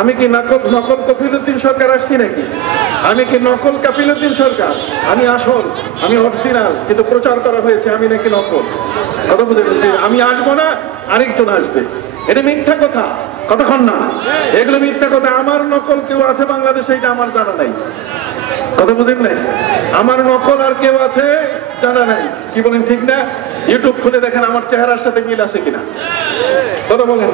আমি কি নকল কফিলউদ্দিন সরকার আসছি নাকি? আমি কি নকল কফিলউদ্দিন সরকার? আমি আসল, আমি অরিজিনাল, কিন্তু প্রচার করা হয়েছে আমি নাকি নকল। কথা বুঝে গেছি? আমি আসবো না, আরেকজন আসবে। এটা মিথ্যা কথা, কতক্ষণ না? এগুলো মিথ্যা কথা। আমার নকল কেউ আছে বাংলাদেশে, এটা আমার জানা নাই। কথা বুঝেন নাই? আমার নকল আর কেউ আছে জানা নাই। কি বলেন, ঠিক না? ইউটিউব খুলে দেখেন আমার চেহারার সাথে মিল আছে কিনা। কথা বলেন।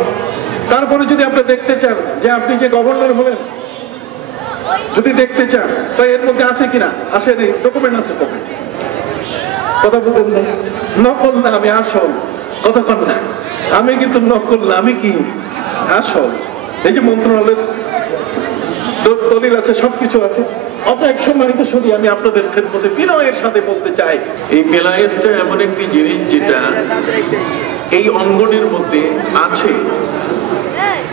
তারপরে যদি আপনি দেখতে চান যে আপনি যে গভর্নর হলেন, যদি দেখতে চান তো এর মধ্যে আছে কিনা, আসে নেই, ডকুমেন্ট আছে কবে? কথা বুঝেন না? নকল না, আমি আসল। কতক্ষণ না? আমি কিন্তু নকল না, আমি কি আসল। এই যে মন্ত্রণালয়ের দলিল আছে, সবকিছু আছে। অতএব সম্মানিত শুধু আমি আপনাদের খেদমতে বিনয়ের সাথে বলতে চাই, এই বেলায়েতটা এমন একটি জিনিস যেটা এই অঙ্গনের মধ্যে আছে,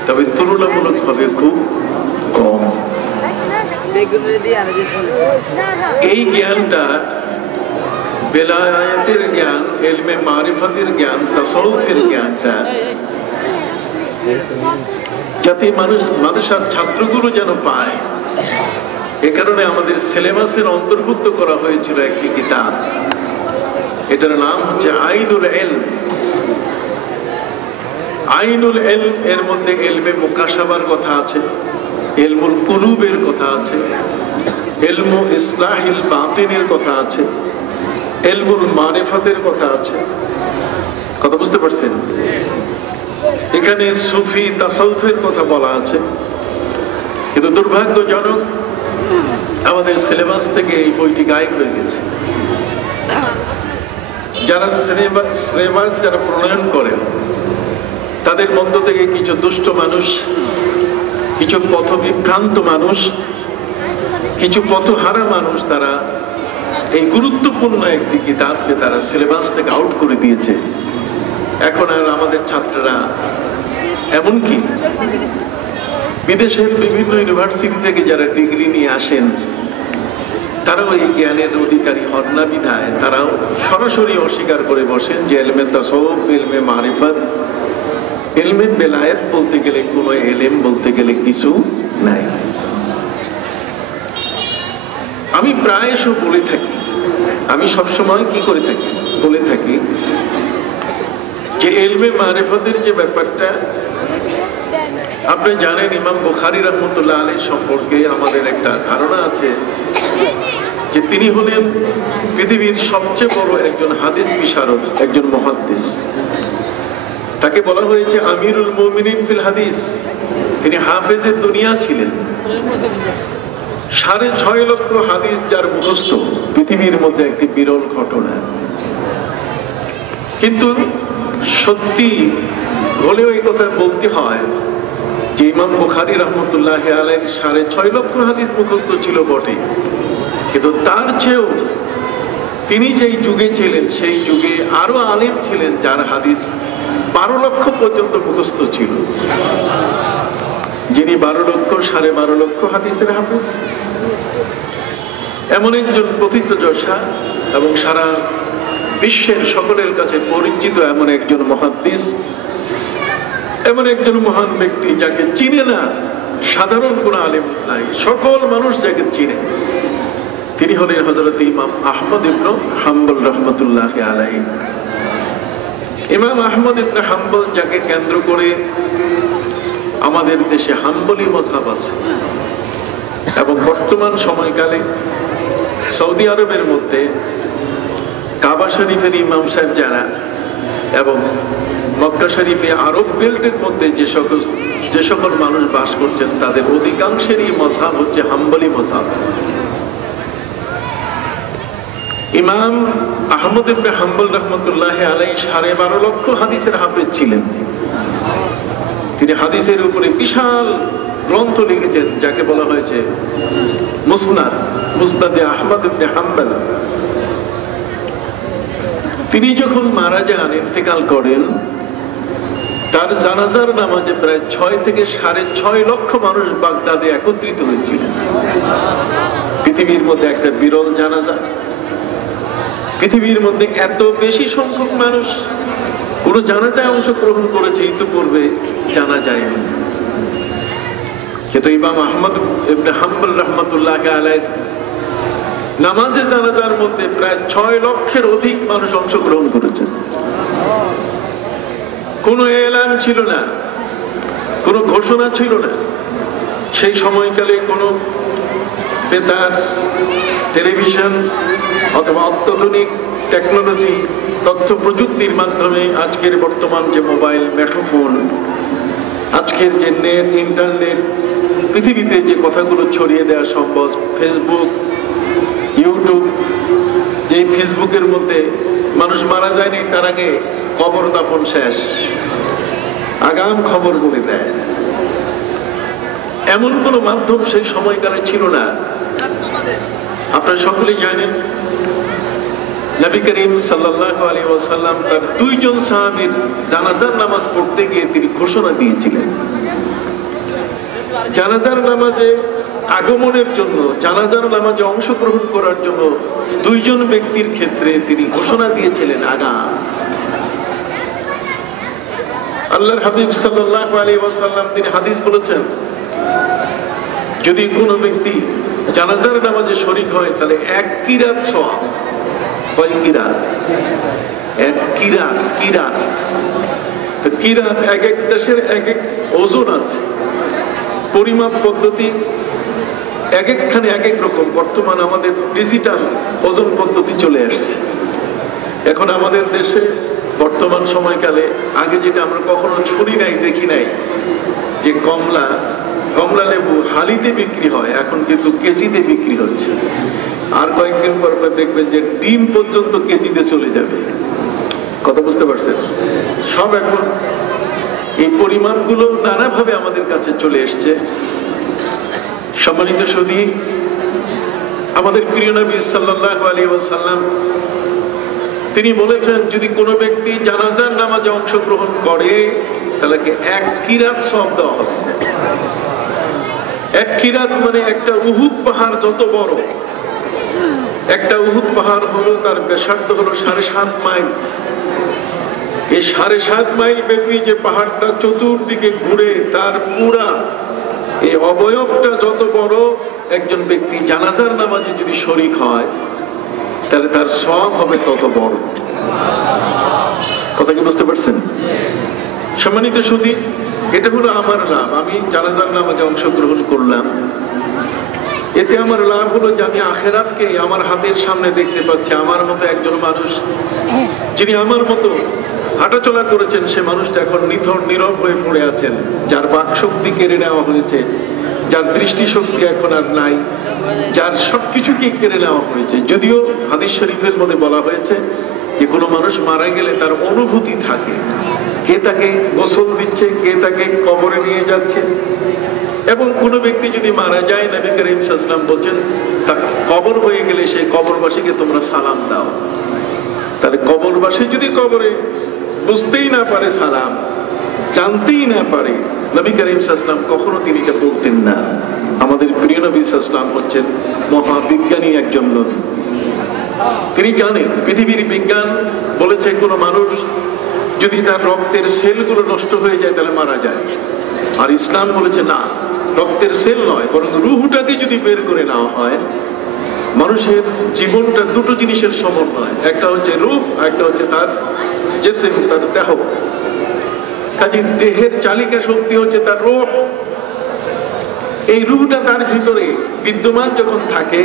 তবে তুলনামূলকভাবে খুব কম। এই জ্ঞানটা বেলায়েতের জ্ঞান, ইলমে মারিফাতের জ্ঞান, তাসাউফের জ্ঞানটা যাতে মানুষ, মাদ্রাসার ছাত্রগুলো যেন পায়, এ কারণে আমাদের সিলেবাসের অন্তর্ভুক্ত করা হয়েছিল একটি কিতাব। এটার নাম হচ্ছে আইনুল ইলম। আইনুল ইলম এর মধ্যে ইলমে মুকাশাফার কথা আছে, ইলমুল কুলুবের কথা আছে, ইলমু ইসলাহিল বাতিনের কথা আছে, ইলমুল মারিফাতের কথা আছে। কথা বুঝতে পারছেন? এখানে সুফি তাসাউফের কথা বলা আছে। কিন্তু দুর্ভাগ্যজনক, আমাদের সিলেবাস থেকে এই বইটি গায়েব হয়ে গেছে। যারা সিলেবাস যারা প্রণয়ন করেন, তাদের মধ্য থেকে কিছু দুষ্ট মানুষ, কিছু পথবিভ্রান্ত মানুষ, কিছু পথহারা মানুষ, তারা এই গুরুত্বপূর্ণ একটি কিতাবকে তারা সিলেবাস থেকে আউট করে দিয়েছে। এখন আর আমাদের ছাত্ররা, এমনকি বিদেশের বিভিন্ন ইউনিভার্সিটি থেকে যারা ডিগ্রি নিয়ে আসেন, তারাও এই জ্ঞানের অধিকারী হন না বিধায় তারাও সরাসরি অস্বীকার করে বসেন যে ইলমে তাসাউফ, ইলমে মারিফাত, ইলমে বেলায়েত বলতে গেলে কোনো ইলম বলতে গেলে কিছু নাই। আমি প্রায়শই বলে থাকি, আমি সবসময় কি করে থাকি, বলে থাকি যে ইলমে মারিফাতের যে ব্যাপারটা, আপনি জানেন ইমাম বুখারী রাহমাতুল্লাহ আলাইহি সম্পর্কে আমাদের একটা ধারণা আছে যে তিনি হলেন পৃথিবীর সবচেয়ে বড় একজন হাদিস বিশারদ, একজন মুহাদ্দিস। তাকে বলা হয়েছে আমিরুল মুমিনিন ফিল হাদিস। তিনি হাফেজে দুনিয়া ছিলেন। 6.5 লক্ষ হাদিস যার মুখস্থ, পৃথিবীর মধ্যে একটি বিরল ঘটনা। কিন্তু সত্যি হলেও এই কথা বলতে হয় যে ইমাম বুখারী রাহমাতুল্লাহ আলাইহির 6.5 লক্ষ হাদিস মুখস্থ ছিল বটে, কিন্তু তার চেয়েও তিনি যেই যুগে ছিলেন সেই যুগে আরো আলেম ছিলেন যার হাদিস 12 লক্ষ পর্যন্ত মুখস্থ ছিল। যিনি 12 লক্ষ, 12.5 লক্ষ হাদিসের হাফেজ, এমন একজন প্রথিতযশা এবং সারা বিশ্বের সকলের কাছে পরিচিত এমন একজন মুহাদ্দিস, এমন একজন মহান ব্যক্তি যাকে চিনে না সাধারণ কোন আলেম নাই, সকল মানুষ যাকে চিনে, তিনি হলেন হযরত ইমাম আহমদ ইবনে হাম্বল রাহমাতুল্লাহ আলাইহি। ইমাম আহমদ ইবনে হাম্বল, যাকে কেন্দ্র করে আমাদের দেশে হাম্বলি মাযহাব আছে, এবং বর্তমান সময়কালে সৌদি আরবের মধ্যে কাবা শরীফের ইমাম সাহেব যারা, এবং মক্কা শরীফে আরব বেল্টের মধ্যে যে সকল মানুষ বাস করছেন, তাদের অধিকাংশেরই মাযহাব হচ্ছে হাম্বলি মাযহাব। ইমাম আহমদ ইবনে হাম্বল রাহমাতুল্লাহ আলাইহি 12.5 লক্ষ হাদিসের হাফেজ ছিলেন। তিনি হাদিসের উপরে বিশাল গ্রন্থ লিখেছেন যাকে বলা হয়েছে মুসনাদে আহমদ ইবনে হাম্বল। তিনি যখন মারা যান, ইন্তেকাল করেন, তার জানাজার নামাজে প্রায় 6 থেকে 6.5 লক্ষ মানুষ বাগদাদে একত্রিত হয়েছিলেন। পৃথিবীর মধ্যে একটা বিরল জানাজা। পৃথিবীর মধ্যে এত বেশি সংখ্যক মানুষ কোন জানাজায় অংশগ্রহণ করেছে ইতিপূর্বে জানা যায়নি। কিন্তু ইমাম আহমদ ইবনে হাম্বল রাহমাতুল্লাহ আলাইহি নামাজে জানাজার মধ্যে প্রায় 6 লক্ষের অধিক মানুষ অংশগ্রহণ করেছেন। কোনো এলান ছিল না, কোনো ঘোষণা ছিল না। সেই সময়কালে কোনো বেতার, টেলিভিশন অথবা অত্যাধুনিক টেকনোলজি, তথ্য প্রযুক্তির মাধ্যমে আজকের বর্তমান যে মোবাইল, মেঠোফোন, আজকের যে নেট, ইন্টারনেট, পৃথিবীতে যে কথাগুলো ছড়িয়ে দেওয়া সম্ভব, ফেসবুক, ইউটিউব, যে ফেসবুকের মধ্যে মানুষ মারা যায়নি তার আগে কবর দাফন শেষ, আগাম খবর বলে দেয়, এমন কোন মাধ্যম সেই সময়কালে ছিল না। আপনারা সকলেই জানেন নবী করিম সাল্লাল্লাহু আলাইহি ওয়াসাল্লাম তার 2 জন সাহাবীর জানাজার নামাজ পড়তে গিয়ে তিনি ঘোষণা দিয়েছিলেন। জানাজার নামাজে আগমনের জন্য, জানাজার নামাজে অংশগ্রহণ করার জন্য 2 জন ব্যক্তির ক্ষেত্রে তিনি ঘোষণা দিয়েছিলেন আগাম। আল্লাহর হাবিব সাল্লাল্লাহু আলাইহি ওয়াসাল্লাম তিনি হাদিস বলেছেন, যদি কোনো ব্যক্তি জানাজার নামাজে শরীক হয় তাহলে 1 কিরাত সওয়াব। কয় কিরাত? 1 কিরাত। কিরাত তো কিরাত এক এক দেশের এক এক ওজন আছে, পরিমাপ পদ্ধতি এক একখানে এক এক রকম। বর্তমান আমাদের ডিজিটাল ওজন পদ্ধতি চলে আসছে। এখন আমাদের দেশে বর্তমান সময়কালে আগে যেটা আমরা কখনো শুনি নাই, দেখি নাই, যে কমলা লেবু হালিতে বিক্রি হয়, এখন কিন্তু কেজিতে বিক্রি হচ্ছে। আর কয়েকদিন পর দেখবেন যে ডিম পর্যন্ত কেজিতে চলে যাবে। কথা বুঝতে পারছেন? সব এখন এই পরিমাণগুলো নানাভাবে আমাদের কাছে চলে এসছে। সম্মানিত সুধী, আমাদের প্রিয় নবী সাল্লাল্লাহু আলাইহি ওয়াসাল্লাম তিনি বলেছেন, যদি কোনো ব্যক্তি জানাজার নামাজে অংশগ্রহণ করে তাহলে 1 কিরাত সওয়াব দেওয়া হবে। 1 কিরাত মানে একটা উহুদ পাহাড় যত বড়। একটা উহুদ পাহাড় হলো, তার ব্যাসার্ধ হলো 7.5 মাইল। এই 7.5 মাইল ব্যাপী যে পাহাড়টা চতুর্দিকে ঘুরে তার পুরা এই অবয়বটা যত বড়, একজন ব্যক্তি জানাজার নামাজে যদি শরীক হয় তাহলে তার সওয়াব হবে তত বড়। কথা কি বুঝতে পারছেন? সম্মানিত সুধী, এটা হলো আমার লাভ। আমি জানাজার নামাজে অংশগ্রহণ করলাম, এতে আমার লাভ হলো যে আমি আখিরাতকে আমার হাতের সামনে দেখতে পাচ্ছি। আমার মতো একজন মানুষ যিনি আমার মতো হাঁটাচলা করেছেন, সে মানুষটা এখন নিথর নীরব হয়ে পড়ে আছেন, যার বাক শক্তি কেড়ে নেওয়া হয়েছে, যার দৃষ্টি শক্তি এখন আর নাই, যার সবকিছুকে কেড়ে নেওয়া হয়েছে। যদিও হাদিস শরীফের মধ্যে বলা হয়েছে যে কোনো মানুষ মারা গেলে তার অনুভূতি থাকে, কে তাকে গোসল দিচ্ছে, কে তাকে কবরে নিয়ে যাচ্ছে। এবং কোনো ব্যক্তি যদি মারা যায়, নবী করিম সাল্লাল্লাহু আলাইহি ওয়াসাল্লাম বলছেন, তা কবর হয়ে গেলে সেই কবরবাসীকে তোমরা সালাম দাও। তাহলে কবরবাসী যদি কবরে বুঝতেই না পারে সালাম, জানতেই না পারে, নবী করিম সাল্লাল্লাহু আলাইহি ওয়াসাল্লাম কখনো তিনি এটা বলতেন না। আমাদের প্রিয় নবী সাল্লাল্লাহু আলাইহি ওয়াসাল্লাম হচ্ছেন মহাবিজ্ঞানী একজন নবী। তিনি জানেন, পৃথিবীর বিজ্ঞান বলেছে কোনো মানুষ যদি তার রক্তের সেলগুলো নষ্ট হয়ে যায় তাহলে মারা যায়। আর ইসলাম বলেছে না, রক্তের সেল নয়, বরং রুহটাকে যদি বের করে নেওয়া হয়। মানুষের জীবনটা 2টো জিনিসের সমন্বয়, একটা হচ্ছে রূহ, একটা হচ্ছে তার জিসম, তার দেহ। কাজে দেহের চালিকা শক্তি হচ্ছে তার রূহ। এই রূহটা তার ভিতরে বিদ্যমান যখন থাকে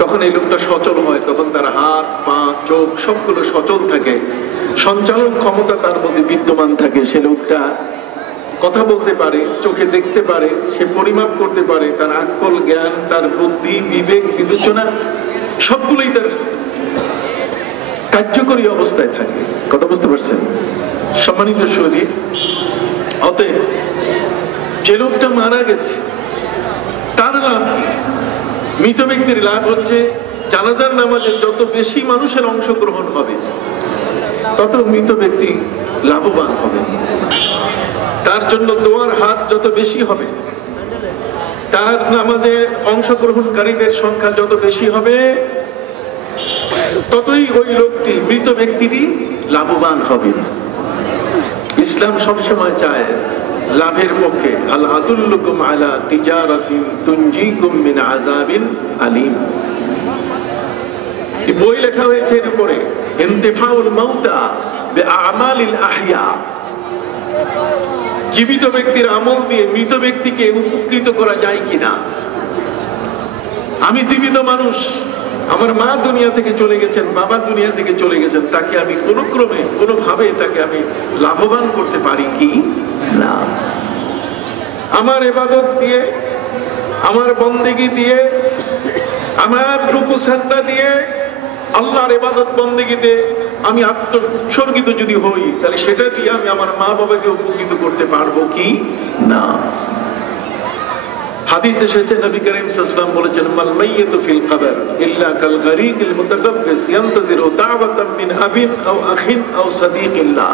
তখন এই লোকটা সচল হয়, তখন তার হাত, পা, চোখ সবগুলো সচল থাকে, সঞ্চালন ক্ষমতা তার মধ্যে বিদ্যমান থাকে। সে লোকটা কথা বলতে পারে, চোখে দেখতে পারে, সে পরিমাপ করতে পারে, তার আকল, জ্ঞান, তার বুদ্ধি, বিবেক, বিবেচনা সবগুলোই তার কার্যকরী অবস্থায় থাকে। কথা বুঝতে পারছেন? সম্মানিত সুধী, অতএব যে লোকটা মারা গেছে তার লাভ কি? মৃত ব্যক্তির লাভ হচ্ছে জানাজার নামাজে যত বেশি মানুষের অংশগ্রহণ হবে তত মৃত ব্যক্তি লাভবান হবে। তার জন্য দোয়ার হাত যত বেশি হবে, তার নামাজে অংশগ্রহণকারীদের সংখ্যা যত বেশি হবে, ততই ওই লোকটি, মৃত ব্যক্তিটি লাভবান হবে। ইসলাম সবসময় চায় লাভের পক্ষে। আল আদুল্লুকুম আলা তিজারাতিন তুনজিকুম মিন আযাবিন আলীম। এই বই লেখা হয়েছে এর উপরে, ইন্তিফাউল মাউতা বিআমালিল আহইয়া। জীবিত ব্যক্তির আমল দিয়ে মৃত ব্যক্তিকে উপকৃত করা যায় কিনা। আমি জীবিত মানুষ, আমার মা দুনিয়া থেকে চলে গেছেন, বাবা দুনিয়া থেকে চলে গেছেন, তাকে আমি কোনো ক্রমে কোনোভাবে তাকে আমি লাভবান করতে পারি কি না। আমার ইবাদত দিয়ে, আমার বন্দেগী দিয়ে, আমার রুকু সাজদা দিয়ে, আল্লাহর ইবাদত বন্দেগীতে আমি আত্মোৎসর্গিত যদি হই, তাহলে সেটা দিয়ে আমি আমার মা বাবাকে উপকৃত করতে পারবো কি না। হাদিস এসেছে, নবী করিম সাল্লাল্লাহু আলাইহি ওয়াসাল্লাম বলেছেন, মাল মাইয়িতু ফিল কবর ইল্লা কাল গরীকিল মুতাকাব্বিস ইয়ানতাজিরু দাওয়াতাম মিন আবিন আও আখিন আও সাদীকিল্লাহ।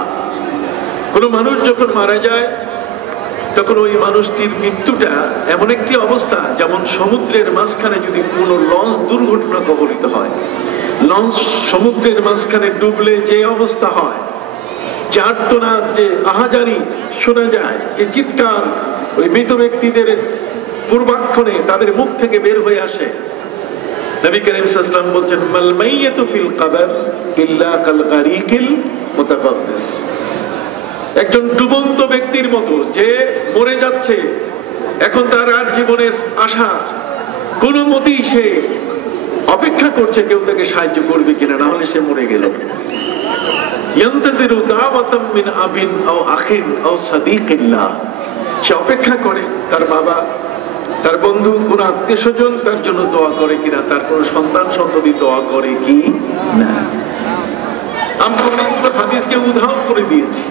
কোন মানুষ যখন মারা যায় তখন ওই মানুষটির মৃত্যুটা এমন একটি অবস্থা, যেমন সমুদ্রের মাঝখানে যদি কোনো লঞ্চ দুর্ঘটনা কবলিত হয়, লঞ্চ সমুদ্রের মাঝখানে ডুবলে যে অবস্থা হয়, যে আর্তনাদ, যে আহাজারি শোনা যায়, যে চিৎকার ওই মৃত ব্যক্তিদের পূর্বাক্ষণে তাদের মুখ থেকে বের হয়ে আসে, নবী করিম সাল্লাল্লাহু আলাইহি ওয়াসাল্লাম বলছেন, মাল মাইয়িতু ফিল কবর ইল্লা কাল গরীকিল মুতাকাব্বিস। একজন ডুবন্ত ব্যক্তির মতো, যে মরে যাচ্ছে, এখন তার আর জীবনের আশা কোনো মতেই সে অপেক্ষা করছে কেউ তাকে সাহায্য করবে কিনা, না হলে সে মরে গেল। ইয়ানতাজিরু দাওয়াতাম মিন আবিন আও আখিন আও সাদীকিল্লাহ। সে অপেক্ষা করে তার বাবা, তার বন্ধু, কোন আত্মীয় স্বজন তার জন্য দোয়া করে কিনা, তার কোন সন্তান সন্ততি দোয়া করে কি না। আমরা অনেকগুলো হাদিসকে উদাহরণ করে দিয়েছি,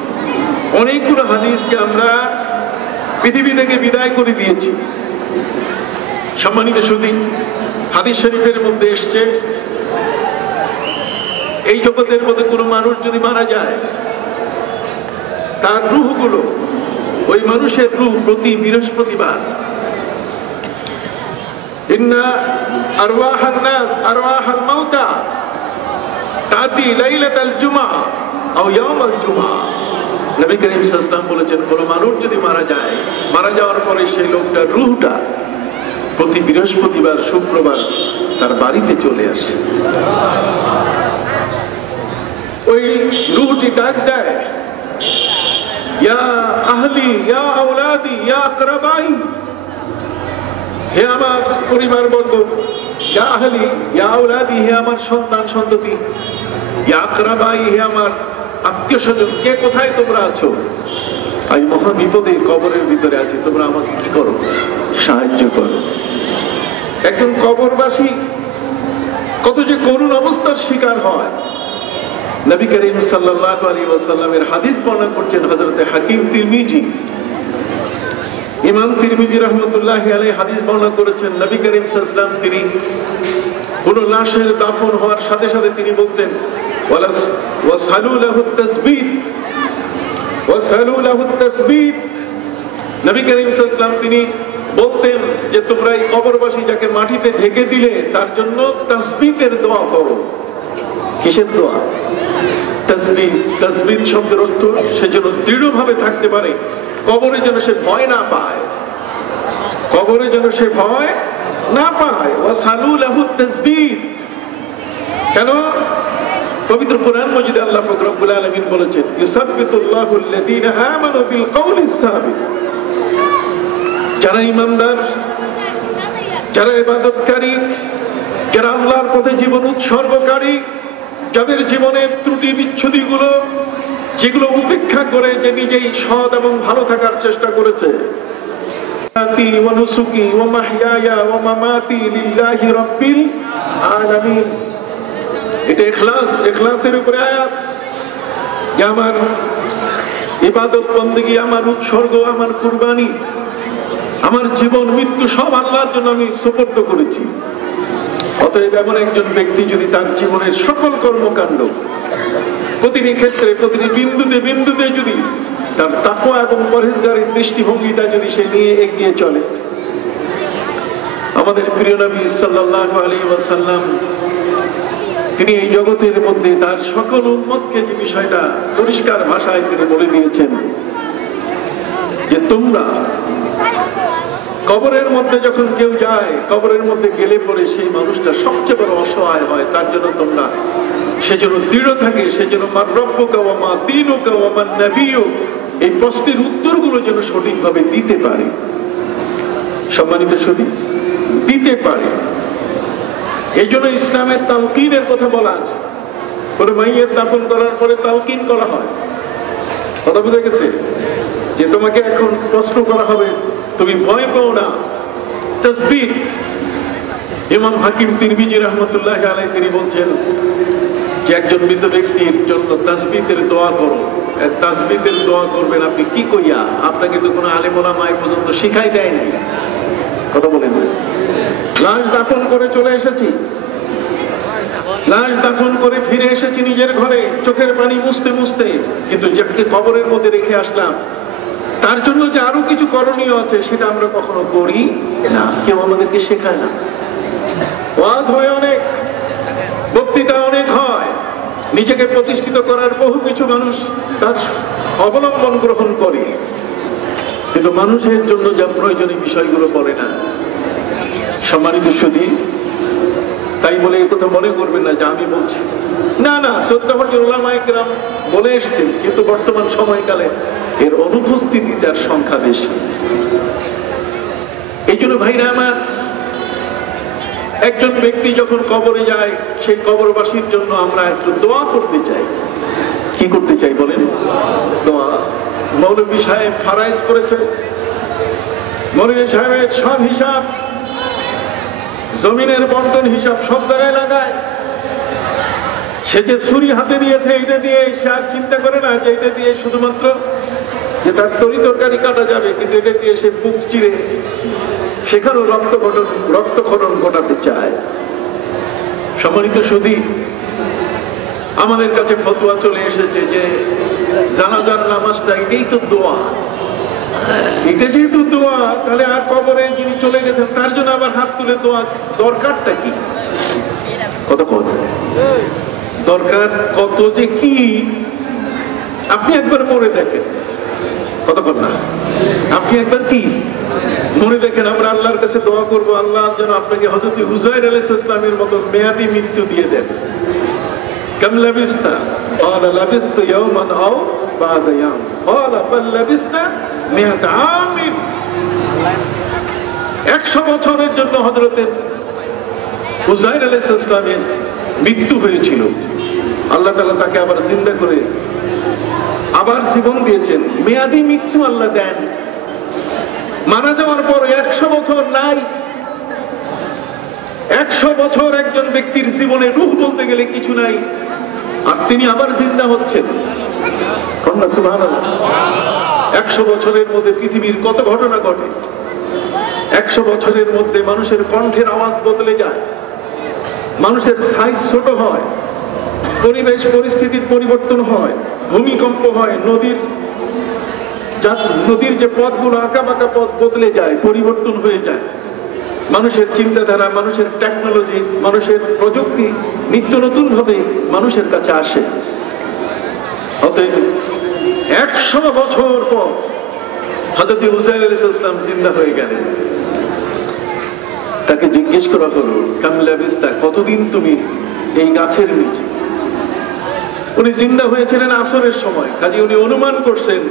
অনেকগুলো হাদিসকে আমরা পৃথিবী থেকে বিদায় করে দিয়েছি। সম্মানিত সুধী, হাদিস শরীফের মধ্যে এসছে, এই জগতের মধ্যে কোনো মানুষ যদি মারা যায়, তার রূহগুলো, ওই মানুষের রূহ প্রতি বৃহস্পতিবার, ইন্না আরওয়াহান নাস আরওয়াহাল মাউতা তাতি লাইলাতাল জুমআ আও ইয়াউমাল জুমআ। নবী করিম সাল্লাল্লাহু আলাইহি ওয়াসাল্লাম বলেছেন, কোনো মানুষ যদি মারা যায়, মারা যাওয়ার পরে সেই লোকটার রূহটা প্রতি বৃহস্পতিবার, শুক্রবার তার বাড়িতে চলে আসে। ওই রূহটি ডাক দেয়, ইয়া আহলি ইয়া আওলাদি ইয়া আকরাবাই, হে আমার পরিবারবর্গ, ইয়া আহলি ইয়া আওলাদি, হে আমার সন্তান সন্ততি, ইয়া আকরাবাই, হে আমার আত্মীয় স্বজন, কে কোথায় তোমরা আছো? আমি মহা বিপদে কবরের ভিতরে আছি, তোমরা আমাকে কি করো? সাহায্য করো। একজন কবরবাসী কত যে করুণ অবস্থার শিকার হয়। নবী করিম সাল্লাল্লাহু আলাইহি ওয়াসাল্লামের হাদিস বর্ণনা করছেন হযরতে হাকিম তিরমিজি, ইমাম তিরমিজি রাহমাতুল্লাহি আলাইহি হাদিস বর্ণনা করেছেন, নবী করিম সাল্লাল্লাহু আলাইহি ওয়াসাল্লাম তিনি কোন লাশের দাফন হওয়ার সাথে সাথে তিনি বলতেন, ওয়াসালু লাহু তাসবিত, ওয়াসালু লাহু তাসবিত। নবী করিম সাল্লাল্লাহু আলাইহি ওয়াসাল্লাম তিনি বলতেন যে তোমরা এই কবরবাসী যাকে মাটিতে ঢেকে দিলে তার জন্য তাসবিতের দোয়া করো। কিসের দোয়া? তাসবিত। তাসবিত শব্দের অর্থ সে যেন দৃঢ়ভাবে থাকতে পারে, কবরে যেন সে ভয় না পায়, কবরে যেন সে ভয় না পায়। ওয়াসালু লাহু তাসবিত। কেন? পবিত্র কোরআন মাজিদে আল্লাহ পাক রব্বুল আলামিন বলেছেন, ইউসাব্বিতুল্লাহু আল্লাযীনা আমানু বিল কওলিস সাবিত। যারা ঈমানদার, যারা ইবাদতকারী, যারা আল্লাহর পথে জীবন উৎসর্গকারী, যাদের জীবনের ত্রুটি বিচ্ছুতিগুলো যেগুলো উপেক্ষা করে যে নিজেই সৎ এবং ভালো থাকার চেষ্টা করেছে, ওয়া নুসুকি ওয়া মাহইয়ায়া ওয়া মামাতি লিল্লাহি রাব্বিল আলামিন। এটা ইখলাস, ইখলাসের উপরে আয়াত যে আমার ইবাদত বন্দেগী, আমার উৎসর্গ, আমার কুরবানি, আমার জীবন মৃত্যু সব আল্লাহর জন্য আমি সুপর্দ করেছি। অতএব এমন একজন ব্যক্তি যদি তার জীবনের সকল কর্মকাণ্ড প্রতিটি ক্ষেত্রে, প্রতিটি বিন্দুতে বিন্দুতে যদি তার তাকওয়া এবং পরহেজগারির দৃষ্টিভঙ্গিটা যদি সে নিয়ে এগিয়ে চলে, আমাদের প্রিয় নবী সাল্লাল্লাহু আলাইহি ওয়াসাল্লাম তিনি এই জগতের মধ্যে তার সকল উম্মতকে যে বিষয়টা পরিষ্কার ভাষায় তিনি বলে দিয়েছেন, যে তোমরা কবরের মধ্যে যখন কেউ যায়, কবরের মধ্যে গেলে পরে সেই মানুষটা সবচেয়ে বড় অসহায় হয়, তার জন্য তোমরা সেজন্য দৃঢ় থাকে, সেজন্য মার রব্বুকা ওয়া মা দীনুকা ওয়া মান নাবিয়্যুক, এই প্রশ্নের উত্তরগুলো যেন সঠিকভাবে দিতে পারে। সম্মানিত সুধী, দিতে পারে। এই জন্য ইসলামের তালকিনের কথা বলা আছে। কোনো মাইয়ের দাফন করার পরে তালকিন করা হয়। কথা বুঝে গেছে? যে তোমাকে এখন প্রশ্ন করা হবে, তুমি ভয় পাও না। তাসবিহ, ইমাম হাকিম তিরমিজি রাহমাতুল্লাহ আলাইহি তিনি বলছেন যে একজন মৃত ব্যক্তির জন্য তাসবিহের দোয়া করো। তাসবিহের দোয়া করবেন আপনি কি কইয়া? আপনাকে তো কোনো আলেম ওলামা এই পর্যন্ত শিখাই দেয় নাই। কথা বলেন। লাশ দাফন করে চলে এসেছি, লাশ দাফন করে ফিরে এসেছি নিজের ঘরে, চোখের পানি মুছতে মুছতে, কিন্তু যাকে কবরের মধ্যে রেখে আসলাম তার জন্য যে আরো কিছু করণীয় আছে সেটা আমরা কখনো করি না, কেউ আমাদেরকে শেখায় না। ওয়াজ হয় অনেক, বক্তৃতা অনেক হয়, নিজেকে প্রতিষ্ঠিত করার বহু কিছু মানুষ তার অবলম্বন গ্রহণ করে, কিন্তু মানুষের জন্য যা প্রয়োজনীয় বিষয়গুলো বলে না। সম্মানিত সুধী, তাই বলে এই কথা মনে করবেন না যে আমি বলছি না, না, শ্রদ্ধাভাজন উলামায়ে কেরাম বলে এসছেন, কিন্তু বর্তমান সময়কালে এর অনুপস্থিতিটার সংখ্যা বেশি। এই জন্য ভাইরা আমার, একজন ব্যক্তি যখন কবরে যায় সেই কবরবাসীর জন্য আমরা একটু দোয়া করতে চাই। কি করতে চাই বলেন? দোয়া। মৌলভী সাহেব ফারাইজ করেছেন, মৌলভী সাহেবের সব হিসাব, জমিনের বন্টন হিসাব সব জায়গায় লাগায়। সে যে ছুরি হাতে নিয়েছে এটা দিয়ে সে আর চিন্তা করে না যে এটা দিয়ে শুধুমাত্র যে তার তরি তরকারি কাটা যাবে, কিন্তু এটা দিয়ে সে বুক চিরে সেখানেও রক্তক্ষরণ ঘটাতে চায়। সম্মানিত সুধী, আমাদের কাছে ফতোয়া চলে এসেছে যে জানাজার নামাজটা এটাই তো দোয়া। এটা যেহেতু দোয়া, তাহলে আর কবরে যিনি চলে গেছেন তার জন্য আবার হাত তুলে দোয়া দরকারটা কি? কতক্ষণ দরকার, কত যে কি আপনি একবার মরে দেখেন। কতক্ষণ না আপনি একবার কি মনে দেখেন। আমরা আল্লাহর কাছে দোয়া করবো, আল্লাহ যেন আপনাকে হযরত উযাইর আলাইহিস সালামের মতো মেয়াদি মৃত্যু দিয়ে দেন। কাম লাবিস্তা? ক্বালা লাবিস্তু ইয়াওমান আও বা'দা ইয়াওম। ক্বালা বাল লাবিস্তা মিআতা আমিন। 100 বছরের জন্য হযরত উযাইর আলাইহিস সালামের মৃত্যু হয়েছিল। আল্লাহ তাআলা তাকে আবার জিন্দা করে আবার জীবন দিয়েছেন। মেয়াদি মৃত্যু আল্লাহ দেন। মারা যাওয়ার পর 100 বছর নাই। 100 বছর একজন ব্যক্তির জীবনে রূহ বলতে গেলে কিছু নাই, আর তিনি আবার জিন্দা হচ্ছেন। সুবহানাল্লাহ। 100 বছরের মধ্যে পৃথিবীর কত ঘটনা ঘটে। 100 বছরের মধ্যে মানুষের কণ্ঠের আওয়াজ বদলে যায়, মানুষের সাইজ ছোট হয়, পরিবেশ পরিস্থিতির পরিবর্তন হয়, ভূমিকম্প হয়, নদীর যে পথগুলো আঁকা বাঁকা পথ বদলে যায়, পরিবর্তন হয়ে যায়। মানুষের চিন্তাধারা, মানুষের টেকনোলজি, মানুষের প্রযুক্তি নিত্য নতুন ভাবে মানুষের কাছে আসে। অতএব 100 বছর পর হযরত উযাইর আলাইহিস সালাম জিন্দা হয়ে গেলেন। তাকে জিজ্ঞেস করা হলো, কাম লাবিস্তা, কতদিন তুমি এই গাছের নিচে? উনি জিন্দা হয়েছিলেন আসরের সময়, কাজে উনি অনুমান করছেন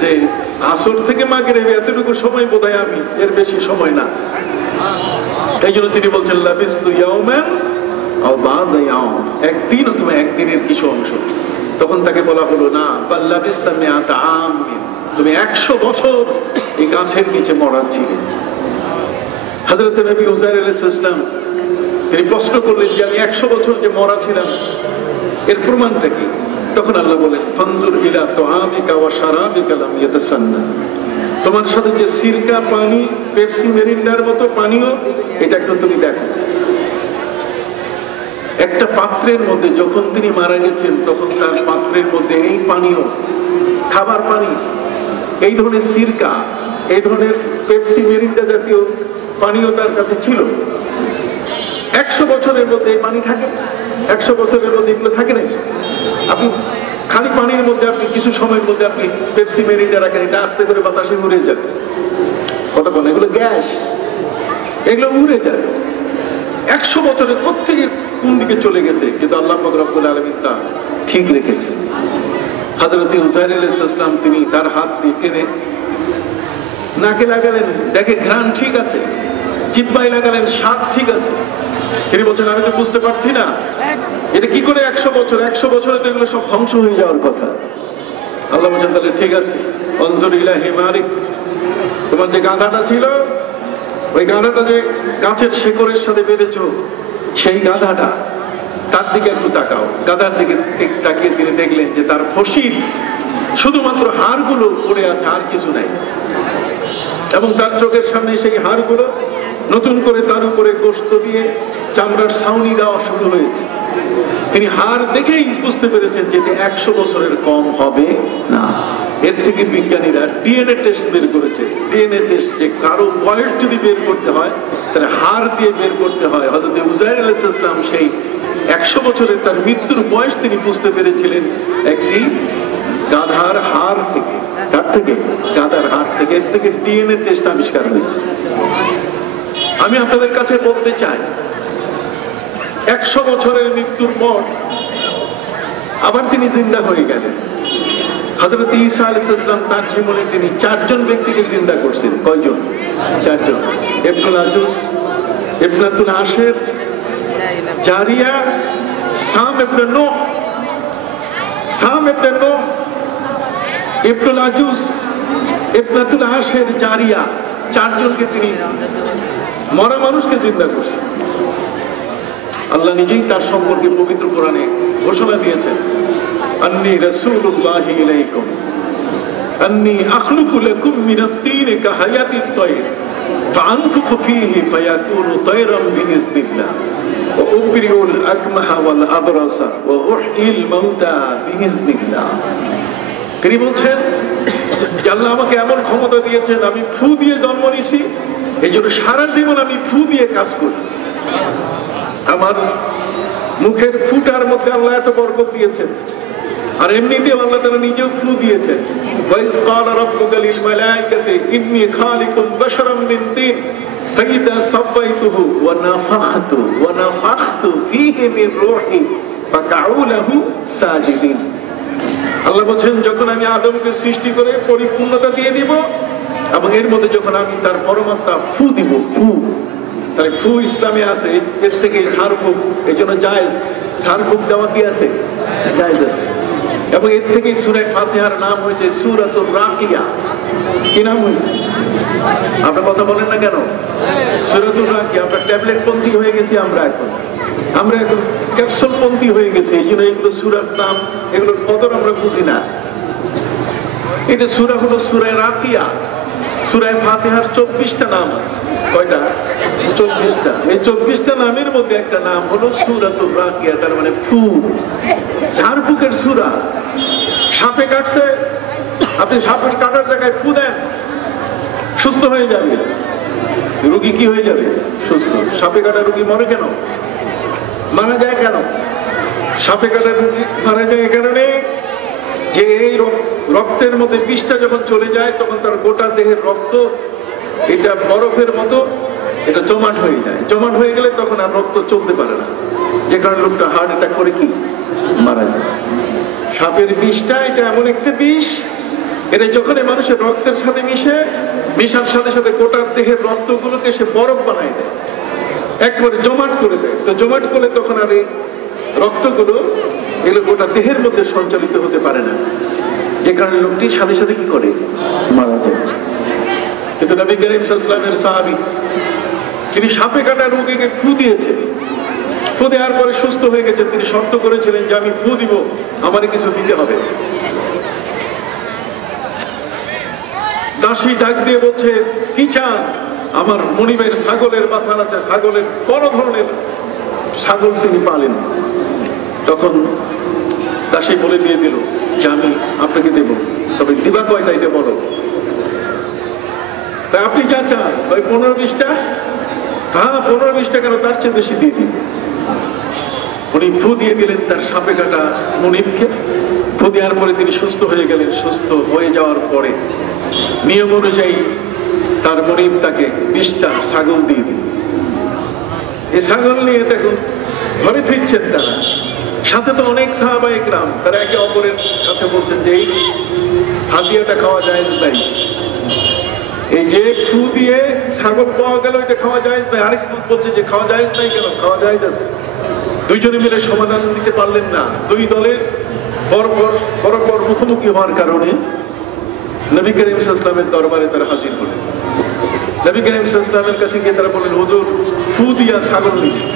যে আসর থেকে মাগরিব এতটুকু সময় বোধহয়, আমি এর বেশি সময় না। এই জন্য তিনি বলছেন লাবিস্তু ইয়াওমান আও বা'দা ইয়াওম, একদিন অথবা একদিনের কিছু অংশ। তখন তাকে বলা হলো, না, বাল লাবিস্তা মিআতা আমিন, তুমি 100 বছর এই গাছের নিচে মরা ছিলে। হযরত নবী উযাইর আলাইহিস সালাম তিনি প্রশ্ন করলেন যে আমি 100 বছর যে মরা ছিলাম এর প্রমাণটা কি? তখন আল্লাহ বলেন, ফানজুর ইলা তুআমিকা ওয়া শারাবিকা লাম ইয়াতাসান্না, তোমার সাথে যে সিরকা পানি, পেপসি, মেরিন্ডার মতো পানীয়, এটা একটু তুমি দেখো। একটা পাত্রের মধ্যে যখন তিনি মারা গেছেন তখন তার পাত্রের মধ্যে এই পানীয়, খাবার পানি, এই ধরনের সিরকা, এই ধরনের পেপসি, মেরিন্ডা জাতীয় পানীয় তার কাছে ছিল। 100 বছরের মধ্যে এই পানি থাকে? 100 বছরের মধ্যে এগুলো থাকে না। আপনি খালি পানির মধ্যে আপনি কিছু সময়ের মধ্যে আপনি পেপসি মেরিটা রাখেন, এটা আস্তে করে বাতাসে উড়ে যাবে। কতক্ষণ? এগুলো গ্যাস, এগুলো উড়ে যাবে। 100 বছরে কোত্থেকে কোন দিকে চলে গেছে, কিন্তু আল্লাহ পাক রব্বুল আলামিন তা ঠিক রেখেছেন। হযরত উযাইর আলাইহিস সালাম তিনি তার হাত দিয়ে টেনে নাকে লাগালেন, দেখে ঘ্রাণ ঠিক আছে, জিহ্বায় লাগালেন, স্বাদ ঠিক আছে। তিনি বলছেন আমি তো বুঝতে পারছি না এটা কি করে 100 বছর, 100 বছরে তো এগুলো সব ধ্বংস হয়ে যাওয়ার কথা। আল্লাহ বলছেন তাহলে ঠিক আছে, অনজুর ইলা হিমারিক, তোমার যে গাধাটা ছিল, ওই গাধাটা যে গাছের শেকড়ের সাথে বেঁধেছো, সেই গাধাটা, তার দিকে একটু তাকাও। গাধার দিকে তাকিয়ে তিনি দেখলেন যে তার ফসিল শুধুমাত্র হাড়গুলো পড়ে আছে, আর কিছু নাই। এবং তার চোখের সামনে সেই হাড়গুলো নতুন করে তার উপরে গোশত দিয়ে চামড়ার ছাউনি দেওয়া শুরু হয়েছে। তিনি হাড় দেখেই বুঝতে পেরেছেন যে এটা 100 বছরের কম হবে না। এর থেকে বিজ্ঞানীরা ডিএনএ টেস্ট বের করেছে। ডিএনএ টেস্ট, যে কারো বয়স যদি বের করতে হয় তাহলে হাড় দিয়ে বের করতে হয়। হযরত উযাইর আলাইহিস সালাম সেই 100 বছরের তার মৃত্যুর বয়স তিনি বুঝতে পেরেছিলেন একটি গাধার হাড় থেকে। কার থেকে? গাধার হাড় থেকে। এর থেকে ডিএনএ টেস্ট আবিষ্কার হয়েছে। আমি আপনাদের কাছে বলতে চাই, 100 বছরের মৃত্যুর পর আবার তিনি জিন্দা হয়ে গেলেন। হযরত ঈসা আলাইহিস সালাম তার জীবনে তিনি 4 জন ব্যক্তিকে জিন্দা করছেন। কয়জন? 4 জন। ইবনুল আজুজ, ইবনাতুল আশের, জারিয়া, সাম ইবনে নূহ। সাম ইবনে নূহ, ইবনুল আজুজ, ইবনাতুল আশের, জারিয়া, 4 জনকে তিনি মরা মানুষকে জিন্দা করছেন। আল্লাহ নিজেই তার সম্পর্কে পবিত্র কোরআনে ঘোষণা দিয়েছেন, আন্নী রাসূলুল্লাহি ইলাইকুম আন্নী আখলুকু লাকুম মিনাত তিনি কাহায়াতিত তায়র ফাআনফুখু ফীহি ফায়াকুনু তায়রান বিইজনিল্লাহ ওয়া উবরিউল আকমাহা ওয়াল আবরাসা ওয়া উহয়িল মাউতা বিইজনিল্লাহ। তিনি বলছেন যে আল্লাহ আমাকে এমন ক্ষমতা দিয়েছেন, আমি ফু দিয়ে জন্ম নিয়েছি, এই জন্য সারা জীবন আমি ফু দিয়ে কাজ করি। আমার মুখের ফুটার মধ্যে আল্লাহ এত বরকত দিয়েছেন। আর এমনিতেও আল্লাহ তাআলা নিজেও ফু দিয়েছেন। ওয়াইজ ক্বালা রাব্বুকা লিল মালাইকাতি ইন্নী খালিকুন বাশারাম মিন তিন ফাইদা সাব্বাইতুহু ওয়া নাফাখতু ফীহি মির রূহি ফাকাউ লাহু সাজিদিন। আল্লাহ বলেন যখন আমি আদমকে সৃষ্টি করে পরিপূর্ণতা দিয়ে দিব এবং এর মধ্যে যখন আমি তার পরমাত্মা ফু দিব, ফু, তাহলে ফু ইসলামে আছে। এর থেকে ঝাড়ফুঁক, এই জন্য জায়েজ। ঝাড়ফুঁক দেওয়া কি আছে? জায়েজ আছে। এবং এর থেকে সূরা ফাতিহার নাম হয়েছে সূরাতুর রাকিয়া। কি নাম হয়েছে? আপনারা কথা বলেন না কেন? সূরাতুর রাকিয়া। আমরা ট্যাবলেট পন্থী হয়ে গেছি, আমরা এখন ক্যাপসুল পন্থী হয়ে গেছে। এই জন্য এগুলো সূরার নাম, এগুলোর কদর আমরা বুঝি না। এটা সূরা হলো সূরা রাকিয়া। সূরা ফাতিহার 24টা নাম আছে। কয়টা? 24টা। এই 24টা নামের মধ্যে একটা নাম হলো সূরাতুর রাকিয়া, তার মানে ফু, ঝাড়ফুঁকের সূরা। সাপে কাটছে, আপনি সাপের কাটার জায়গায় ফু দেন, সুস্থ হয়ে যাবে। রোগী কি হয়ে যাবে? সুস্থ। সাপে কাটা রোগী মরে কেন? মারা যায় কেন? সাপে কাটা রোগী মারা যায় এই কারণে যে এই রক্তের মধ্যে বিষটা যখন চলে যায় তখন তার গোটা দেহের রক্ত এটা বরফের মতো এটা জমাট হয়ে যায়। জমাট হয়ে গেলে তখন আর রক্ত চলতে পারে না, যে কারণে লোকটা হার্ট অ্যাটাক করে কি মারা যায়। সাপের বিষটা এটা এমন একটা বিষ, এটা যখন মানুষের রক্তের সাথে মিশার সাথে সাথে গোটা দেহের রক্তগুলোকে সে বরফ বানায় দেয়, একবারে জমাট করে দেয়। তো জমাট করলে তখন আর এই রক্তগুলো এগুলো গোটা দেহের মধ্যে সঞ্চালিত হতে পারে না, যে কারণে লোকটি সাথে সাথে কি করে মারা যায়। কিন্তু নবী করিম সাল্লাল্লাহু আলাইহি ওয়াসাল্লামের সাহাবী তিনি সাপে কাটা রোগীকে ফু দিয়েছেন। ফু দেওয়ার পরে সুস্থ হয়ে গেছেন। তিনি শর্ত করেছিলেন যে আমি ফু দিব, আমারে কিছু দিতে হবে। দাসী ডাক দিয়ে বলছে কি চান? আমার মনিবের ছাগলের মাথা আছে, ছাগলের বড় ধরনের ছাগল তিনি পালেন। তখন দাসী বলে দিয়ে দিল যে আমি আপনাকে দেব, তবে দিবা কয়টা এটা বলো। আপনি যা চান, ওই 15-20টা, হ্যাঁ 15-20টা কেন, তার চেয়ে বেশি দিয়ে দিন। উনি ফু দিয়ে দিলেন তার সাপে কাটা মুনিবকে। ফু দেওয়ার পরে তিনি সুস্থ হয়ে গেলেন। সুস্থ হয়ে যাওয়ার পরে নিয়ম অনুযায়ী তার মুনিব তাকে 20টা ছাগল দিয়ে দিল। এই ছাগল নিয়ে দেখুন ঘরে ফিরছেন তারা, সাথে তো অনেক সাহাবা ইকরাম, তারা একে অপরের কাছে বলছেন যে এই হাদিয়াটা খাওয়া জায়েজ নাই, এই যে ফু দিয়ে ছাগল পাওয়া গেল এটা খাওয়া জায়েজ নাই। আরেক বলছে যে খাওয়া জায়েজ নাই, কেন খাওয়া জায়েজ আছে। দুইজনে মিলে সমাধান দিতে পারলেন না। দুই দলের পরপর মুখোমুখি হওয়ার কারণে নবী করিম সাল্লাল্লাহু আলাইহি ওয়াসাল্লামের দরবারে তারা হাজির হলেন। নবী করিম সাল্লাল্লাহু আলাইহি ওয়াসাল্লামের কাছে গিয়ে তারা বললেন, হুজুর ফু দিয়া ছাগল নিছে।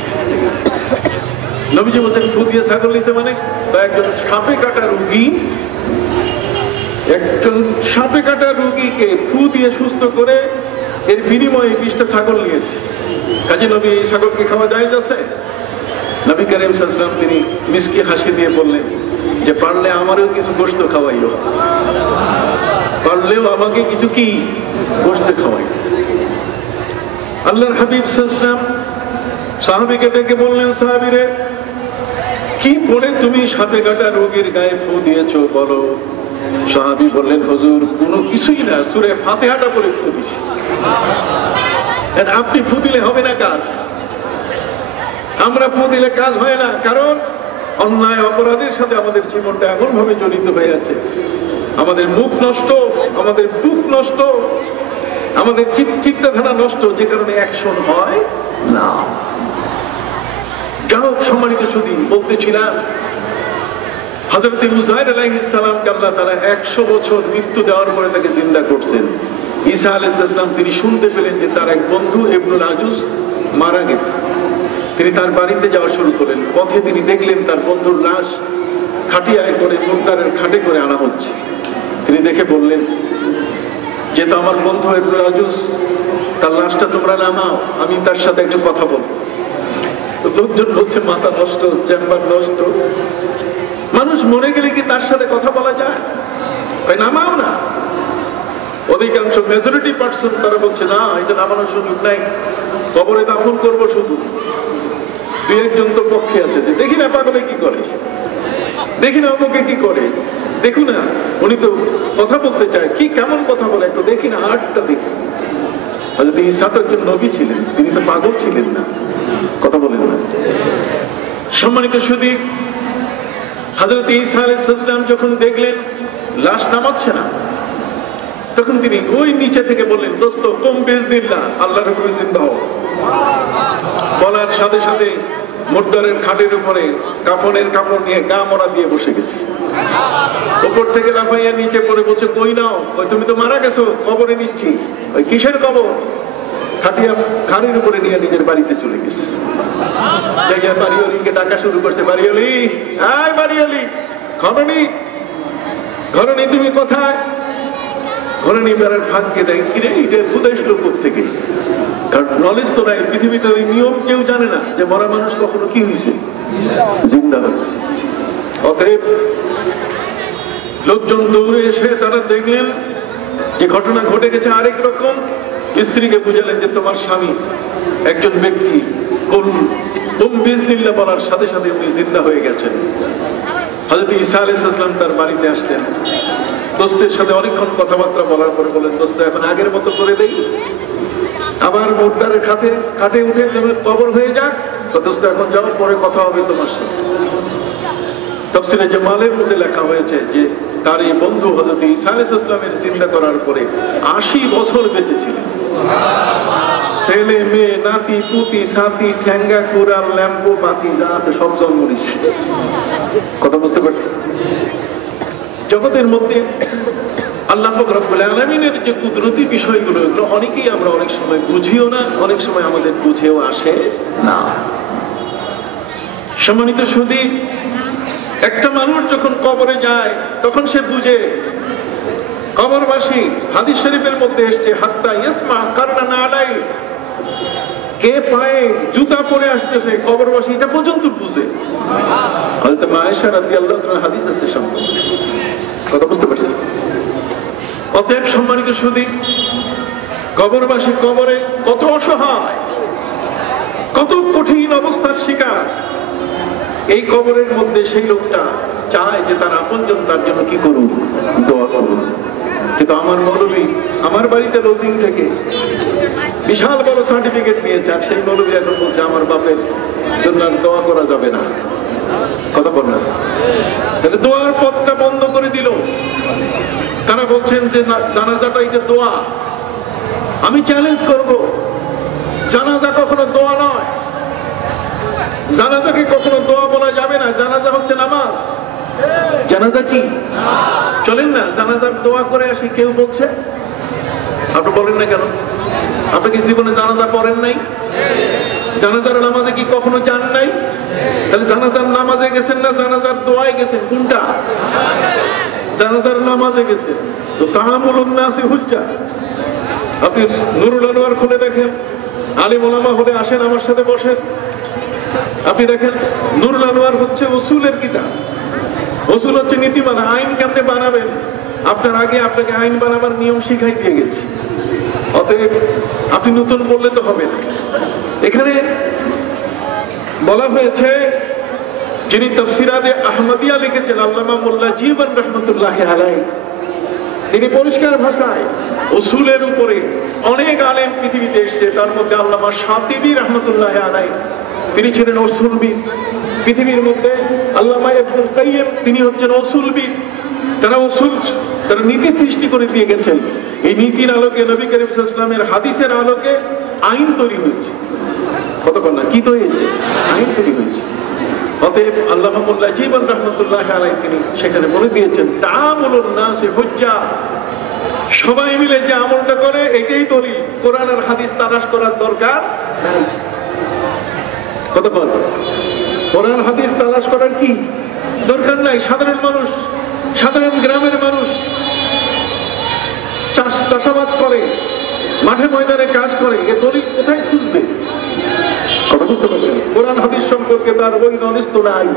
নবীজি বলছেন ফু দিয়ে ছাগল নিছে মানে? তো একজন সাপে কাটা রোগীকে ফু দিয়ে সুস্থ করে এর বিনিময়ে 20টা ছাগল নিয়েছে। কাজী নবী এই ছাগলকে খাওয়া জায়েজ আছে? নবী করিম সাল্লাল্লাহু আলাইহি ওয়াসাল্লাম তিনি মিষ্টি হাসি দিয়ে বললেন যে পারলে আমারও কিছু গোশত খাওয়াইও, পারলেও আমাকে কিছু কি গোশত খাওয়াইও। আল্লাহর হাবিব সাল্লাল্লাহু আলাইহি ওয়াসাল্লাম সাহাবীকে ডেকে বললেন, সাহাবীরে কি পড়ে তুমি সাপে কাটা রোগীর গায়ে ফু দিয়েছো বলো। সাহাবী বললেন, হুজুর কোনো কিছুই না, সূরা ফাতিহাটা পড়ে ফু দিছি। আপনি ফু দিলে হবে না কাজ, আমরা ফু দিলে কাজ হয় না। কারণ অন্যায় অপরাধের সাথে আমাদের জীবনটা এমন ভাবে জড়িত হয়ে আছে, আমাদের মুখ নষ্ট, আমাদের বুক নষ্ট, আমাদের চিন্তাধারা নষ্ট, যে কারণে অ্যাকশন হয় না। যাই হোক, সম্মানিত সুধী, বলতেছিলাম হযরত উযাইর আলাইহিস সালামকে আল্লাহ তাআলা 100 বছর মৃত্যু দেওয়ার পরে তাকে জিন্দা করছেন। ঈসা আলাইহিস সালাম তিনি শুনতে পেলেন যে তার এক বন্ধু ইবনুল আজুজ মারা গেছে। তিনি তার বাড়িতে যাওয়া শুরু করলেন। পথে তিনি দেখলেন তার বন্ধুর লাশ খাটিয়ায় করে, মুর্দারের খাটে করে আনা হচ্ছে। তিনি দেখে বললেন, যে তো আমার বন্ধু ইবনুল আজুজ, তার লাশটা তোমরা নামাও, আমি তার সাথে একটু কথা বলবো। তো লোকজন বলছে মাথা নষ্ট, চেম্বার নষ্ট, মানুষ মরে গেলে কি তার সাথে কথা বলা যায়? নামাও না। অধিকাংশ মেজরিটি পার্সন তারা বলছে না, এটা নামানোর সুযোগ নাই, কবরে দাফন করবো শুধু। দুই একজন তো পক্ষে আছে যে দেখি না পাগলে কি করে, দেখি না অমুকে কি করে, দেখুন না উনি তো কথা বলতে চায়, কি কেমন কথা বলে একটু দেখি না, হার্টটা দেখি। হযরত ঈসা তো একজন নবী ছিলেন, তিনি তো পাগল ছিলেন না, কথা বলেন না। সম্মানিত সুধী, হযরত ঈসা আলাইহিস সালাম যখন দেখলেন লাশ নামাচ্ছে না, তখন তিনি ওই নিচে থেকে বললেন, দোস্ত কম বিজনিল্লাহ, আল্লাহর হুকুমে জিন্দা হও। বলার সাথে সাথে মুর্দারের খাটের উপরে কাফনের কাপড় নিয়ে গা মরা দিয়ে বসে গেছে। উপর থেকে লাফাইয়া নিচে পড়ে বলছে, কই নাও, ওই তুমি তো মারা গেছো, কবরে নিচ্ছি। ওই কিসের কবর? খাটিয়া খাড়ির উপরে নিয়ে নিজের বাড়িতে চলে গেছে। জায়গায় বাড়িওয়ালিকে ডাকা শুরু করছে, বাড়িওয়ালি, আয় বাড়িওয়ালি, ঘরনি ঘরনি তুমি কোথায়? ঘরনি বেড়ার ফাঁককে দেয়, কিরে এটা ফুদাইছিল কোত্থেকে? কারণ নলেজ তো নাই, পৃথিবীতে ওই নিয়ম কেউ জানে না যে মরা মানুষ কখনো কি হয়েছে, জিন্দা হচ্ছে। অতএব লোকজন দৌড়ে এসে তারা দেখলেন যে ঘটনা ঘটে গেছে আরেক রকম। স্ত্রীকে বুঝালেন যে তোমার স্বামী একজন ব্যক্তি কোন বিজনিল্লাহ বলার সাথে সাথে উনি জিন্দা হয়ে গেছেন। হযরত ঈসা আলাইহিস সালাম তার বাড়িতে আসলেন, দোস্তের সাথে অনেকক্ষণ কথাবার্তা বলার পরে বলেন, দোস্ত এখন আগের মতো করে দেই, আবার মুর্দারের খাটে উঠে কবর হয়ে যাক, তো দোস্ত এখন যাও, পরে কথা হবে তোমার সাথে। তাফসীরে জামালের মধ্যে লেখা হয়েছে যে তার এই বন্ধু হযরত ঈসা আলাইহিস সালামের জিন্দা করার পরে 80 বছর বেঁচে ছিলেন। ছেলে মেয়ে নাতি পুতি সাথী ঠ্যাঙ্গা কুড়াল ল্যাম্পো বাতি যা আছে সব জন্ম নিছে। কথা বুঝতে পারছেন? জগতের মধ্যে আল্লাহ পাক রব্বুল আলামিনের যে কুদরতি বিষয়গুলো, এগুলো অনেকেই আমরা অনেক সময় বুঝিও না, অনেক সময় আমাদের বুঝেও আসে না। সম্মানিত সুধী, একটা মানুষ যখন কবরে যায় তখন সে বুঝে, কবরবাসী, হাদিস শরীফের মধ্যে এসেছে, হাত্তা ইয়াসমা কারনান আলাই, কে পায়ে জুতা পরে আসতেছে, কবরবাসী এটা পর্যন্ত বুঝে। হযরত আয়েশা রাদিয়াল্লাহু তাআলা হাদিস আছে সম্পর্কে, কথা বুঝতে পারছেন? অতএব সম্মানিত সুধী, কবরবাসী কবরে কত অসহায়, কত কঠিন অবস্থার শিকার। এই কবরের মধ্যে সেই লোকটা চায় যে তার আপনজন তার জন্য কি করুক, দোয়া করুক। কিন্তু আমার মৌলবী আমার বাড়িতে লজিং থেকে বিশাল বড় সার্টিফিকেট নিয়েছে, আর সেই মৌলবী এখন বলছে আমার বাপের জন্য দোয়া করা যাবে না। কথা বল না, তাহলে দোয়ার পথটা বন্ধ করে দিল। তারা বলছেন যে জানাজাটা এটা দোয়া। আমি চ্যালেঞ্জ করব, জানাজা কখনো দোয়া নয়, জানাজাকে কখনো দোয়া বলা যাবে না। জানাজা হচ্ছে নামাজ। জানাজা কি চলেন না, জানাজার দোয়া করে আসি কেউ বলছে? আপনি বলেন না কেন? আপনি কি জীবনে জানাজা পড়েন নাই? জানাজার নামাজে কি কখনো যান নাই? তাহলে জানাজার নামাজে গেছেন না জানাজার দোয়ায় গেছেন? কোনটা? জানাজার নামাজে গেছেন। তো তাহামুলুন নাসি হুজ্জা। আপনি নুরুল আনোয়ার খুলে দেখেন, আলিম ওলামা হলে আসেন আমার সাথে বসেন, আপনি দেখেন নুরুল আনোয়ার হচ্ছে উসুলের কিতাব। উসুল হচ্ছে নীতিমালা, আইন কেমনে বানাবেন আপনার আগে আপনাকে আইন বানাবার নিয়ম শিখাই দিয়ে গেছে। অতএব আপনি নতুন বললে তো হবে না। এখানে বলা হয়েছে যিনি তাফসিরাতে আহমদিয়া লিখেছেন আল্লামা মোল্লা জীবন রহমতুল্লাহ আলাইহি, তিনি পরিষ্কার ভাষায় উসুলের উপরে অনেক আলেম পৃথিবীতে এসেছে। তার মধ্যে আল্লামা শাতিবী রহমতুল্লাহ আলাইহি, তিনি ছিলেন উসুলবিদ। পৃথিবীর মধ্যে আল্লামা ইবনুল কাইয়্যিম, তিনি হচ্ছেন উসুলবিদ। তারা নীতি সৃষ্টি করে দিয়ে গেছেন। এই নীতির আলোকে নবী করিম সাল্লাল্লাহু আলাইহি ওয়াসাল্লামের হাদিসের আলোকে আইন তৈরি হয়েছে। কতক্ষণ না কি তৈরি হয়েছে? আইন তৈরি হয়েছে। অতএব আল্লামা মোল্লা জীবন রহমতুল্লাহ আলাইহি তিনি সেখানে বলে দিয়েছেন তাআমুলুন নাসি হুজ্জা। সবাই মিলে যে আমলটা করে এটাই দলিল, কোরআন আর হাদিস তালাশ করার দরকার নাই। কতক্ষণ? কোরআন হাদিস তালাশ করার কি দরকার নাই। সাধারণ মানুষ, সাধারণ গ্রামের মানুষ চাষাবাদ করে, মাঠে ময়দানে কাজ করে, এ দলিল কোথায় খুঁজবে? কথা বুঝতে পারছেন? কোরআন হাদিস সম্পর্কে তার ওই নলেজ তো নাই।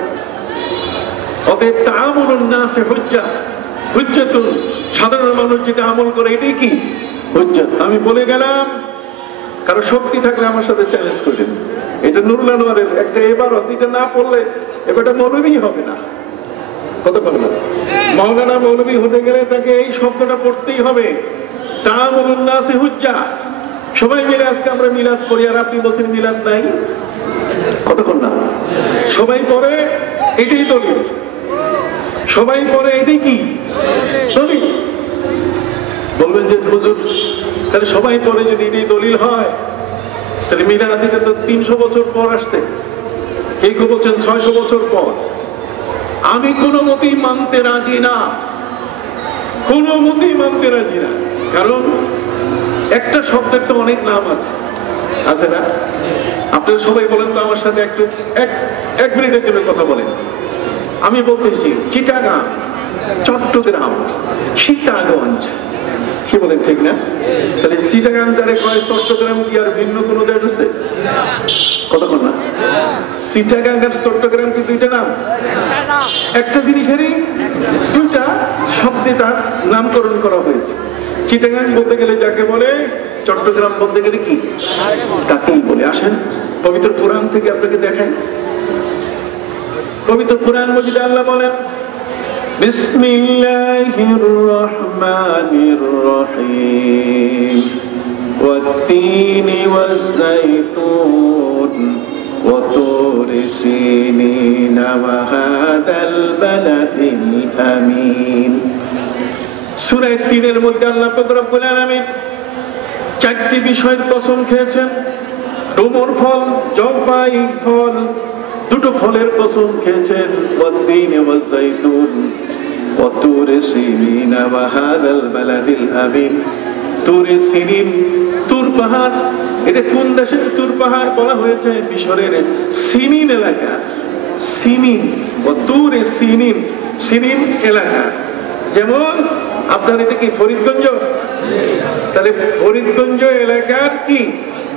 অতএব তাআমুলুন নাসি হুজ্জা, হুজ্জাতুন, সাধারণ মানুষ যেটা আমল করে এটাই কি হুজ্জাত। আমি বলে গেলাম, কারো শক্তি থাকলে আমার সাথে চ্যালেঞ্জ করেন। এটা নুরুল আনোয়ারের একটা ইবারত, এটা না পড়লে এবারটা মৌলবী হবে না। কত পারবে? মাওলানা মৌলবী হতে গেলে তাকে এই শব্দটা পড়তেই হবে, তাআমুলুন নাসি হুজ্জা। সবাই মিলে আজকে আমরা মিলাদ পড়ি, আর আপনি বলছেন মিলাদ নাই। কতক্ষণ না? সবাই পড়ে এটাই দলিল, সবাই পড়ে এটাই কি দলিল। বলবেন যে হুজুর তাহলে সবাই পড়ে যদি এটাই দলিল হয়, তাহলে মিলাদ দিতে তো 300 বছর পর আসছে, কেউ বলছেন 600 বছর পর। আমি কোনো মতেই মানতে রাজি না, কোনো মতেই মানতে রাজি না। কারণ একটা শব্দের তো অনেক নাম আছে, আছে না? আপনারা সবাই বলেন তো আমার সাথে একটু এক মিনিটের জন্য কথা বলেন। আমি বলতেছি চিটাগাং, চট্টগ্রাম, সীতাগঞ্জ, কি বলেন ঠিক না? তাহলে চিটাগাং যারে কয়, চট্টগ্রাম কি আর ভিন্ন কোনো দেশ আছে? কতক্ষণ না? চিটাগাং আর চট্টগ্রাম কি দুইটা নাম? একটা জিনিসেরই দুইটা শব্দে তার নামকরণ করা হয়েছে। চিটাগাং বলতে গেলে যাকে বলে, চট্টগ্রাম বলতে গেলে কি তাকেই বলে। আসেন পবিত্র কোরআন থেকে আপনাকে দেখাই। পবিত্র কোরআন মজিদে আল্লাহ বলেন বিসমিল্লাহির রহমানির রহিম ওয়াত-তিনি ওয়াজ-যাইতুন ওয়া তুরি সিনিন ওয়া হাদাল বালাদিল আমিন। সূরা ৩-এর মধ্যে আল্লাহ পাক রব্বুল আলামিন 4টি বিষয়ের কসম খেয়েছেন। ডুমুর ফল, জলপাই ফল, দুটো ফলের কসম খেয়েছেন। ওয়াত-তিনি ওয়াজ-যাইতুন ওয়া তুরি সিনিন ওয়া হাদাল বালাদিল আমিন। তুরি সিনিন, তুর পাহাড়। এটা কোন দেশের তুর পাহাড় বলা হয়েছে? মিশরের সিনিন এলাকা। সিনিন ওয়া তুরি সিনিন, সিনিন এলাকা। যেমন আপনার এটা কি ফরিদগঞ্জ? তাহলে ফরিদগঞ্জ এলাকার কি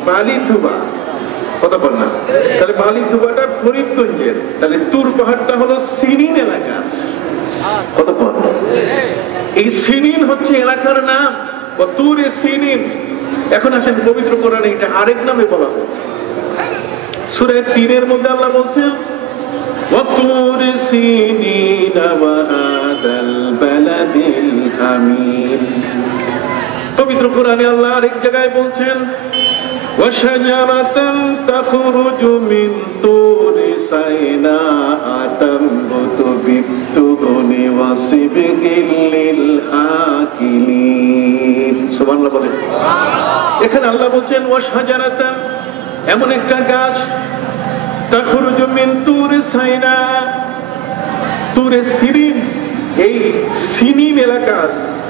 বালিথুবা, কথা বল না? তাহলে বালিথুবাটা ফরিদগঞ্জের, তাহলে তুর পাহাড়টা হলো সিনিন এলাকা। কত বল? এই সিনিন হচ্ছে এলাকার নাম, তুরে সিনিন। এখন আসেন পবিত্র কোরআনে এটা আরেক নামে বলা হয়েছে। সূরা ৩-এর মধ্যে আল্লাহ বলছেন وطور سينين وهذا البلد الأمين পবিত্র কোরআনে আল্লাহ আরেক জায়গায় বলছেন وشجرة تخرج من طور سيناء تنبت بالدهن وصبغ للآكلين সুবহানাল্লাহ বলেন। এখানে আল্লাহ বলছেন ওয়াশাজারাতান, এমন একটা গাছ, তাখরুজু মিন তুরি সাইনা, তুরে সিনিন, এই সিনিন এলাকা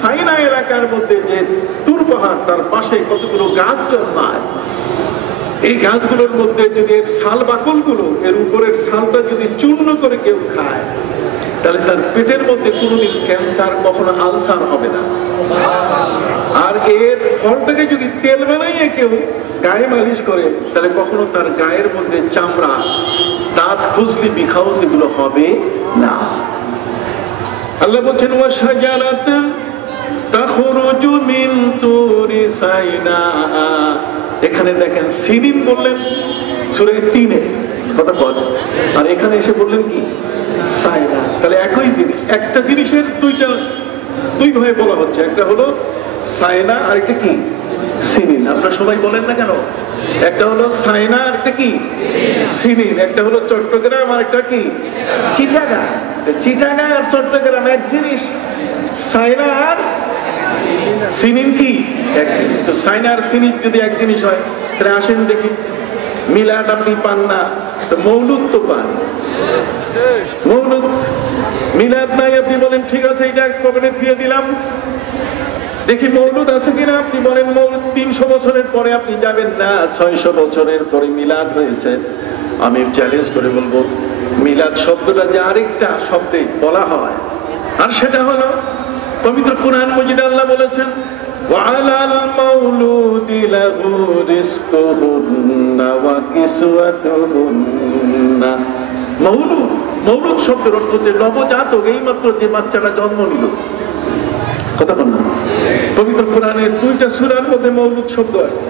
সাইনা এলাকার মধ্যে যে তুর পাহাড় তার পাশে কতগুলো গাছ জন্মায়, এই গাছগুলোর মধ্যে যদি এর ছাল বাকলগুলো, এর উপরের ছালটা যদি চূর্ণ করে কেউ খায় তাহলে তার পেটের মধ্যে কোনোদিন ক্যান্সার, কখনো আলসার হবে না। আর এর ফলটাকে যদি তেল বানাইয়ে কেউ গায়ে মালিশ করে তাহলে কখনো তার গায়ের মধ্যে চামড়া, দাঁত খুজলি, বিখাউস এগুলো হবে না। আল্লাহ বলছেন ওয়াশাজারাতান তাখরুজু মিন তুরি সাইনা, এখানে দেখেন সিনিন বললেন সূরা 3-এ কথা বল, আর এখানে এসে বললেন কি সাইনা। তাহলে একই জিনিস, একটা জিনিসের দুই ভাবে বলা হচ্ছে, একটা হলো সাইনা আর একটা কি সিনিন। আপনারা সবাই বলেন না কেন? একটা হলো সাইনা আর একটা কি সিনিন, একটা হলো চট্টগ্রাম আর একটা কি চিটাগাং। চিটাগাং আর চট্টগ্রাম এক জিনিস, সাইনা আর সিনিন কি এক জিনিস। তো সাইনা আর সিনিন যদি এক জিনিস হয় তাহলে আসেন দেখি, মিলাদ আপনি পান না তো মৌলুদ তো পান। মৌলুদ মিলাদ নাই, আপনি বলেন ঠিক আছে এটা পকেটে থুয়ে দিলাম, দেখি মৌলুদ আছে কিনা। আপনি বলেন মৌলুদ 300 বছরের পরে আপনি যাবেন না, 600 বছরের পরে মিলাদ হয়েছে। আমি চ্যালেঞ্জ করে বলবো মিলাদ শব্দটা যে আরেকটা শব্দে বলা হয়, আর সেটা হলো পবিত্র কুরআন মজিদে আল্লাহ বলেছেন ওয়ালাল মাউলুদি লাহু রিজকুহুন্না ওয়া কিসওয়াতুহুন্না। মৌলুদ, মৌলুদ শব্দের অর্থ হচ্ছে নবজাতক, এইমাত্র যে বাচ্চাটা জন্ম নিল। কথা বল না? পবিত্র কোরআনের 2টা সূরার মধ্যে মৌলুদ শব্দ আছে।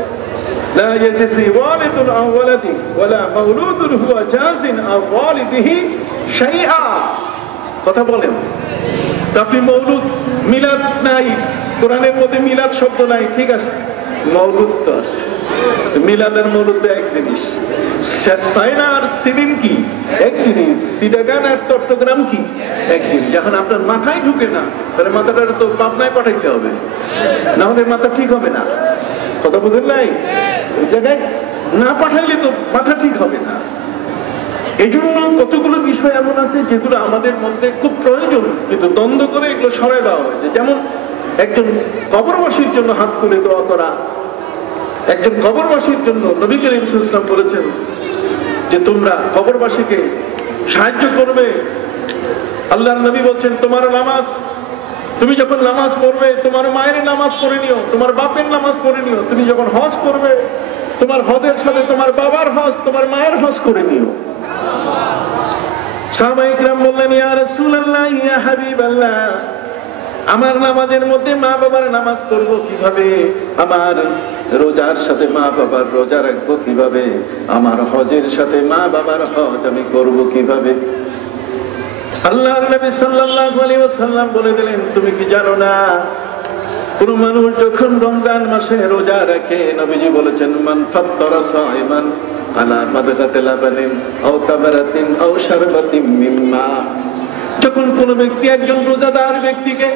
লা ইয়াজজি ওয়ালিদুন আন ওয়ালাদি ওয়ালা মাউলুদুন হুয়া জাযিন আন ওয়ালিদিহি শাইআ। কথা বলেন তো আপনি মৌলুদ, মিলাদ নাই, কোরআনের মধ্যে মিলাদ শব্দ নাই, ঠিক আছে, মৌলুদ তো আছে। মিলাদ আর মৌলুদ এক জিনিস। সাইনা আর সিনিন কি এক জিনিস, চিটাগাং আর চট্টগ্রাম কি এক জিনিস। যখন আপনার মাথায় ঢুকে না তাহলে মাথাটা তো পাবনায় পাঠাইতে হবে, না হলে মাথা ঠিক হবে না। কথা বুঝেন নাই? ওই জায়গায় না পাঠাইলে তো মাথা ঠিক হবে না। এই জন্য কতগুলো বিষয় এমন আছে যেগুলো আমাদের মধ্যে খুব প্রয়োজন, কিন্তু দ্বন্দ্ব করে এগুলো সরাই দেওয়া হয়েছে। যেমন একজন কবরবাসীর জন্য হাত তুলে দোয়া করা। একজন কবরবাসীর জন্য নবী করিম সাল্লাল্লাহু আলাইহি ওয়াসাল্লাম বলেছেন যে তোমরা কবরবাসীকে সাহায্য করবে। আল্লাহর নবী বলছেন তোমার নামাজ, তুমি যখন নামাজ পড়বে তোমার মায়ের নামাজ পড়ে নিও, তোমার বাপের নামাজ পড়ে নিও। তুমি যখন হজ করবে তোমার হজের সাথে তোমার বাবার হজ, তোমার মায়ের হজ করে নিও। সাহাবায়ে কিরাম বললেন ইয়া রাসূলুল্লাহ ইয়া হাবিবাল্লাহ, আমার নামাজের মধ্যে মা বাবার নামাজ পড়বো কিভাবে, আমার রোজার সাথে মা বাবার রোজা রাখবো কিভাবে, আমার হজের সাথে মা বাবার হজ আমি করব কিভাবে? আল্লাহর নবী সাল্লাল্লাহু আলাইহি ওয়াসাল্লাম বলে দিলেন তুমি কি জানো না, কোন মানুষ যখন রমজান মাসে রোজা রাখে, নবীজি বলেছেন মান ফাত্তারা সাইমান আলা মাদগাতি লাবানিন আও তামারাতিন আও শারবাতিন মিম্মা, যখন কোন ব্যক্তি একজন রোজাদার ব্যক্তিকে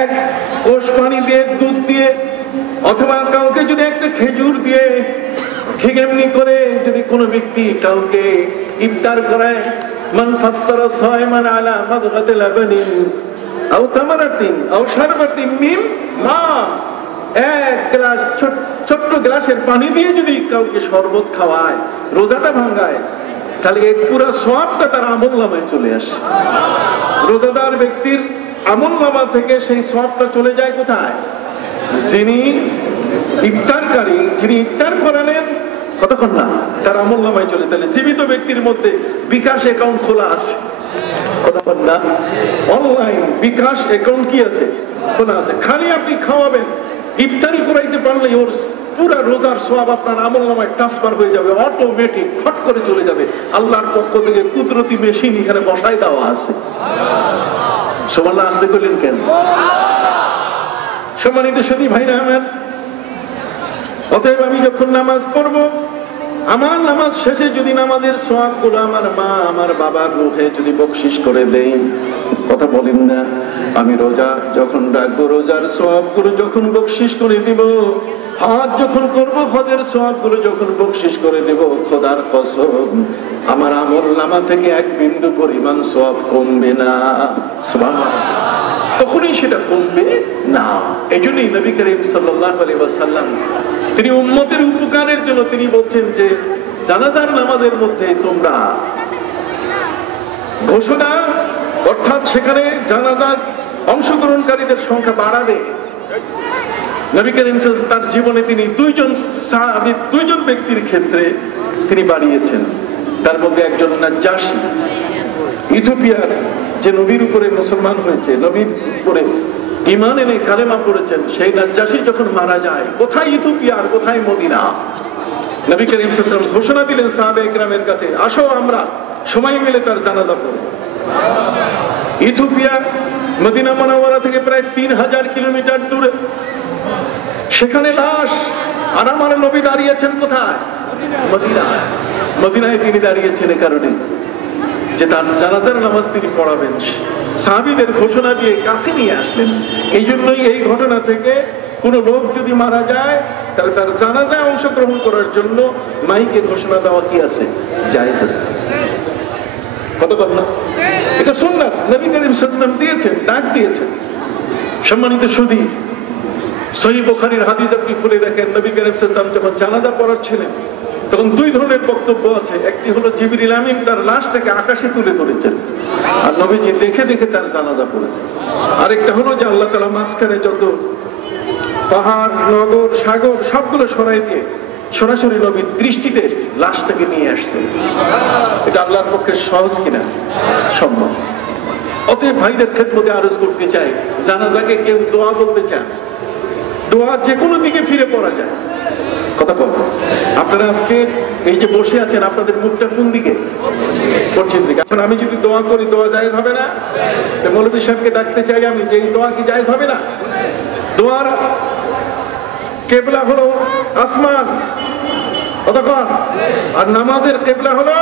এক কোষ পানি দিয়ে, দুধ দিয়ে, অথবা কাউকে যদি একটা খেজুর দিয়ে, ঠিক এমনি করে যদি কোনো ব্যক্তি কাউকে ইফতার করায়, মান ফাত্তারা সাইমান আলা মাদগাতি লাবানিন আও তামারাতিন আও শারবাতিন মিম্মা, এক গ্লাস ছোট্ট গ্লাসের পানি দিয়ে যদি কাউকে শরবত খাওয়ায়, রোজাটা ভাঙায়, তাহলে এই পুরো সওয়াবটা তার আমলনামায় চলে আসে। রোজাদার ব্যক্তির আমলনামা থেকে সেই সওয়াবটা চলে যায় কোথায়? যিনি ইফতারকারী, যিনি ইফতার করালেন, কতক্ষণ না তার আমলনামায় চলে। তাহলে জীবিত ব্যক্তির মধ্যে বিকাশ অ্যাকাউন্ট খোলা আছে, কতক্ষণ না অনলাইন বিকাশ অ্যাকাউন্ট কি আছে? খোলা আছে। খালি আপনি খাওয়াবেন, ইফতারি করাইতে পারলে ওর পুরা রোজার সওয়াব আপনার আমলনামায় ট্রান্সফার হয়ে যাবে, অটোমেটিক ফট করে চলে যাবে। আল্লাহর পক্ষ থেকে কুদরতি মেশিন এখানে বসাই দেওয়া আছে। সুবহানাল্লাহ আসতে কইলেন কেন? সম্মানিত সাথী ভাইরা আমার, অতএব আমি যখন নামাজ পড়বো, আমার নামাজ শেষে যদি নামাজের সওয়াবগুলো আমার মা আমার বাবার রূহে যদি বকশিশ করে দেন, কথা বলেন না, আমি রোজা যখন রাখবো রোজার সওয়াবগুলো যখন বকশিশ করে দিব, হজ যখন করব হজের সওয়াবগুলো যখন বকশিশ করে দেব, খোদার কসম আমার আমলনামা থেকে এক বিন্দু পরিমাণ সওয়াব কমবে না। সুবহানাল্লাহ, তখনই সেটা কমবে না। এই জন্যই নবী করিম সাল্লাল্লাহু আলাইহি ওয়াসাল্লাম তিনি উম্মতের উপকারের জন্য তিনি বলছেন যে জানাজার নামাজের মধ্যে তোমরা ঘোষণা, অর্থাৎ সেখানে জানাজার অংশগ্রহণকারীদের সংখ্যা বাড়াবে। নবী করিম সাল্লাল্লাহু তার জীবনে তিনি দুইজন ব্যক্তির ক্ষেত্রে তিনি বাড়িয়েছেন। তার মধ্যে একজন নাজ্জাশী, ইথিওপিয়ার যে নবীর উপরে মুসলমান হয়েছে, নবীর উপরে ঈমান এনে কালেমা পড়েছেন, সেই নাজ্জাশী যখন মারা যায়, কোথায় ইথিওপিয়া আর কোথায় মদিনা, নবী করিম সাল্লাল্লাহু আলাইহি ওয়াসাল্লাম ঘোষণা দিলেন সাহাবায়ে কেরামের কাছে, আসো আমরা সবাই মিলে তার জানাজা পড়ব। ইথিওপিয়া মদিনা মুনাওয়ারা থেকে প্রায় 3000 কিলোমিটার দূরে, সেখানে লাশ, আর আমার নবী দাঁড়িয়েছেন কোথায়? মদিনায়। মদিনায় তিনি দাঁড়িয়েছেন এ কারণে যে তার জানাজার নামাজ তিনি পড়াবেন। সাহাবীদের ঘোষণা দিয়ে কাছে নিয়ে আসলেন। এই জন্যই এই ঘটনা থেকে কোন লোক যদি মারা যায় তাহলে তার জানাজায় অংশগ্রহণ করার জন্য মাইকে ঘোষণা দেওয়া কি আছে? জায়েজ আছে। কতক্ষণ না, এটা সুন্নাত, নবী করিম সাল্লাল্লাহু আলাইহি ওয়াসাল্লাম দিয়েছেন, ডাক দিয়েছেন। সম্মানিত সুধী, সহিহ বুখারীর হাদিস আপনি খুলে দেখেন, নবী করিম সাল্লাল্লাহু আলাইহি ওয়াসাল্লাম যখন জানাজা পড়াচ্ছিলেন তখন দুই ধরনের বক্তব্য আছে। একটি হলো জিবরিল আমিন তার লাশটাকে আকাশে তুলে ধরেছেন আর নবীজি দেখে দেখে তার জানাজা পড়েছেন। আরেকটা হলো যে আল্লাহ তাআলা মাঝখানে যত পাহাড়, নগর, সাগর সবগুলো সরাই দিয়ে সরাসরি নবীর দৃষ্টিতে লাশটাকে নিয়ে আসছেন। এটা আল্লাহর পক্ষে সহজ কিনা? সম্ভব। অতএব ভাইদের খেদমতে আরজ করতে চাই, জানাজাকে কেউ দোয়া বলতে চান, দোয়া যে কোনো দিকে ফিরে পড়া যায়। কথা বলবো, আপনারা আজকে এই যে বসে আছেন, আপনাদের মুখটা কোন দিকে? পশ্চিম দিকে। এখন আমি যদি দোয়া করি, দোয়া জায়েজ হবে না? মৌলভী সাহেবকে ডাকতে চাই আমি যে এই দোয়া কি জায়েজ হবে না? দোয়ার কেবলা হলো আসমান, কতক্ষণ, আর নামাজের কেবলা হলো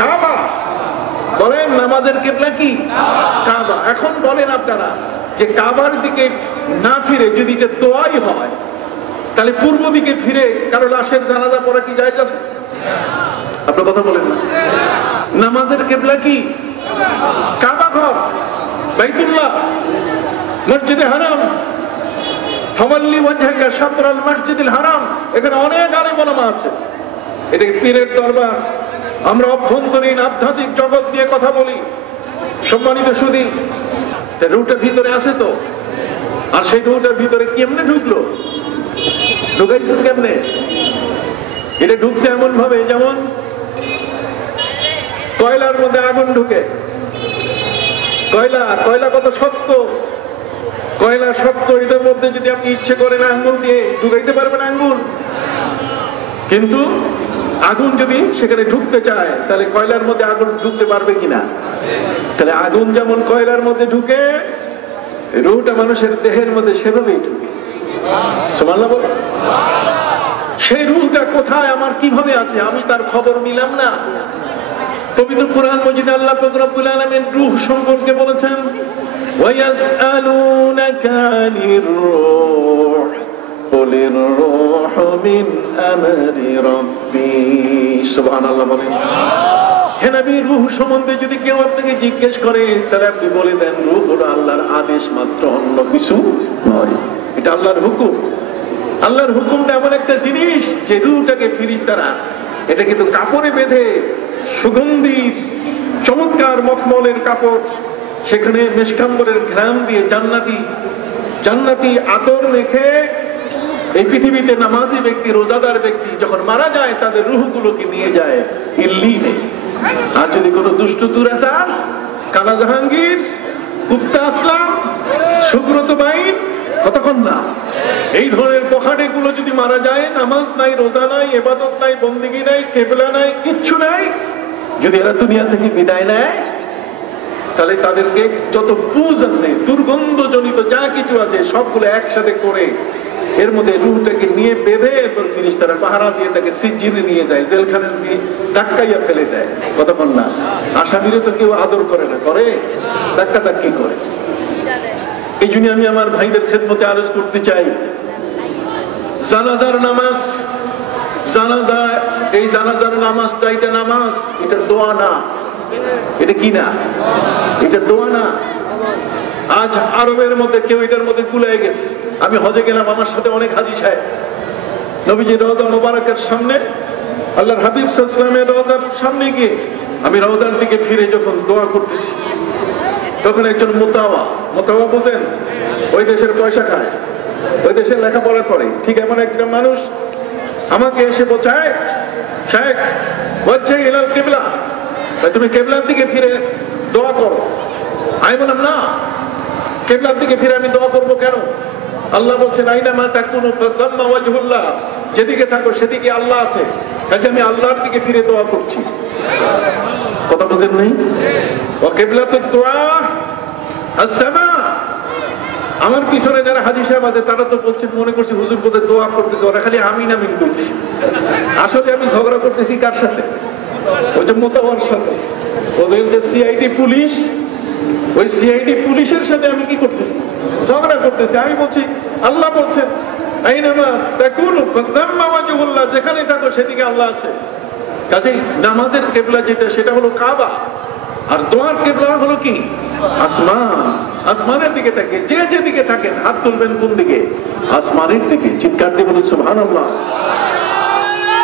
কাবা। বলেন নামাজের কেবলা কি? কাবা। এখন বলেন আপনারা যে কাবার দিকে না ফিরে যদি এটা দোয়াই হয়, তাহলে পূর্ব দিকে ফিরে কারো লাশের জানাজা পড়া কি জায়েজ আছে? আপনার কথা বলেন না। নামাজের কেবলা কি? কাবা ঘর, বাইতুল্লাহ, মসজিদে হারাম। ফাওয়াল্লি ওয়াজহাকা শাতরাল মসজিদিল হারাম। এখানে অনেক আলেম ওলামা আছে। এটা পীরের দরবার। আমরা অভ্যন্তরীণ আধ্যাত্মিক জগৎ দিয়ে কথা বলি। সম্মানিত সুধী, রুটের ভিতরে আছে তো, আর সেই রুটের ভিতরে কেমনে ঢুকলো? ঢুকাইছেন কেমনে? এটা ঢুকছে এমন ভাবে যেমন কয়লার মধ্যে আগুন ঢুকে। কয়লা কত শক্ত, কয়লা শক্ত, এটার মধ্যে যদি আপনি ইচ্ছে করেন আঙ্গুল দিয়ে ঢুকাইতে পারবেন আঙ্গুল, কিন্তু আগুন যদি সেখানে ঢুকতে চায় তাহলে কয়লার মধ্যে আগুন ঢুকতে পারবে কিনা? তাহলে আগুন যেমন কয়লার মধ্যে ঢুকে, রুহটা মানুষের দেহের মধ্যে সেভাবেই ঢুকে। সুবহানাল্লাহ বলো। সেই রুহটা কোথায়, আমার কিভাবে আছে, আমি তার খবর নিলাম না। পবিত্র কুরআন মজিদে আল্লাহ পাক রব্বুল আলামিন রূহ সম্পর্কে বলেছেন, ওয়ায়াসআলুনাকা আনির রূহ কুলির রূহু মিন আমরি রাব্বি। সুবহানাল্লাহ বলেন। হে নবী, রূহ সম্বন্ধে যদি কেউ আপনাকে জিজ্ঞেস করে তাহলে আপনি বলে দেন রূহ হলো আল্লাহর আদেশ মাত্র, অন্য কিছু নয়। এটা আল্লাহর হুকুম। আল্লাহর হুকুমটা এমন একটা জিনিস যে রূহটাকে ফেরেশতারা এটা কিন্তু কাপড়ে বেঁধে, সুগন্ধি চমৎকার মখমলের কাপড়, সেখানে মেশকাম্বরের ঘ্রাণ দিয়ে জান্নাতি আতর মেখে এই পৃথিবীতে নামাজি ব্যক্তি, রোজাদার ব্যক্তি যখন মারা যায় তাদের রূহগুলোকে নিয়ে যায় ইল্লিনে। আর যদি কোনো দুষ্ট দুরাচার, কালা জাহাঙ্গীর, কুত্তা আসলাম, সুব্রত বাইন কতক্ষণ না এই ধরনের পখাড়েগুলো যদি মারা যায়, নামাজ নাই, রোজা নাই, ইবাদত নাই, বন্দেগী নাই, কিবলা নাই, কিচ্ছু নাই, যদি এরা দুনিয়া থেকে বিদায় নেয়, তাহলে তাদেরকে যত পুজ আছে, দুর্গন্ধজনিত যা কিছু আছে, সবগুলো একসাথে করে এর মধ্যে রুহটাকে নিয়ে বেঁধে এরপর ফেরেশতারা পাহারা দিয়ে তাকে সিজিনে নিয়ে যায়, জেলখানায় দিয়ে ধাক্কাইয়া ফেলে দেয়। কতক্ষণ না আসামিরে তো কেউ আদর করে না, করে ধাক্কা ধাক্কি করে। এই জন্য আমি আমার ভাইদের খেদমতে আরজ করতে চাই, জানাজার নামাজ, জানাজা, এই জানাজার নামাজটা এটা নামাজ, এটা দোয়া না। এটা কি না? এটা দোয়া না। আজ আরবের মধ্যে কেউ এটার মধ্যে গুলাই গেছে। আমি হজে গেলাম, আমার সাথে অনেক হাজী সাহেব, নবীজির রওজা মোবারকের সামনে, আল্লাহর হাবিব সাল্লাল্লাহু আলাইহি ওয়াসাল্লামের রওজার সামনে গিয়ে আমি রওজার দিকে ফিরে যখন দোয়া করতেছি, তখন একজন মোতাওয়া বলতেন, ওই দেশের পয়সা খায়, ওই দেশের লেখাপড়া করে, ঠিক এমন একটা মানুষ আমাকে এসে বলছে, শেখ বলছে ইলাল কিবলা, তুমি কিবলার দিকে ফিরে দোয়া করো। আমি বললাম, না, কিবলার দিকে ফিরে আমি দোয়া করবো কেন? আল্লাহ বলছেন আইনামা তাকুনু ফাসাম্মা ওয়াজহুল্লাহ, যেদিকে থাকো সেদিকে আল্লাহ আছে, কাজে আমি আল্লাহর দিকে ফিরে দোয়া করছি। কথা বুঝেন নাই? ওয়া কিবলাতুদ দুআ আস-সামা। আমার পিছনে যারা হাজী সাহেব আছে তারা তো বলছে, মনে করছে হুজুর বোধহয় দোয়া করতেছে, ওরা খালি আমিন আমিন বলছে। আসলে আমি ঝগড়া করতেছি কার সাথে? ওই যে মোতাওয়ার সাথে, ওদের যে সিআইডি পুলিশ, ওই সিআইডি পুলিশের সাথে আমি কি করতেছি? ঝগড়া করতেছি। আমি বলছি আল্লাহ বলছেন আইনামা তাকুনু ফাসাম্মা ওয়াজহুল্লাহ, যেখানে থাকো সেদিকে আল্লাহ আছে। কাজেই নামাজের কিবলা যেটা, সেটা হলো কাবা, আর দোয়ার কিবলা হলো কি? আসমান। আসমানের দিকে থাকে, যে যেদিকে থাকেন হাত তুলবেন কোন দিকে? আসমানের দিকে। চিৎকার দিয়ে বলুন সুবহানাল্লাহ।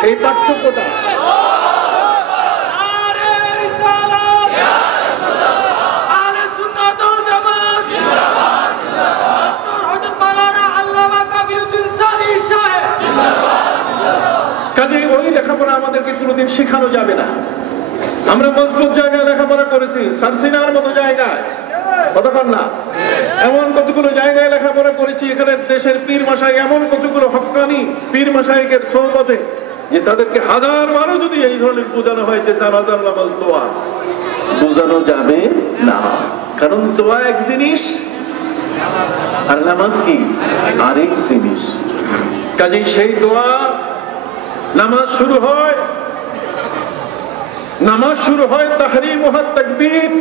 এই পার্থক্যটা কাজে ওই লেখাপড়া আমাদেরকে কোনোদিন শেখানো যাবে না। আমরা মজবুত জায়গায় লেখাপড়া করেছি, সারসিনার মতো জায়গায়, কতক্ষণ না এমন কতগুলো জায়গায় লেখাপড়া করেছি, এখানে দেশের পীর মাসাই এমন কতগুলো হক্কানি পীর মাসাইকের সোহবতে, যে তাদেরকে হাজার বারো যদি এই ধরনের বোঝানো হয় যে জানাজার নামাজ দোয়া, বোঝানো যাবে না। কারণ দোয়া এক জিনিস আর নামাজ কি আরেক জিনিস। কাজেই সেই দোয়া, নামাজ শুরু হয় তাহরিমুহা তাকবীর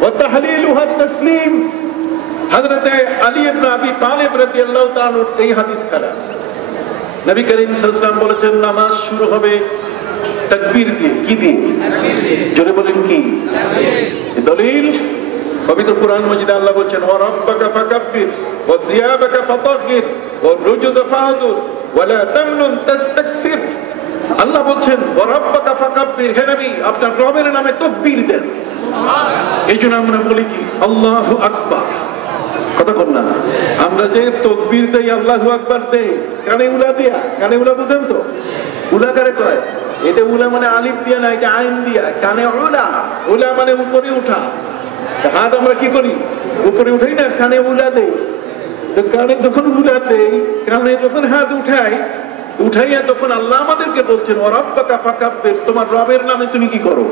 ওয়া তাহলিলুহা তাসলিম। হযরত আলী ইবনে আবি তালিব রাদিয়াল্লাহু তাআলা এই হাদিস করা, নবী করিম সাল্লাল্লাহু আলাইহি ওয়াসাল্লাম বলেছেন নামাজ শুরু হবে তাকবীর দিয়ে। কি দিয়ে? জোরে বলেন কি? দলিল পবিত্র কুরআন মাজিদে আল্লাহ বলেন ওয়া রাব্বাকা ফাকাব্বির ওয়া সিয়াবাকা ফাতাহহির ওয়া রুজুজা ফাহজুর ওয়া লা তামনুন তাস্তাকসির। আল্লাহ বলছেন ওয়া রাব্বাকা ফাকাব্বির, হে নবী আপনার রবের নামে তাকবীর দেন। এইজন্য আমরা বলি কি আল্লাহু আকবার। কতক্ষণ না আমরা যে তাকবীর দেই, আল্লাহু আকবার দেই, কানে উলা দিয়া, কানে উলা বুঝেন তো? উলা কারে কয়? এটা উলা মানে আলিফ দিয়া না, এটা আইন দিয়া। কানে উলা, উলা মানে উপরে উঠা। হাত আমরা কি করি? উপরে উঠাই না, কানে উলা দেই। তো কানে যখন উলা দেই, কানে যখন হাত উঠাইয়া তখন আল্লাহ আমাদেরকে বলছেন ওয়া রাব্বাকা ফাকাব্বির, তোমার রবের নামে তুমি কি করো?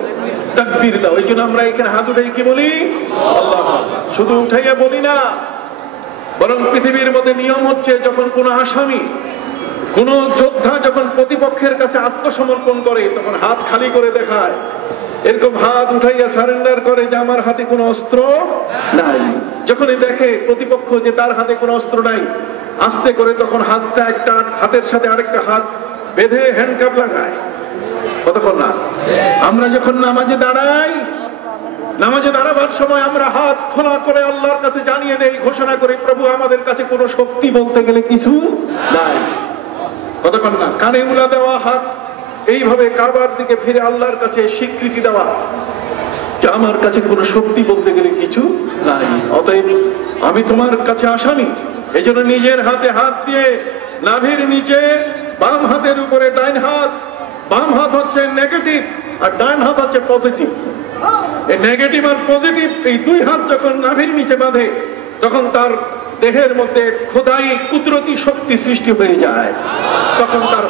তাকবীর দাও। এই জন্য আমরা এখানে হাত উঠাই কি বলি? আল্লাহু আকবার। শুধু উঠাইয়া বলি না, বরং পৃথিবীর মধ্যে নিয়ম হচ্ছে যখন কোন আসামি, কোন যোদ্ধা যখন প্রতিপক্ষের কাছে আত্মসমর্পণ করে তখন হাত খালি করে দেখায়, এরকম হাত উঠাইয়া সারেন্ডার করে যে আমার হাতে কোনো অস্ত্র নাই। যখনই দেখে প্রতিপক্ষ যে তার হাতে কোনো অস্ত্র নাই, আস্তে করে তখন হাতটা একটা হাতের সাথে আরেকটা হাত বেঁধে হ্যান্ডকাপ লাগায়। কতক্ষণ না আমরা যখন নামাজে দাঁড়াই, নামাজে দাঁড়াবার সময় আমরা হাত খোলা করে আল্লাহর কাছে জানিয়ে দেই, ঘোষণা করি প্রভু আমাদের কাছে কোনো শক্তি বলতে গেলে কিছু নাই। কতক্ষণ না কানে উলা দেওয়া, হাত এইভাবে কাবার দিকে ফিরে আল্লাহর কাছে স্বীকৃতি দেওয়া যে আমার কাছে কোনো শক্তি বলতে গেলে কিছু নাই, অতএব আমি তোমার কাছে আসামি। এই জন্য নিজের হাতে হাত দিয়ে নাভির নিচে, বাম হাতের উপরে ডাইন হাত, বাম হাত হচ্ছে নেগেটিভ আর ডান হাত হচ্ছে পজিটিভ। এই নেগেটিভ আর পজিটিভ এই দুই হাত যখন নাভির নিচে বাঁধে তখন তার দেহের মধ্যে খোদাই কুদরতি শক্তি সৃষ্টি হয়ে যায়, তখন তার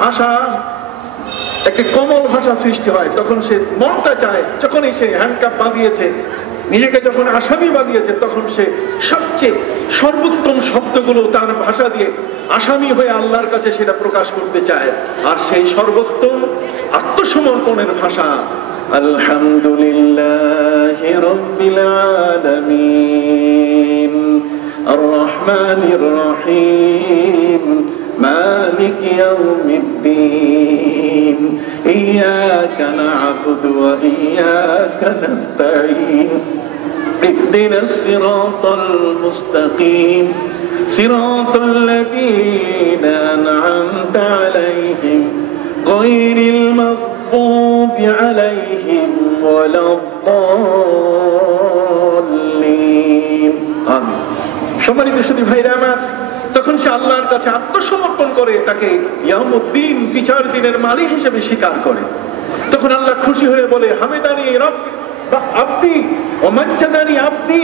ভাষা একটা কমল ভাষা সৃষ্টি হয়। তখন সে মনটা চায়, যখনই সে হ্যান্ডকাপ বাঁধিয়েছে, নিজেকে যখন আসামি বানিয়েছে, তখন সে সবচেয়ে সর্বোত্তম শব্দগুলো তার ভাষা দিয়ে আসামি হয়ে আল্লাহর কাছে সেটা প্রকাশ করতে চায়। আর সেই সর্বোত্তম আত্মসমর্পণের ভাষা আলহামদুলিল্লাহি রাব্বিল আলামিন আর রহমানির রহিম মালিক ইয়াউমিদ্দিন ইয়্যাকা না'বুদু ওয়া ইয়্যাকা নাস্তাঈন ইহদিনাস সিরাতাল মুস্তাকিম সিরাতাল লাযীনা আন'আমতা আলাইহিম গায়রিল মাগযুবি আলাইহিম ওয়ালাদ-দাল্লিন। আমিন। সম্মানিত সুধী ভাইরা আমার, তখন সে আল্লাহর কাছে আত্মসমর্পণ করে, তাকে ইয়াউমুদ্দিন, বিচার দিনের মালিক হিসেবে স্বীকার করে। তখন আল্লাহ খুশি হয়ে বলে, হামিদানি রাব্বি আব্দি ওয়া মাজ্জাদানি আব্দি,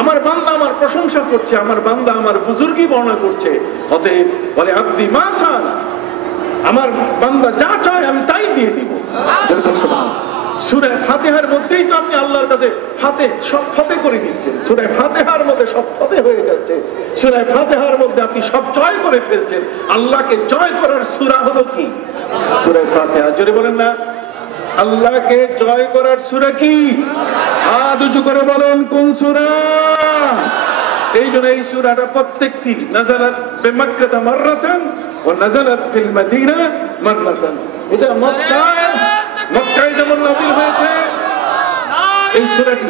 আমার বান্দা আমার প্রশংসা করছে, আমার বান্দা আমার বুজুর্গি বর্ণনা করছে। অতএব বলে, আব্দি মা সাল, আমার বান্দা যা চায় আমি তাই দিয়ে দিব। সূরা ফাতিহার মধ্যেই তো আপনি আল্লাহর কাছে সব ফতে করে দিচ্ছেন। সূরা ফাতিহার মধ্যে সব ফতে হয়ে যাচ্ছে। সূরা ফাতিহার মধ্যে আপনি সব জয় করে ফেলছেন। আল্লাহকে জয় করার সূরা হলো কি? সূরা ফাতিহা। জোরে বলেন না, আল্লাহকে জয় করার সূরা কি? হাত উঁচু করে বলেন, কোন সূরা? এই জন্য এই সূরাটা প্রত্যেকটি নাযালাত বিমাক্কাতা মাররাতান ওয়া নাযালাত ফিল মাদিনা মাররাতান। এটা মক্কায় যেমন নাযিল হয়েছে এই সূরাটি।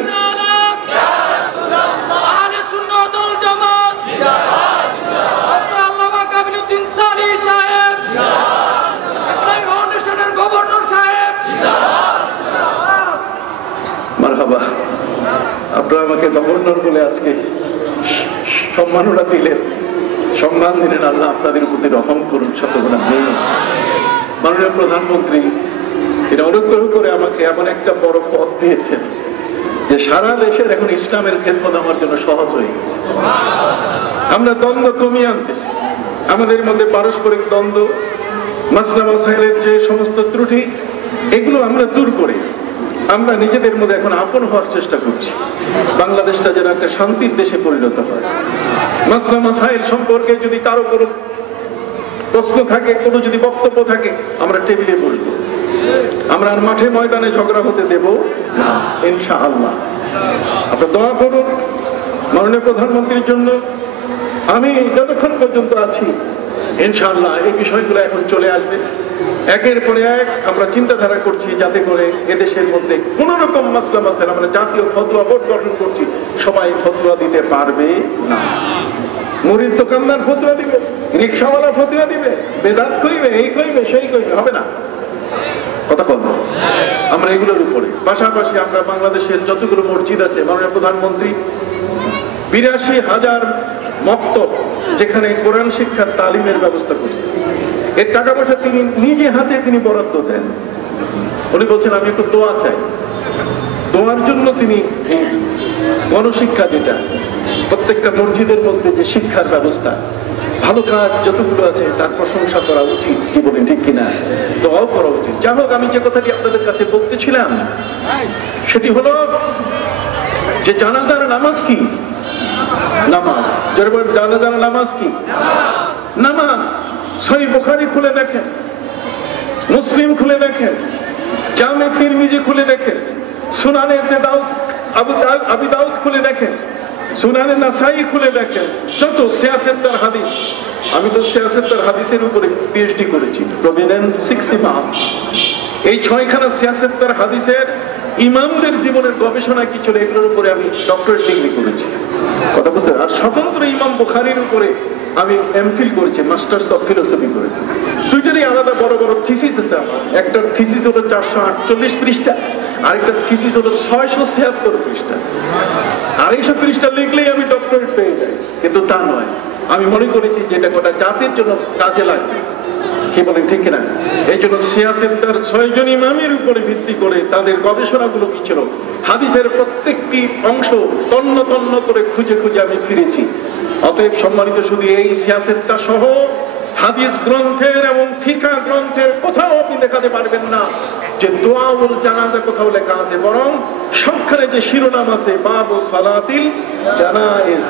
আহলে সুন্নাত ওয়াল জামাত জিন্দাবাদ, আল্লামা কামিলউদ্দিন সারি সাহেব জিন্দাবাদ, ইসলামী ফাউন্ডেশনের গভর্নর সাহেব জিন্দাবাদ। মারহাবা। আপনারা আমাকে গভর্নর বলে আজকে সম্মাননা দিলেন, সম্মান দিলেন। আল্লাহ আপনাদের প্রতি রহম করুন, শতগুণা নেই। মাননীয় প্রধানমন্ত্রী তিনি অনুগ্রহ করে আমাকে এমন একটা বড় পদ দিয়েছেন যে সারা দেশের এখন ইসলামের খেদমত আমার জন্য সহজ হয়ে গেছে। আমরা দ্বন্দ্ব কমিয়ে আনতেছি, আমাদের মধ্যে পারস্পরিক দ্বন্দ্ব, মাসলা মাসাইলের যে সমস্ত ত্রুটি, এগুলো আমরা দূর করে আমরা নিজেদের মধ্যে এখন আপন হওয়ার চেষ্টা করছি। বাংলাদেশটা যেন একটা শান্তির দেশে পরিণত হয়। মাসলা মাসাইল সম্পর্কে যদি কারো কোনো প্রশ্ন থাকে, কোনো যদি বক্তব্য থাকে, আমরা টেবিলে বসবো। আমরা আর মাঠে ময়দানে ঝগড়া হতে দেব না, ইনশাআল্লাহ। আপনারা দোয়া করুন মাননীয় প্রধানমন্ত্রীর জন্য। আমি যতক্ষণ পর্যন্ত আছি ইনশাআল্লাহ এই বিষয়গুলো এখন চলে আসবে। একের পরে এক আমরা চিন্তাধারা করছি যাতে করে এদেশের মধ্যে কোন রকম মাসলা মাসাইল, আমরা জাতীয় ফতোয়া বোর্ড গঠন করছি, সবাই ফতোয়া দিতে পারবে না। মুরিদ দোকানদার ফতোয়া দিবে, রিকশাওয়ালা ফতোয়া দিবে, বেদাত কইবে, এই কইবে, সেই কইবে, হবে না। কথা বলবো আমরা এগুলোর উপরে। পাশাপাশি আমরা বাংলাদেশের যতগুলো মসজিদ আছে, মাননীয় প্রধানমন্ত্রী ৮২,০০০ মক্তব যেখানে কোরআন শিক্ষার তালিমের ব্যবস্থা করছেন, এর টাকা পয়সা তিনি নিজে হাতে তিনি বরাদ্দ দেন। উনি বলছেন আমি একটু দোয়া চাই। দোয়ার জন্য তিনি গণশিক্ষা, যেটা প্রত্যেকটা মসজিদের মধ্যে যে শিক্ষার ব্যবস্থা, ভালো কাজ যতগুলো আছে তার প্রশংসা করা উচিত, কি বলি ঠিক কিনা, দোয়াও করা উচিত। যা হোক, আমি যে কথাটি আপনাদের কাছে বলতেছিলাম সেটি হলো যে জানাজার নামাজ কি? নামাজ। জানাজার নামাজ কি? নামাজ। সহিহ বুখারী খুলে দেখেন, মুসলিম খুলে দেখেন, জামে তিরমিজি খুলে দেখেন, সুনানে ইবনে দাউদ, আবু দাউদ খুলে দেখেন, সুনানে নাসাই খুলে দেখেন, যত সিয়াসেতার হাদিস। আমি তো সিয়াসেতার হাদিসের উপরে পিএইচডি করেছি, প্রভিডেন্ট 6 ইমাম। এই 6খানা সিয়াসেতার হাদিসের ইমামদের জীবনের গবেষণা কি ছিল, এগুলোর উপরে আমি ডক্টরেট ডিগ্রি করেছি। কথা বুঝতে? আর স্বতন্ত্র ইমাম বুখারীর উপরে আমি এমফিল করেছি, মাস্টার্স অফ ফিলোসফি করেছি। দুইটারই আলাদা বড় বড় থিসিস আছে আমার। একটা থিসিস হলো 448 পৃষ্ঠা, আরেকটা থিসিস হলো 676 পৃষ্ঠা। আর এইসব পৃষ্ঠা লিখলেই আমি ডক্টরেট পেয়ে যাই, কিন্তু তা নয়। আমি মনে করেছি যে এটা গোটা জাতির জন্য কাজে লাগবে, কি বলেন ঠিক কিনা? এই জন্য সিয়াসেন্টার 6 জন ইমামের উপরে ভিত্তি করে তাদের গবেষণাগুলো কি ছিল, হাদিসের প্রত্যেকটি অংশ তন্ন তন্ন করে খুঁজে খুঁজে আমি ফিরেছি। অতএব সম্মানিত শুধু এই সিয়াসেন্টার সহ হাদিস গ্রন্থের এবং ফিকহ গ্রন্থের কোথাও আপনি দেখাতে পারবেন না যে দুআউল জানাজা কোথাও লেখা আছে, বরং সবখানে যে শিরোনাম আছে বাবু সালাতিল জানাইজ,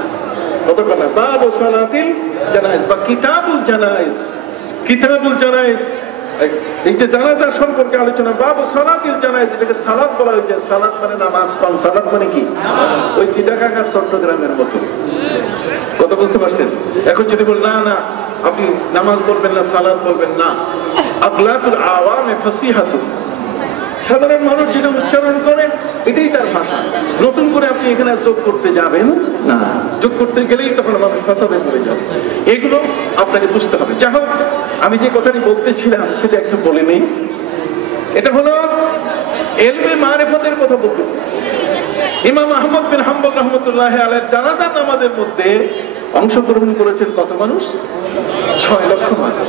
কতক্ষণ বাবু সালাতিল জানাইজ বা কিতাবুল জানাইজ। কিতাবুল জানাইজ এই যে জানাজার সম্পর্কে আলোচনা, বাবু সালাতিল জানাইজ, এটাকে সালাত বলা হয়েছে। সালাত মানে নামাজ, কোন সালাত মানে কি? ওই সিটাকাকার চট্টগ্রামের মতো। কথা বুঝতে পারছেন? এখন যদি বল না না আপনি নামাজ বলবেন না, সালাত বলবেন না, আগলাতুল আওয়ামে ফাসিহাতু, সাধারণ মানুষ যেটা উচ্চারণ করেন এটাই তার ভাষা। নতুন করে আপনি এখানে যোগ করতে যাবেন না, যোগ করতে গেলেই তখন মানুষ ফাসাদে পড়ে যাবে। এগুলো আপনাকে বুঝতে হবে। যাই হোক, আমি যে কথাটি বলতেছিলাম সেটা একটু বলে নেই। এটা হলো ইলমে মারিফতের কথা বলতেছি। ইমাম আহমদ বিন হাম্বল রাহমাতুল্লাহ আলাইহির জানাজার নামাজের মধ্যে অংশগ্রহণ করেছেন কত মানুষ? 6 লক্ষ মানুষ।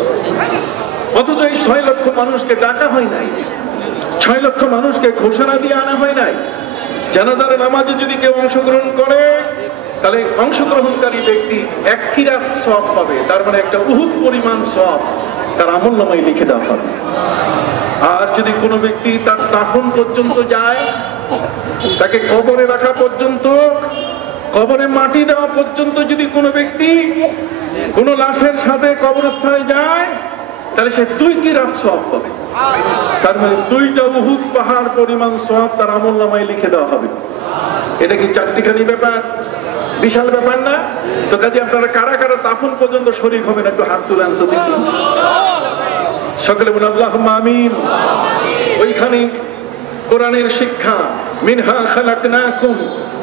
অথচ এই 6 লক্ষ মানুষকে ডাকা হয় নাই, 6 লক্ষ মানুষকে ঘোষণা দিয়ে আনা হয় নাই। জানাজার নামাজে যদি কেউ অংশগ্রহণ করে তাহলে অংশগ্রহণকারী ব্যক্তি 1 কিরাত সওয়াব পাবে, তার মানে একটা উহুদ পরিমাণ সওয়াব তার আমলনামায় লিখে দেওয়া হবে। আর যদি কোনো ব্যক্তি তার দাফন পর্যন্ত যায়, তাকে কবরে রাখা পর্যন্ত, কবরে মাটি দেওয়া পর্যন্ত যদি কোনো ব্যক্তি কোনো লাশের সাথে কবরস্থানে যায়, তাহলে সে 2 কিরাত সওয়াব পাবে। তার মানে 2টা উহুদ পাহাড় পরিমাণ সওয়াব তার আমলনামায় লিখে দেওয়া হবে। এটা কি চারটিখানি ব্যাপার? বিশাল ব্যাপার না? তো কাজে আপনারা কারা কারা দাফন পর্যন্ত শরীক হবেন একটু হাত তুলেন তো দেখি। সকলে বলুন আল্লাহুম্মা আমিন। ওইখানে কোরআনের শিক্ষা, মিনহা খালাকনাকুম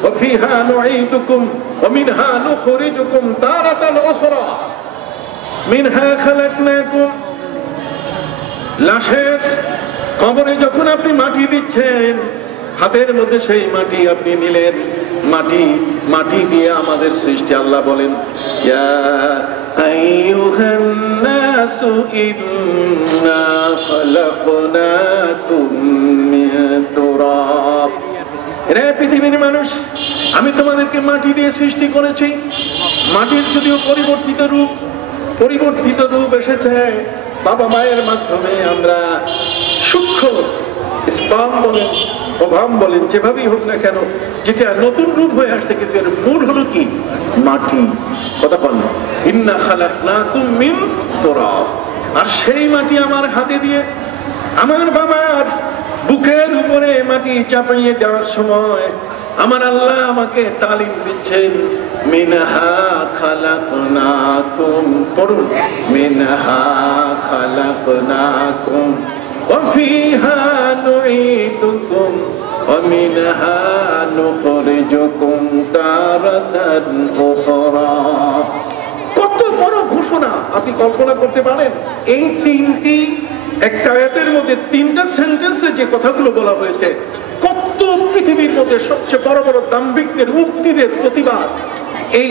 ওয়া ফিহা নুঈদুকুম ওয়া মিনহা নুখরিজুকুম তারাতান উখরা। মিনহা খালাকনাকুম, লাশের কবরে যখন আপনি মাটি দিচ্ছেন, হাতের মধ্যে সেই মাটি আপনি নিলেন, মাটি দিয়ে আমাদের সৃষ্টি। আল্লাহ বলেন ইয়া আইয়ুহান নাসু ইন্না খালাকনাকুম মিন তুরাব। রে পৃথিবীর মানুষ, আমি তোমাদেরকে মাটি দিয়ে সৃষ্টি করেছি। মাটির যদিও পরিবর্তিত রূপ এসেছে, বাবা মায়ের মাধ্যমে আমরা সূক্ষ্ম স্পাস বলেন, প্রভাব বলেন, যেভাবেই হোক না কেন, যেটা নতুন রূপ হয়ে আসছে, কিন্তু এর মূল হলো কি? মাটি। কথা বল, ইন্না খালাকনাকুম মিন তুরাব। আর সেই মাটি আমার হাতে দিয়ে আমার বাবার বুকের উপরে মাটি চাপিয়ে দেওয়ার সময় আমার আল্লাহ আমাকে তালিম দিচ্ছেন, মিনহা খালাকনাকুম, পড়ুন, মিনহা খালাকনাকুম ওয়া ফিহা নুঈদুকুম ওয়া মিনহা নুখরিজুকুম তারাতান উখরা। কত বড় ঘোষণা আপনি কল্পনা করতে পারেন? এই তিনটি একটা আয়াতের মধ্যে 3টা সেন্টেন্সে যে কথাগুলো বলা হয়েছে, কত পৃথিবীর মধ্যে সবচেয়ে বড় বড় দাম্ভিকদের, উক্তিদের প্রতিবাদ এই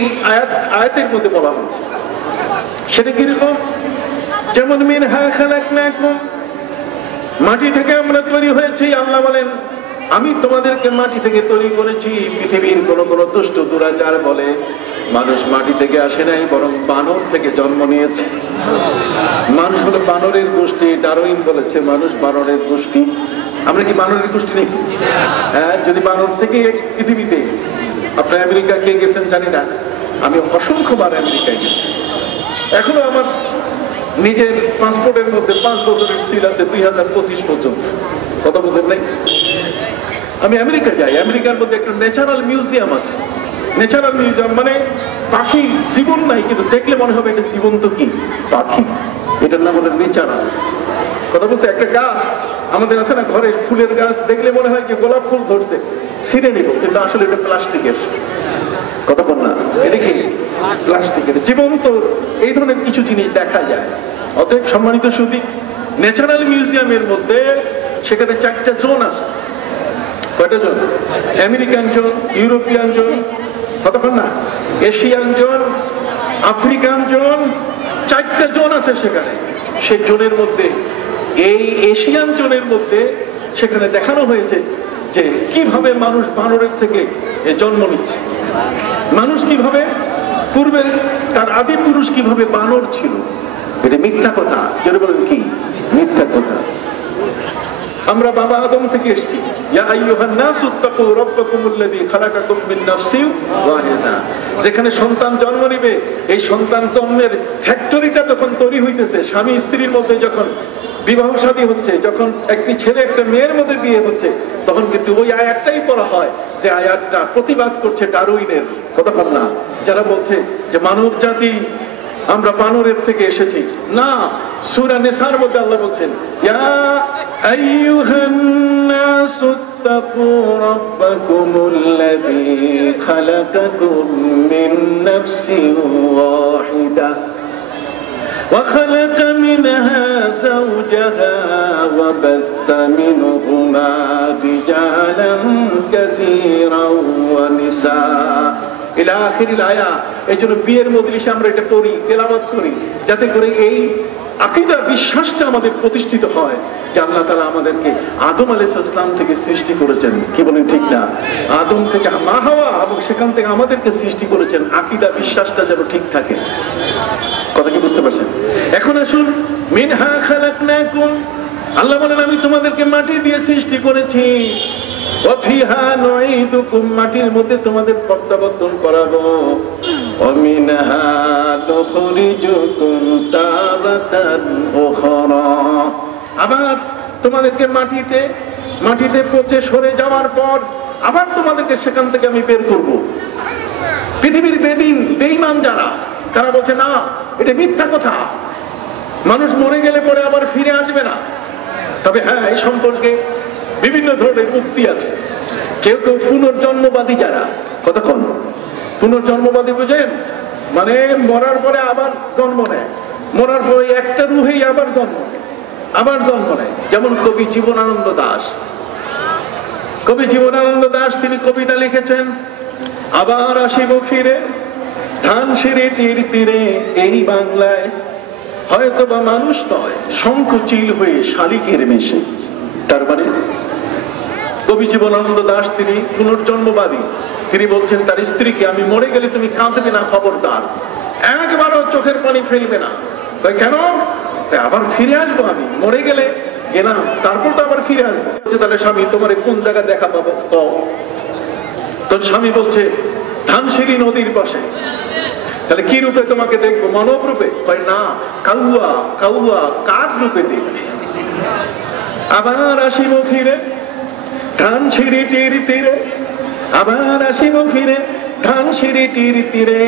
আয়াতের মধ্যে বলা হয়েছে। সেটা কিরকম? যেমন মিনহা খালাকনাকুম, মাটি থেকে আমরা তৈরি হয়েছি। আল্লাহ বলেন আমি তোমাদেরকে মাটি থেকে তৈরি করেছি। পৃথিবীর কোন কোন দুষ্ট দুরাচার বলে মানুষ মাটি থেকে আসে নাই, বরং বানর থেকে জন্ম নিয়েছে। মানুষ হলো বানরের গোষ্ঠী। ডারউইন বলেছে মানুষ বানরের গোষ্ঠী। আমরা কি বানরের গোষ্ঠী নেই? হ্যাঁ, যদি বানর থেকে পৃথিবীতে, আপনি আমেরিকা কে গেছেন জানি না, আমি অসংখ্যবার আমেরিকায় গেছি। এখনো আমার নিজের পাসপোর্টের মধ্যে 5 বছরের সিল আছে 2025 পর্যন্ত। কথা বুঝেন নাই? আমি আমেরিকা যাই, আমেরিকার মধ্যে একটা ন্যাচারাল মিউজিয়াম আছে। ন্যাচারাল মিউজিয়াম মানে পাখি জীবন নাই, কিন্তু দেখলে মনে হবে এটা জীবন্ত কি পাখি। এটার নাম হলো ন্যাচারাল। কথা বুঝতে, একটা গাছ আমাদের আছে না ঘরে, ফুলের গাছ, দেখলে মনে হয় যে গোলাপ ফুল ধরছে, ছিঁড়ে নিব, কিন্তু আসলে এটা প্লাস্টিকের। কথা বল না, এটা কি প্লাস্টিকের? জীবন্ত এই ধরনের কিছু জিনিস দেখা যায়। অতএব সম্মানিত সুধী, ন্যাচারাল মিউজিয়ামের মধ্যে সেখানে 4টা জোন আছে। কয়টা zone? American zone, European zone, কতক্ষণ না, এশিয়ান জোন, আফ্রিকান জোন, 4টা জোন আছে সেখানে। সেই জোনের মধ্যে, এই এশিয়ান জোনের মধ্যে সেখানে দেখানো হয়েছে যে কিভাবে মানুষ বানরের থেকে জন্ম নিচ্ছে, মানুষ কিভাবে পূর্বের তার আদি পুরুষ কিভাবে বানর ছিল। এটা মিথ্যা কথা, যেটা বলেন কি মিথ্যা কথা। আমরা বাবা আদম থেকে এসেছি। ইয়া আইয়ুহান নাসু তাকু রাব্বাকুমুল্লাযী খালাকাকুম মিন নাফসিন ওয়াহিদা। যেখানে সন্তান জন্ম নিবে, এই সন্তান জন্মের ফ্যাক্টরিটা যখন তৈরি হইতেছে, স্বামী স্ত্রীর মধ্যে যখন বিবাহ শাদী হচ্ছে, যখন একটি ছেলে একটা মেয়ের মধ্যে বিয়ে হচ্ছে, তখন কিন্তু ওই আয়াতটাই পড়া হয় যে আয়াতটা প্রতিবাদ করছে ডারউইনের কথা। না যারা বলছে যে মানব জাতি আমরা বানরের থেকে এসেছি, না, সূরা নিসার মধ্যে আল্লাহ বলছেন ইয়া আইয়ুহান নাসু তাকু রাব্বাকুমুল্লাযী খালাকাকুম মিন নাফসিন ওয়াহিদা وخلق منها زوجها وبث منهما رجالا كثيرا ونساء ইলা আখিরিল আয়া। এই জন্য বিয়ের মজলিসে আমরা এটা করি, তেলাওয়াত করি, যাতে করে এই আকীদা বিশ্বাসটা আমাদের প্রতিষ্ঠিত হয় যে আল্লাহ তাআলা আমাদেরকে আদম আলাইহিস সালাম থেকে সৃষ্টি করেছেন। কি বলেন ঠিক না? আদম থেকে মা হাওয়া, এবং সেখান থেকে আমাদেরকে সৃষ্টি করেছেন। আকীদা বিশ্বাসটা যেন ঠিক থাকে। কথা কি বুঝতে পারছেন? এখন আসুন, মিনহা খালাকনাকুম, আল্লাহ বলেন আমি তোমাদেরকে মাটি দিয়ে সৃষ্টি করেছি। ওয়া ফিহা নুঈদুকুম, মাটির মধ্যে তোমাদের প্রত্যাবর্তন করাবো। ওয়া মিনহা নুখরিজুকুম তারাতান উখরা, আবার তোমাদেরকে মাটিতে পচে সরে যাওয়ার পর আবার তোমাদেরকে সেখান থেকে আমি বের করব। পৃথিবীর বেঈমান যারা, তারা বলছে না, এটা মিথ্যা কথা, মানুষ মরে গেলে পরে আবার ফিরে আসবে না। তবে হ্যাঁ, এই সম্পর্কে বিভিন্ন ধরনের উক্তি আছে। কেউ কেউ পুনর্জন্মবাদী যারা, কতক্ষণ পুনর্জন্মবাদী বুঝেন? মানে মরার পরে আবার জন্ম নেয়, মরার পরে একটা রুহেই আবার জন্ম নেয়। যেমন কবি জীবনানন্দ দাশ, তিনি কবিতা লিখেছেন, আবার আসিব ফিরে ধানসিঁড়িটির তীরে এই বাংলায়, হয়তো বা মানুষ নয় শঙ্খচিল হয়ে শালিকের বেশে। তার মানে কবি জীবনানন্দ দাশ তিনি পুনর্জন্মবাদী। তিনি বলছেন তার স্ত্রীকে, আমি মরে গেলে তুমি কাঁদবে না, খবরদার, একবারও চোখের পানি ফেলবে না। কেন? আবার ফিরে আসবো, আমি মরে গেলে গেলাম, তারপর তো আবার ফিরে আসবো। তাহলে স্বামী, তোমার কোন জায়গায় দেখা পাবো কও? তোর স্বামী বলছে ধানসিঁড়ি নদীর পাশে। তাহলে কি রূপে তোমাকে দেখবো? মানব রূপে? না, কাউয়া কাক রূপে দেখবে। আবার আসিব ফিরে ধানসিঁড়িটির তীরে, আবার আসিব ফিরে ধানসিঁড়িটির তীরে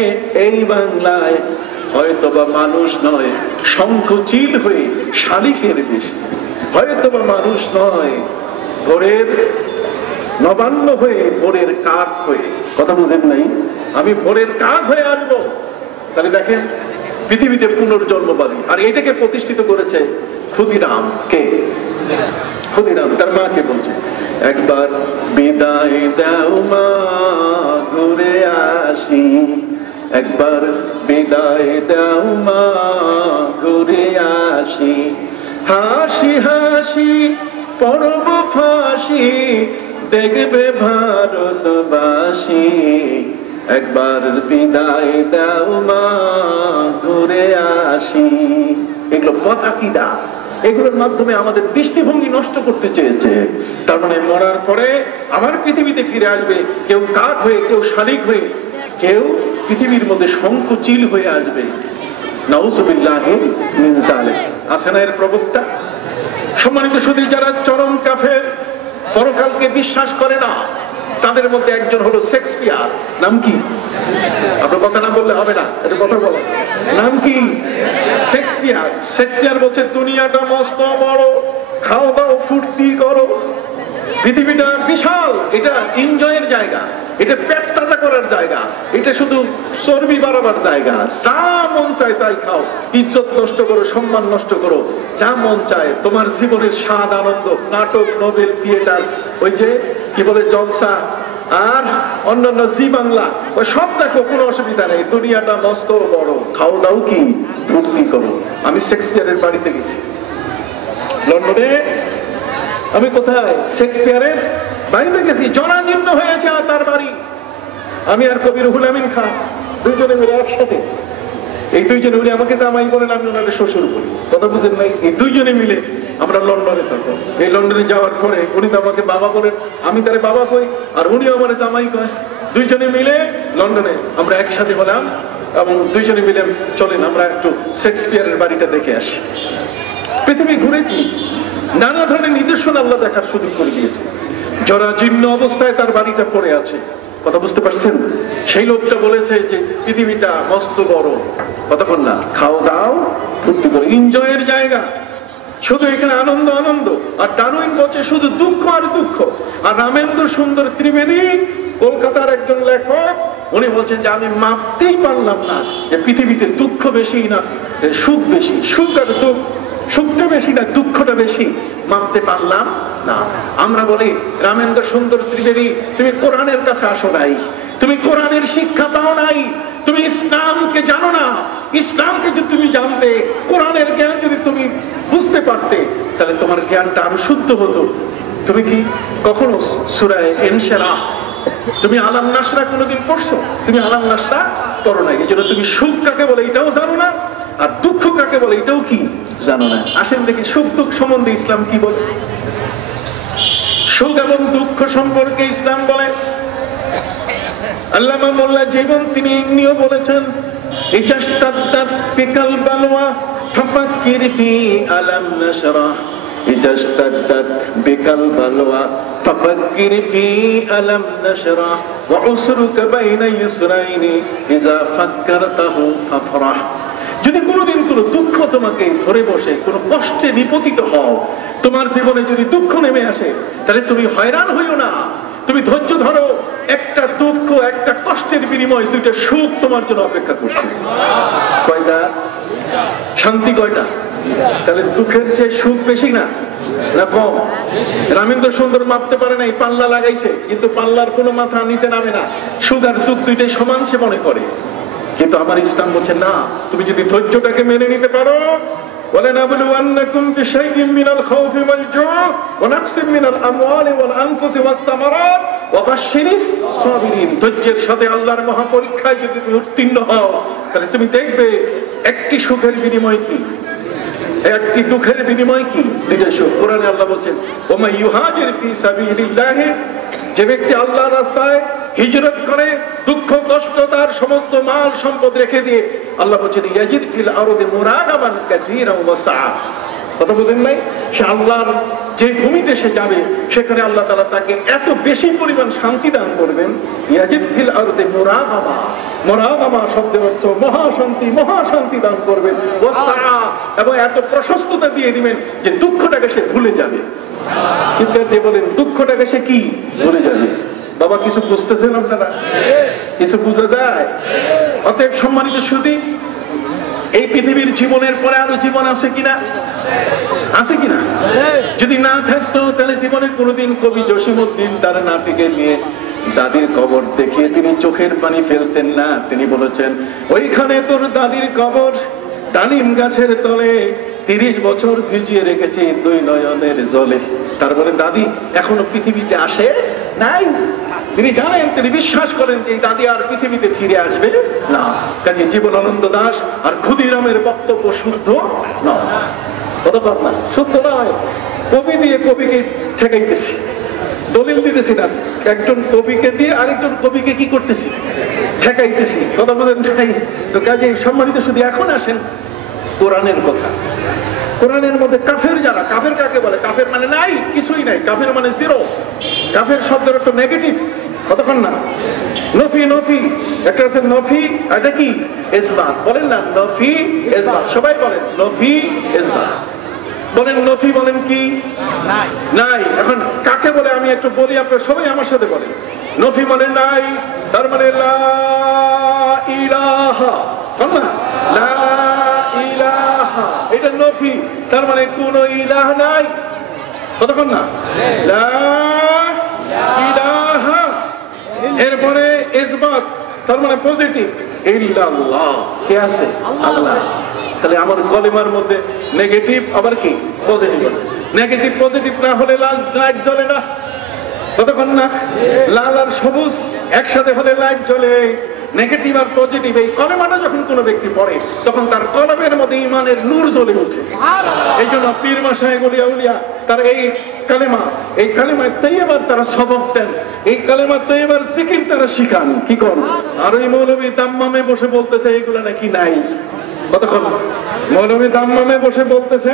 এই বাংলায়, হয়তোবা মানুষ নয় শঙ্খচিল হয়ে শালিকের বেশে, হয়তোবা মানুষ নয় ভোরের নবান্ন হয়ে, ভোরের কাক হয়ে। কথা বুঝেন নাই? আমি ভোরের কাক হয়ে আসবো। তাহলে দেখেন, পৃথিবীতে পুনর্জন্মবাদী। আর এটাকে প্রতিষ্ঠিত করেছে ক্ষুদিরাম। কে? ক্ষুদিরাম তার মাকে বলছে, একবার বিদায় দাও মা ঘুরে আসি, একবার বিদায় দাও মা ঘুরে আসি, হাসি হাসি পড়ব ফাঁসি দেখবে ভারতবাসী, একবার বিদায় দাও মা ঘুরে আসি। এগুলো পথ আকীদা, এগুলোর মাধ্যমে আমাদের দৃষ্টিভঙ্গি নষ্ট করতে চেয়েছে। তার মানে মরার পরে আবার পৃথিবীতে ফিরে আসবে, কেউ কাক হয়ে, কেউ শালিক হয়ে, কেউ পৃথিবীর মধ্যে শঙ্খচিল হয়ে আসবে। নাউযুবিল্লাহি মিন যালিক। আছে না এর প্রবক্তা? সম্মানিত সুধী, যারা চরম কাফের, পরকালকে বিশ্বাস করে না, তাদের মধ্যে একজন হলো শেক্সপিয়ার। নাম কি? আপনার কথা না বললে হবে না, এটা কথা বলো। নাম কি? শেক্সপিয়ার বলছে দুনিয়াটা মস্ত বড়, খাও দাও ফুর্তি করো, পৃথিবীটা বিশাল, এটা এনজয়ের জায়গা, এটা পেট তাজা করার জায়গা, এটা শুধু চর্বি বাড়াবার জায়গা। যা মন চায় তাই খাও, ইজ্জত নষ্ট করো, সম্মান নষ্ট করো, যা মন চায়। তোমার জীবনের স্বাদ আনন্দ, নাটক, নোবেল, থিয়েটার, ওই যে কি বলে জলসা, আর অন্যান্য জি বাংলা ওই সব দেখো, কোনো অসুবিধা নেই। দুনিয়াটা মস্ত বড়, খাও দাও কি ফুর্তি করো। আমি শেক্সপিয়ারের বাড়িতে গেছি লন্ডনে। আমি কোথায়? শেক্সপিয়ারের বাড়িতে গেছি। জনাজীর্ণ হয়েছে তার বাড়ি। আমি আর কবি রুহুল আমিন খান দুইজনে মিলে একসাথে, এই দুইজনে মিলে আমাকে জামাই বলেন, আমি ওনাদের শ্বশুর বলি। কথা বুঝেন নাই? এই দুইজনে মিলে আমরা লন্ডনে থাকবো। এই লন্ডনে যাওয়ার পরে উনি তো আমাকে বাবা বলেন, আমি তারে বাবা কই, আর উনিও আমার জামাই কয়। দুইজনে মিলে লন্ডনে আমরা একসাথে হলাম এবং দুইজনে মিলে চলেন আমরা একটু শেক্সপিয়ারের বাড়িটা দেখে আসি। পৃথিবী ঘুরেছি, নানা ধরনের নিদর্শন আল্লাহ দেখার সুযোগ করে দিয়েছে। জরাজীর্ণ অবস্থায় তার বাড়িটা পড়ে আছে। কথা বুঝতে পারছেন? সেই লোকটা বলেছে যে পৃথিবীটা মস্ত বড়, কতক্ষণ না খাও দাও ফুর্তি করো, এনজয়ের জায়গা, শুধু এখানে আনন্দ আনন্দ। আর ডারউইন বলছে শুধু দুঃখ আর দুঃখ। আর রামেন্দ্র সুন্দর ত্রিবেদী কলকাতার একজন লেখক, উনি বলছেন যে আমি মাপতেই পারলাম না যে পৃথিবীতে দুঃখ বেশি না সুখ বেশি, সুখ আর দুঃখ, সুখটা বেশি না দুঃখটা বেশি, মাপতে পারলাম না। আমরা বলি রামেন্দ্র সুন্দর ত্রিবেদী, তুমি কোরআনের কাছে আসো নাই, তুমি কোরআনের শিক্ষা পাও নাই, তুমি ইসলামকে জানো না। ইসলামকে যদি তুমি জানতে, কোরআনের জ্ঞান যদি তুমি বুঝতে পারতে, তাহলে তোমার জ্ঞানটা আরো শুদ্ধ হতো। তুমি কি কখনো সূরা ইনশিরাহ, তুমি আলাম নাসরা কোনোদিন পড়ছো? তুমি আলাম নাসরা পড়ো নাই। এই জন্য তুমি সুখ কাকে বলে এটাও জানো না, আর দুঃখ কাকে বলে এটাও কি জানো না। আসেন দেখি সুখ দুঃখ সম্বন্ধে ইসলাম কি বলে। সুখ এবং দুঃখ সম্পর্কে ইসলাম বলে, আল্লামা মোল্লা জীবন তিনি এমনিও বলেছেন, ইজাস্তাদ্দাত বিকাল বালওয়া ফাফাক্কির ফি আলাম নাশরাহ, ইজাস্তাদ্দাত বিকাল বালওয়া ফাফাক্কির ফি আলাম নাশরাহ ওয়া উসরুকা বাইনা ইসরাইনি ইজা ফাক্কারতাহু ফাফরাহ। যদি কোনোদিন কোনো দুঃখ তোমাকে ধরে বসে, কোনো কষ্টে বিপতিত হও, তোমার জীবনে যদি দুঃখ নেমে আসে, তাহলে তুমি হয়রান হইও না, তুমি ধৈর্য ধরো। একটা দুঃখ, একটা কষ্টের বিনিময়ে দুইটা সুখ তোমার জন্য অপেক্ষা করছে। কয়টা? শান্তি কয়টা? তাহলে দুঃখের চেয়ে সুখ বেশি না না কম? রামেন্দ্র সুন্দর মাপতে পারে নাই, পাল্লা লাগাইছে, কিন্তু পাল্লার কোনো মাথা নিচে নামে না। সুখ আর দুঃখ দুইটাই সমান সে মনে করে। কিন্তু আমার ইসলাম বলছে না, তুমি যদি ধৈর্যটাকে মেনে নিতে পারো, وَلَنَبْلُوَنَّكُمْ بِشَيْءٍ مِّنَ الْخَوْفِ وَالْجُوعِ وَنَقْصٍ مِّنَ الْأَمْوَالِ وَالْأَنفُسِ وَالثَّمَرَاتِ وَبَشِّرِ الصَّابِرِينَ। ধৈর্যের সাথে আল্লাহর মহাপরীক্ষায় যদি তুমি উত্তীর্ণ হও, তাহলে তুমি দেখবে একটি সুখের বিনিময় কি, একটি দুঃখের বিনিময় কি, দুইটা সুখ। কোরআনে আল্লাহ বলছেন, ওমা ইউহাজির ফি সাবিলিল্লাহ, যে ব্যক্তি আল্লাহর রাস্তায় হিজরত করে, দুঃখ কষ্ট তার সমস্ত মাল সম্পদ রেখে দিয়ে, আল্লাহ বলছেন ইয়াজিদ ফিল আরদি মুরাগামান কাসীরান ওয়া সাআ। কথা বুঝেন নাই? সে আল্লাহর যে ভূমিতে সে যাবে, সেখানে আল্লাহ তাআলা তাকে এত বেশি পরিমাণ শান্তি দান করবেন। ইয়াজিদ ফিল আরদি মুরাগামা, মুরাগামা শব্দের অর্থ মহাশান্তি, মহাশান্তি দান করবেন। ওয়া সাআ, এবং এত প্রশস্ততা দিয়ে দিবেন যে দুঃখটাকে সে ভুলে যাবে। চিৎকার দিয়ে বলেন, দুঃখটাকে সে কি ভুলে যাবে। বাবা কিছু বুঝতেছেন আপনারা? কিছু বুঝা যায়? অতএব সম্মানিত সুধী, এই পৃথিবীর জীবনের পরে আরো জীবন আছে কিনা? আছে কিনা? যদি না থাকতো তাহলে জীবনে কোনোদিন কবি জসিমউদ্দিন তার নাতিকে নিয়ে দাদির কবর দেখিয়ে তিনি চোখের পানি ফেলতেন না। তিনি বলেছেন, ওইখানে তোর দাদির কবর, ডালিম গাছের তলে 30 বছর ভিজিয়ে রেখেছে দুই নয়নের জলে। তারপরে দাদি এখনো পৃথিবীতে আসে নাই। তিনি জানেন, তিনি বিশ্বাস করেন যে দাদি আর পৃথিবীতে ফিরে আসবে না। কাজে জীবনানন্দ দাশ আর ক্ষুদিরামের বক্তব্য শুদ্ধ নয়। কত কথা শুদ্ধ নয়। কবি দিয়ে কবিকে ঠেকাইতেছি, দলিল দিতেছি না। একজন কবিকে দিয়ে আরেকজন কবিকে কি করতেছি? ঠেকাইতেছি। কথা বলেন নাই তো? কাজে সম্মানিত শুধু এখন আসেন কোরআনের কথা। কোরআনের মধ্যে কাফের যারা, কাফের কাকে বলে? কাফের মানে নাই, কিছুই নাই। কাফের মানে জিরো। কাফের শব্দের অর্থ নেগেটিভ। কতক্ষণ না নফি, নফি একটা আছে নফি, এটা কি ইসবাত। বলেন না নফি ইসবাত, সবাই বলেন নফি ইসবাত। বলেন নফি, বলেন কি নাই, নাই। এখন কাকে বলে আমি একটু বলি, আপনারা সবাই আমার সাথে বলেন। নফি মানে নাই, তার মানে লা ইলাহা, লা ইলাহা, এটা নফি, তার মানে কোন ইলাহ নাই। কতক্ষণ না লা ইলাহা এরপরে ইসবাত, তার মানে পজিটিভ, ইল্লাল্লাহ, কে আছে? আল্লাহ। তাহলে আমার কলিমার মধ্যে নেগেটিভ আবার কি পজিটিভ আছে। নেগেটিভ পজিটিভ না হলে লাইট জ্বলে না, কতক্ষণ না? লাল আর সবুজ একসাথে হলে লাইট জ্বলে। নেগেটিভ আর পজিটিভ এই কলেমাটা যখন কোনো ব্যক্তি পড়ে তখন তার কলমের মধ্যে ঈমানের নূর জ্বলে ওঠে। এই জন্য পীর মাশায়েখ ওলিয়া উলিয়া তার এই কালেমায় তাইয়্যিবার তারা সবক দেন, এই কালেমা তাইয়্যিবার জিকির তারা শিখান। কি করেন? আর ওই মৌলবী দাম্মামে বসে বলতেছে এইগুলা নাকি নাই। কতক্ষণ? মৌলবী দাম্মামে বসে বলতেছে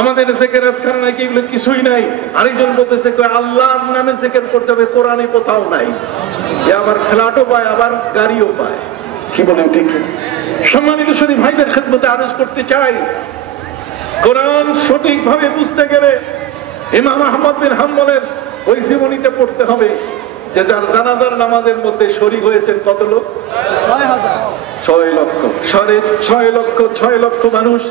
আমাদের জিকির আজকার নাকি এগুলো কিছুই নাই। আরেকজন বলতেছে আল্লাহর নামে জিকির করতে হবে, কোরআনে কোথাও নাই। এ আবার ফ্ল্যাটও পায় আবার গাড়িও পায়। কি বলেন ঠিক? সম্মানিত সুধী ভাইদের খেদমতে আরজ করতে চাই, কোরআন সঠিকভাবে বুঝতে গেলে ইমাম আহমদ বিন হাম্বলের ওই জীবনীতে পড়তে হবে যে যার জানাজার নামাজের মধ্যে শরীক হয়েছেন কত লোক? 6 লক্ষ। 6 লক্ষ মানুষ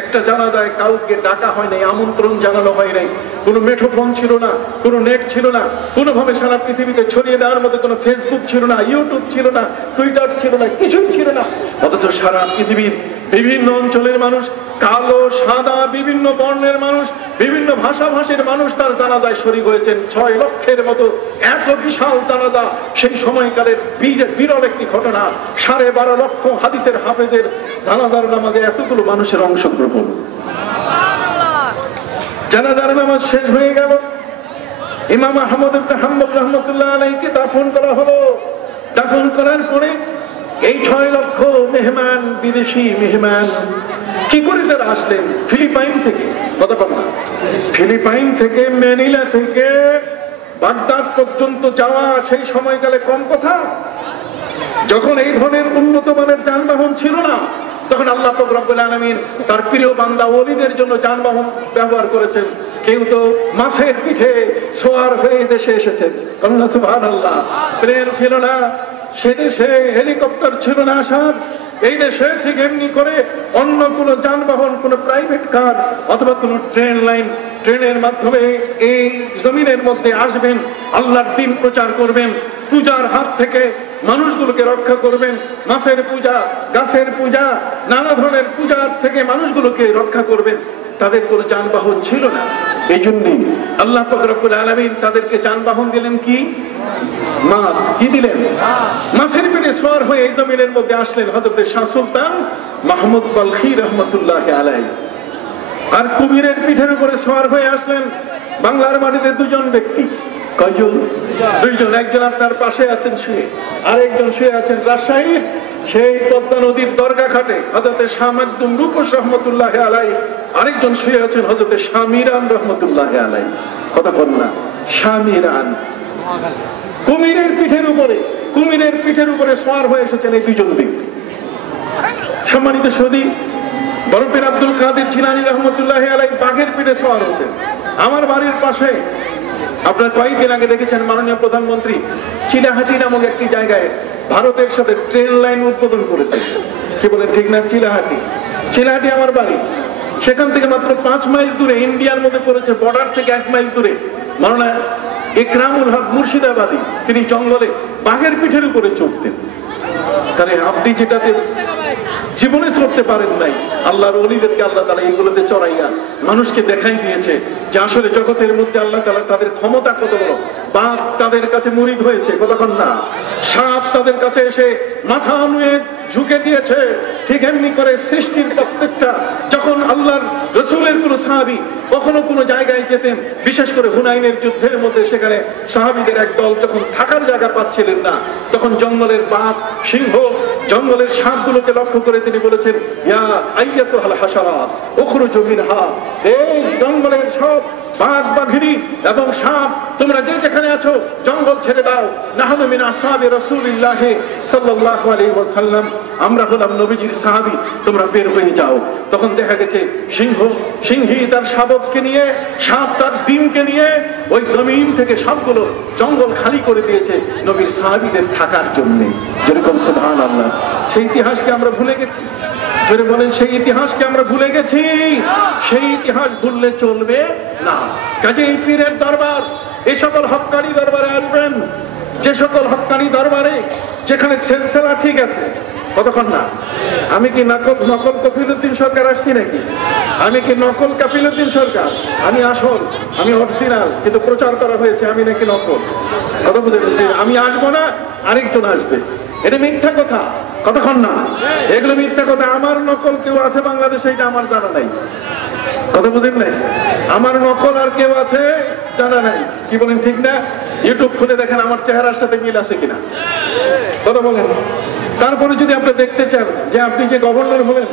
একটা জানাজায় কাউকে ডাকা হয় নাই, আমন্ত্রণ জানানো হয় নাই। কোনো মেঠোফোন ছিল না, কোনো নেট ছিল না, কোনোভাবে সারা পৃথিবীতে ছড়িয়ে দেওয়ার মধ্যে কোনো ফেসবুক ছিল না, ইউটিউব ছিল না, টুইটার ছিল না, কিছুই ছিল না। অথচ সারা পৃথিবীর বিভিন্ন অঞ্চলের মানুষ, কালো সাদা বিভিন্ন বর্ণের মানুষ, বিভিন্ন ভাষাভাষীর মানুষ তার জানাজায় শরীক হয়েছেন। 6 লক্ষের মতো এত বিশাল জানাজা, সেই সময়কালের বিরল একটি ঘটনা। 12.5 লক্ষ হাদিসের হাফেজের জানাজার নামাজে এতগুলো মানুষের অংশগ্রহণ। জানাজার নামাজ শেষ হয়ে গেল, ইমাম আহমদ ইবনে হাম্বল রাহমাতুল্লাহ আলাইহিকে দাফন করা হলো। দাফন করার পরে এই 6 লক্ষ মেহমান, বিদেশি মেহমান কি করে তারা আসলেন? ফিলিপাইন থেকে। কত কথা? ফিলিপাইন থেকে, ম্যানিলা থেকে বাগদাদ পর্যন্ত যাওয়া সেই সময়কালে কম কথা। যখন এই ধরনের উন্নত মানের যানবাহন ছিল না, তখন আল্লাহ পাক রব্বুল আলামিন তার প্রিয় বান্দা ওলিদের জন্য যানবাহন ব্যবহার করেছেন। কেউ তো মাছের পিঠে সোয়ার হয়ে দেশে এসেছেন। আল্লাহ সুবহানাল্লাহ। প্লেন ছিল না সে দেশে, হেলিকপ্টার ছিল না আসার। এই দেশে ঠিক এমনি করে অন্য কোনো যানবাহন, কোনো প্রাইভেট কার অথবা কোনো ট্রেন লাইন, ট্রেনের মাধ্যমে এই জমিনের মধ্যে আসবেন, আল্লাহর দ্বীন প্রচার করবেন, পূজার হাত থেকে মানুষগুলোকে রক্ষা করবেন। মাছের পূজা, গাছের পূজা, নানা ধরনের পূজার থেকে মানুষগুলোকে রক্ষা করবেন। তাদের কোনো যানবাহন ছিল না। এই জন্যই আল্লাহ পাক রব্বুল আলামিন তাদেরকে যানবাহন দিলেন কি? মাছ। কি দিলেন? মাছের পেটে সওয়ার হয়ে এই জমিনের মধ্যে আসলেন হযরত শাহ সুলতান মাহমুদ বালখি রাহমাতুল্লাহি আলাইহি। আর কুমিরের পিঠের উপরে সওয়ার হয়ে আসলেন বাংলার মাটিতে 2 জন ব্যক্তি। কয়জন? 2 জন। একজন আপনার পাশে আছেন শুয়ে, আর একজন শুয়ে আছেন রাজশাহীর সেই পদ্মা নদীর দরগা ঘাটে হযরত শাহ মাকদুম রূপস রাহমাতুল্লাহি আলাইহি। আরেকজন শুয়ে আছেন হযরত শাহ মিরান রাহমাতুল্লাহি আলাইহি। কথা বল না, শাহ মিরান। কুমিরের পিঠের উপরে সওয়ার হয়ে এসেছেন এই 2 জন ব্যক্তি। সম্মানিত সুধী, বরফের আব্দুল কাদের জিলানী রাহমাতুল্লাহি আলাইহি বাঘের পিঠে সওয়ার হতেন। আমার বাড়ির পাশে আপনার কয়েকদিন আগে দেখেছেন মাননীয় প্রধানমন্ত্রী চিলাহাটি নামক একটি জায়গায় ভারতের সাথে ট্রেন লাইন উদ্বোধন করেছে। কি বলে ঠিক না? চিলাহাটি আমার বাড়ি। সেখান থেকে মাত্র 5 মাইল দূরে, ইন্ডিয়ার মধ্যে পড়েছে, বর্ডার থেকে 1 মাইল দূরে মাওলানা ইকরামুল হক মুর্শিদাবাদী, তিনি জঙ্গলে বাঘের পিঠের উপরে চড়তেন। তাহলে আপনি যেটাতে জীবনে চড়তে পারেন নাই, আল্লাহর ওলিদেরকে আল্লাহ তাআলা এগুলোতে চড়াইয়া মানুষকে দেখাই দিয়েছে যে আসলে জগতের মধ্যে আল্লাহ তাআলা তাদের ক্ষমতা কত বড়। বাঘ তাদের কাছে মুরিদ হয়েছে, কতক্ষণ না? সাপ তাদের কাছে এসে মাথা নুয়ে ঝুঁকে দিয়েছে। ঠিক এমনি করে সৃষ্টির প্রত্যেকটা, যখন আল্লাহর রাসূলের কোন সাহাবী কখনো কোনো জায়গায় যেতেন, বিশেষ করে হুনাইনের যুদ্ধের মধ্যে, সেখানে সাহাবীদের এক দল যখন থাকার জায়গা পাচ্ছিলেন না, তখন জঙ্গলের বাঘ, সিংহ, জঙ্গলের সাপগুলোকে লক্ষ্য করে তিনি বলেছেন, ইয়া আইয়াতুল হাশারাত উখরুজু মিনহা, এই জঙ্গলের সব বাঘ, বাঘিনী এবং সাপ, তোমরা যে যেখানে আছো জঙ্গল ছেড়ে দাও। নাহনু মিন আসহাবি রাসূলিল্লাহ সাল্লাল্লাহু আলাইহি ওয়াসাল্লাম, আমরা হলাম নবীজির সাহাবী, তোমরা বের হয়ে যাও। তখন দেখা গেছে সিংহী তার শাবককে নিয়ে, সাপ তার ডিমকে নিয়ে ওই জমিন থেকে সবগুলো জঙ্গল খালি করে দিয়েছে নবীর সাহাবীদের থাকার জন্য। যেরকম সুবহানাল্লাহ। সেই ইতিহাসকে আমরা ভুলে গেছি। জোরে বলেন, সেই ইতিহাসকে আমরা ভুলে গেছি। সেই ইতিহাস ভুললে চলবে না। কাজে এই পীরের দরবার, এই সকল হক্কানি দরবারে আসবেন, যে সকল হক্কানি দরবারে যেখানে সিলসিলা ঠিক আছে, কতক্ষণ না, আমি কি নকল কফিলউদ্দিন সরকার আসছি নাকি? আমি কি নকল কাফিলউদ্দিন সরকার? আমি আসল, আমি অরিজিনাল, কিন্তু প্রচার করা হয়েছে আমি নাকি নকল। কথা বুঝেছেন? আমি আসবো না, আরেকজন আসবে, এটা মিথ্যা কথা। কতক্ষণ না, এগুলো মিথ্যা কথা। আমার নকল কেউ আছে বাংলাদেশে, এটা আমার জানা নাই। কথা বুঝেন নাই? আমার নকল আর কেউ আছে জানা নাই। কি বলেন, ঠিক না? ইউটিউব খুলে দেখেন আমার চেহারার সাথে মিল আছে কিনা, কথা বলেন। তারপরে যদি আপনি দেখতে চান যে আপনি যে গভর্নর হলেন,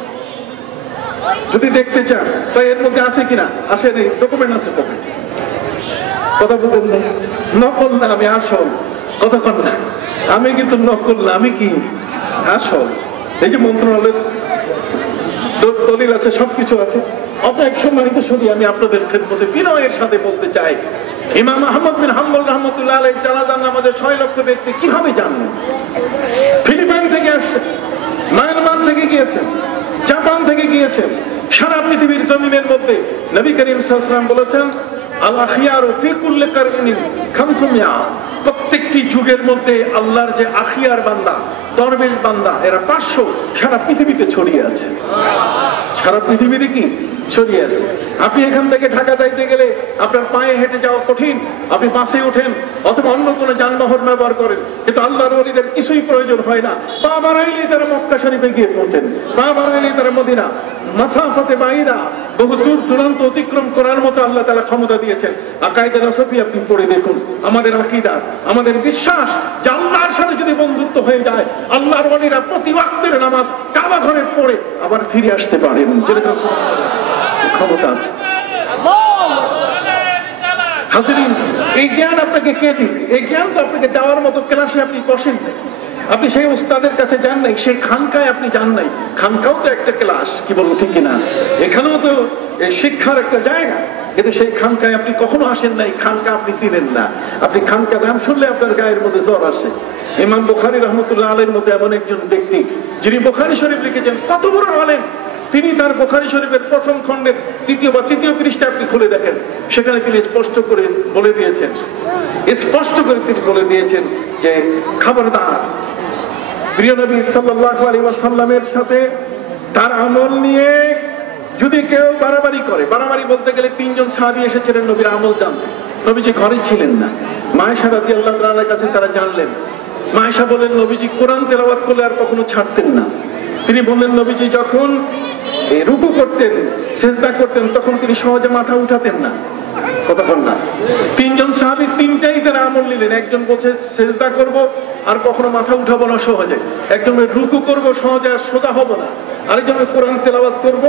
যদি দেখতে চান তো এর মধ্যে আছে কিনা, আসে নেই, ডকুমেন্ট আছে কবে? কথা বুঝেন নাই? নকল না, আমি আসল। কতক্ষণ না, আমি কিন্তু নকল না, আমি কি আসল। এই যে মন্ত্রণালয়ের দলিল আছে, সবকিছু আছে। অতএব সম্মানিত শুধু আমি আপনাদের খেদমতে বিনয়ের সাথে বলতে চাই, ইমাম আহমদ বিন হাম্বল রাহমাতুল্লাহ আলাইহি জানাজার নামাজে 6 লক্ষ ব্যক্তি কিভাবে জানলেন? ফিলিপাইন থেকে আসছেন, মায়ানমার থেকে গিয়েছেন, জাপান থেকে গিয়েছেন। সারা পৃথিবীর জমিনের মধ্যে নবী করিম সাল্লাল্লাহু আলাইহি ওয়াসাল্লাম বলেছেন, আল আখিয়ারু ফি কুল্লি কারনিন 500। প্রত্যেকটি যুগের মধ্যে আল্লাহর যে আখিয়ার বান্দা, দরবেশ বান্দা, এরা 500 সারা পৃথিবীতে ছড়িয়ে আছে। সারা পৃথিবীতে কি ছড়িয়ে আছে? আপনি এখান থেকে ঢাকা যাইতে গেলে আপনার পায়ে হেঁটে যাওয়া কঠিন, আপনি বাসে ওঠেন অথবা অন্য কোনো যানবাহন ব্যবহার করেন, কিন্তু আল্লাহর ওলিদের কিছুই প্রয়োজন হয় না। পা বাড়াইলেই তারা মক্কা শরীফে গিয়ে পৌঁছেন, পা বাড়াইলেই তারা মদিনা। মাসাফাতে বাইরা, বহু দূর দূরান্ত অতিক্রম করার মতো আল্লাহ তাআলা ক্ষমতা দিয়েছেন। আকাইদে নসফি আপনি পড়ে দেখুন, আমাদের আকীদা, আমাদের বিশ্বাস যে আল্লাহর সাথে যদি বন্ধুত্ব হয়ে যায়, আল্লাহর ওলিরা প্রতি ওয়াক্তের নামাজ কাবা ঘরে পড়ে আবার ফিরে আসতে পারেন। যেটা ক্ষমতা আছে। হাজিরিন, এই জ্ঞান আপনাকে কে দিবে? এই জ্ঞান তো আপনাকে দেওয়ার মতো ক্লাসে আপনি বসেন নাই, আপনি সেই উস্তাদের কাছে যান নাই, সেই খানকায় আপনি যান নাই। খানকাও তো একটা ক্লাস, কি বলবো, ঠিক কিনা? এখানেও তো শিক্ষার একটা জায়গা, কিন্তু সেই খানকায় আপনি কখনো আসেন নাই। খানকা আপনি চিনেন না। আপনি খানকা নাম শুনলে আপনার গায়ের মধ্যে জ্বর আসে। ইমাম বুখারী রাহমাতুল্লাহ আলাইহির মতো এমন একজন ব্যক্তি, যিনি বুখারী শরীফ লিখেছেন, কত বড় আলেম, তিনি তার বুখারী শরীফের প্রথম খণ্ডের 2 বা 3 পৃষ্ঠা আপনি খুলে দেখেন, সেখানে তিনি স্পষ্ট করে বলে দিয়েছেন, তিনি বলে দিয়েছেন যে খবরদার, প্রিয় নবী সাল্লাল্লাহু আলাইহি ওয়াসাল্লামের সাথে তার আমল নিয়ে যদি কেউ বাড়াবাড়ি করে, বাড়াবাড়ি বলতে গেলে 3 জন সাহাবী এসেছিলেন নবীর আমল জানতে। নবীজি ঘরে ছিলেন না, মা আয়েশা রাদিয়াল্লাহু তাআলার কাছে তারা জানলেন। মা আয়েশা বলেন, নবীজি কোরআন তেলাওয়াত করলে আর কখনো ছাড়তেন না। তিনি বললেন, নবীজি যখন রুকু করতেন, সিজদা করতেন, তখন তিনি সহজে মাথা উঠাতেন না। কতক্ষণ না, 3 জন সাহাবী 3টাই তারা আমল নিলেন। একজন বলছে সিজদা করব আর কখনো মাথা উঠাবো না সহজে, একজন রুকু করব সহজে আর সোজা হব না, আরেকজন কোরআন তেলাওয়াত করব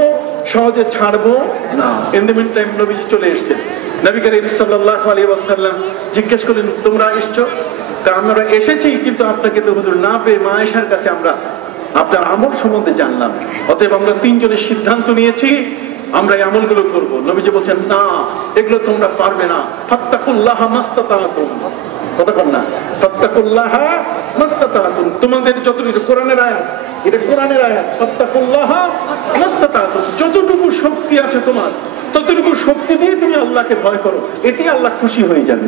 সহজে ছাড়বো না। ইন দ্য মিন টাইম নবীজি চলে এসেছেন। নবী করিম সাল্লাল্লাহু আলাইহি ওয়াসাল্লাম জিজ্ঞেস করলেন, তোমরা এসছো? তা আমরা এসেছি, কিন্তু আপনাকে তো হুজুর না পেয়ে মা আয়েশার কাছে আমরা আপনার আমল সম্বন্ধে জানলাম, অতএব আমরা 3 জনের সিদ্ধান্ত নিয়েছি আমরা এই আমলগুলো করব। নবীজি বলছেন, না, এগুলো তোমরা পারবে না। ফাত্তাকুল্লাহা মাস্তাতাতুম। কতক্ষণ না, ফাত্তাকুল্লাহা মাস্তাতাতুম, তোমাদের যতটুকু, কোরআনের আয়াত, এটা কোরআনের আয়াত, ফাত্তাকুল্লাহা মাস্তাতাতুম, যতটুকু শক্তি আছে তোমার, ততটুকু শক্তি দিয়ে তুমি আল্লাহকে ভয় করো, এতেই আল্লাহ খুশি হয়ে যাবে।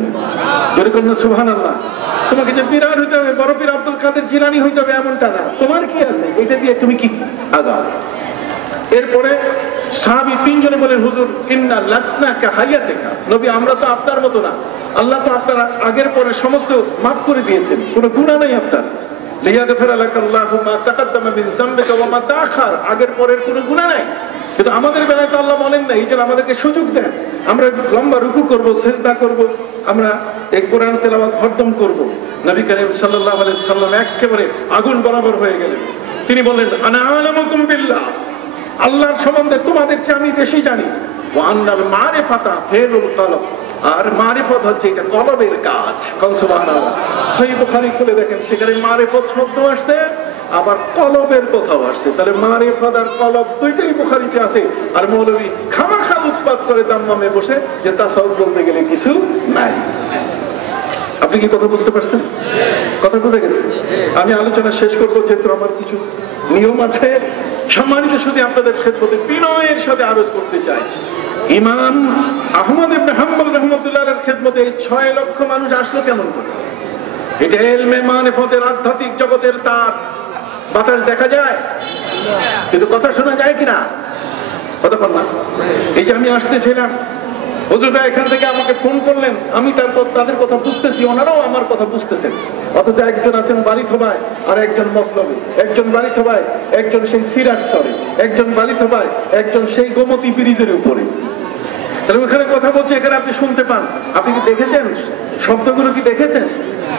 জোরে করুন না সুবহানাল্লাহ। তোমাকে যে পীর হইতে হবে, বড় পীর আব্দুল কাদের জিলানী হইতে হবে এমনটা না, তোমার কি আছে এটা দিয়ে তুমি কি আগাও। এরপরে সাহাবী 3 জনে বলেন, হুজুর ইন্না লাসনা কা হায়াতিকা, নবী আমরা তো আপনার মতো না, আল্লাহ তো আপনার আগের পরে সমস্ত মাফ করে দিয়েছেন, কোনো গুনাহ নাই আপনার। লিয়াগফিরা লাকাল্লাহু মা তাকাদ্দামা মিন যামবিকা ওয়া মা তাআখার, আগের পরের কোনো গুনাহ নাই। কিন্তু আমাদের বেলায় তো আল্লাহ বলেন না, এইটা আমাদেরকে সুযোগ দেন, আমরা লম্বা রুকু করব, সিজদা করব, আমরা এই কোরআন তেলাওয়াত হরদম করব। নবী করিম সাল্লাল্লাহু আলাইহি সাল্লাম একেবারে আগুন বরাবর হয়ে গেলেন। তিনি বললেন, আনা আলামুকুম বিল্লাহ, আল্লাহর সম্বন্ধে তোমাদের চেয়ে আমি বেশি জানি। ওয়া আন্নাল মারিফাতা ফিলুল কলব, আর মারিফত হচ্ছে এটা কলবের কাজ। সুবহানাল্লাহ। সহিহ বুখারী খুলে দেখেন, সেখানে মারিফত শব্দ আসছে, আবার কলবের কথাও আসছে। তাহলে মারিফত আর কলব দুইটাই বুখারীতে আছে। আর মৌলভী খামাখা উৎপাত করে দাম্মামে বসে যে তাসাউফ বলতে গেলে কিছু নাই। আপনি কি কথা বুঝতে পারছেন? কথা বুঝে গেছে? আমি আলোচনা শেষ করবো, যেহেতু আমার কিছু নিয়ম আছে। সম্মানিত শুধু আপনাদের খেদমতে বিনয়ের সাথে আরজ করতে চাই, ইমাম আহমদ ইবনে হাম্বল রাহমাতুল্লাহ আলাইহির খেদমতে 6 লক্ষ মানুষ আসলো কেমন করে? এটা ইলমে মারিফতের আধ্যাত্মিক জগতের তার। বাতাস দেখা যায় কিন্তু কথা শোনা যায় কিনা? কতক্ষণ না। এই যে আমি আসতেছিলাম, হুজুররা এখান থেকে আমাকে ফোন করলেন, আমি তাদের কথা বুঝতেছি, ওনারাও আমার কথা বুঝতেছেন। অথচ একজন আছেন বালিথোবায় আর একজন মতলবে, একজন বালিথোবায়, একজন সেই সিরাট সরে, একজন বালিথোবায়, একজন সেই গোমতী ব্রিজের উপরে। তাহলে ওখানে কথা বলছে, এখানে আপনি শুনতে পান। আপনি কি দেখেছেন শব্দগুলো? কি দেখেছেন?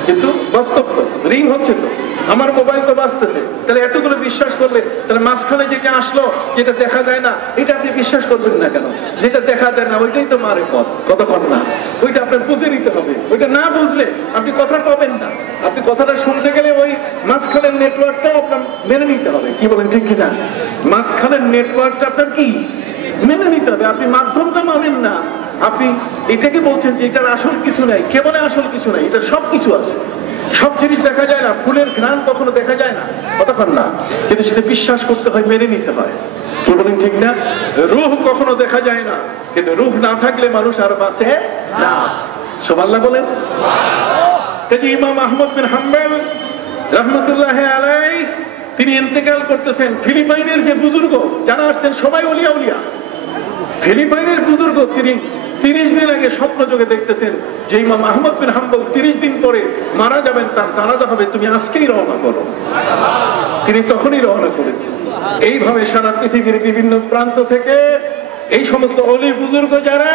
কিন্তু বাস্তব তো, রিং হচ্ছে তো, আমার মোবাইল তো বাজতেছে। তাহলে এতগুলো বিশ্বাস করলে, তাহলে মাঝখানে যেটা আসলো, যেটা দেখা যায় না, এটা আপনি বিশ্বাস করবেন না কেন? যেটা দেখা যায় না ওইটাই তো মারিফত। কতক্ষণ না, ওইটা আপনার বুঝে নিতে হবে। ওইটা না বুঝলে আপনি কথা পাবেন না। আপনি কথাটা শুনতে গেলে ওই মাঝখানের নেটওয়ার্কটাও আপনার মেনে নিতে হবে। কি বলেন, ঠিক কিনা? মাঝখানের নেটওয়ার্কটা আপনার কি মেনে নিতে হবে। আপনি মাধ্যমটা মানেন না। আপনি এটাকে বলছেন যে এটার আসল কিছু নাই। কে বলে আসল কিছু নাই? এটার সব কিছু আছে। সব জিনিস দেখা যায় না, ফুলের ঘ্রাণ কখনো দেখা যায় না, কতক্ষণ না, কিন্তু সেটা বিশ্বাস করতে হয়, মেনে নিতে হয়। কি বলেন, ঠিক না? রূহ কখনো দেখা যায় না, কিন্তু রূহ না থাকলে মানুষ আর বাঁচে না। সুবহানাল্লাহ বলেন। ইমাম আহমদ বিন হাম্বল রাহমাতুল্লাহি আলাইহি তিনি ইন্তেকাল করতেছেন। ফিলিপাইনের যে বুজুর্গ যারা আসছেন সবাই ওলিয়া উলিয়া। ফিলিপাইনের বুজুর্গ তিনি 30 দিন আগে স্বপ্ন যোগে দেখতেছেন যে ইমাম আহমদ বিন হাম্বল 30 দিন পরে মারা যাবেন, তার জানাজা হবে, তুমি আজকেই রওনা করো। তিনি তখনই রওনা করেছেন। এইভাবে সারা পৃথিবীর বিভিন্ন প্রান্ত থেকে এই সমস্ত ওলি বুজুর্গ যারা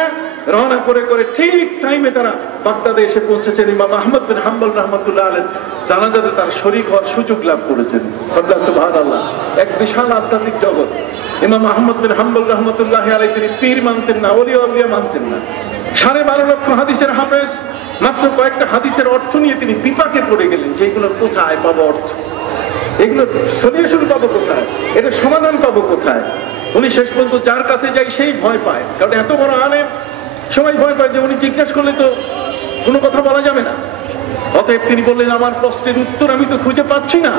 রওনা করে করে ঠিক টাইমে তারা বাগদাদে এসে পৌঁছেছেন। ইমাম আহমদ বিন হাম্বল রাহমাতুল্লাহ আলাইহি জানাজাতে তার শরীক হওয়ার সুযোগ লাভ করেছেন। সুবহানাল্লাহ, এক বিশাল আধ্যাত্মিক জগৎ। ইমাম আহমদ বিন হাম্বল রাহমাতুল্লাহ আলাইহি তিনি পীর মানতেন না, ওলিয়া উলিয়া মানতেন না। 12.5 লক্ষ হাদিসের হাফেজ, মাত্র কয়েকটা হাদিসের অর্থ নিয়ে তিনি বিপাকে পড়ে গেলেন যে এগুলো কোথায় পাবো অর্থ, এগুলো সলিউশন পাবো কোথায়, এটা সমাধান পাবো কোথায়। উনি শেষ পর্যন্ত যার কাছে যাই সেই ভয় পায়, কারণ এত বড় আলেম, সবাই ভয় পায় যে উনি জিজ্ঞাসা করলে তো কোনো কথা বলা যাবে না। অতএব তিনি বললেন আমার প্রশ্নের উত্তর আমি তো খুঁজে পাচ্ছি না।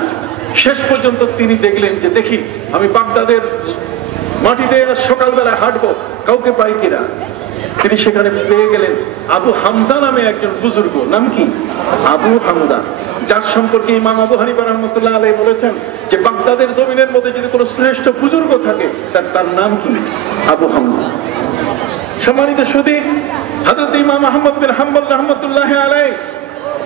শেষ পর্যন্ত তিনি দেখলেন যে দেখি আমি বাগদাদের মাটিতে সকালবেলা হাঁটবো, কাউকে পাই কিনা। তিনি সেখানে পেয়ে গেলেন আবু হামজা নামে একজন বুজুর্গ। নাম কি? আবু হামজা, যার সম্পর্কে ইমাম আবু হানিফা রাহমাতুল্লাহ আলাইহি বলেছেন যে বাগদাদের জমিনের মধ্যে যদি কোনো শ্রেষ্ঠ বুজুর্গ থাকে তার নাম কি? আবু হামজা। সম্মানিত সুধী, হযরত ইমাম আহমদ বিন হাম্বল রাহমাতুল্লাহ আলাইহি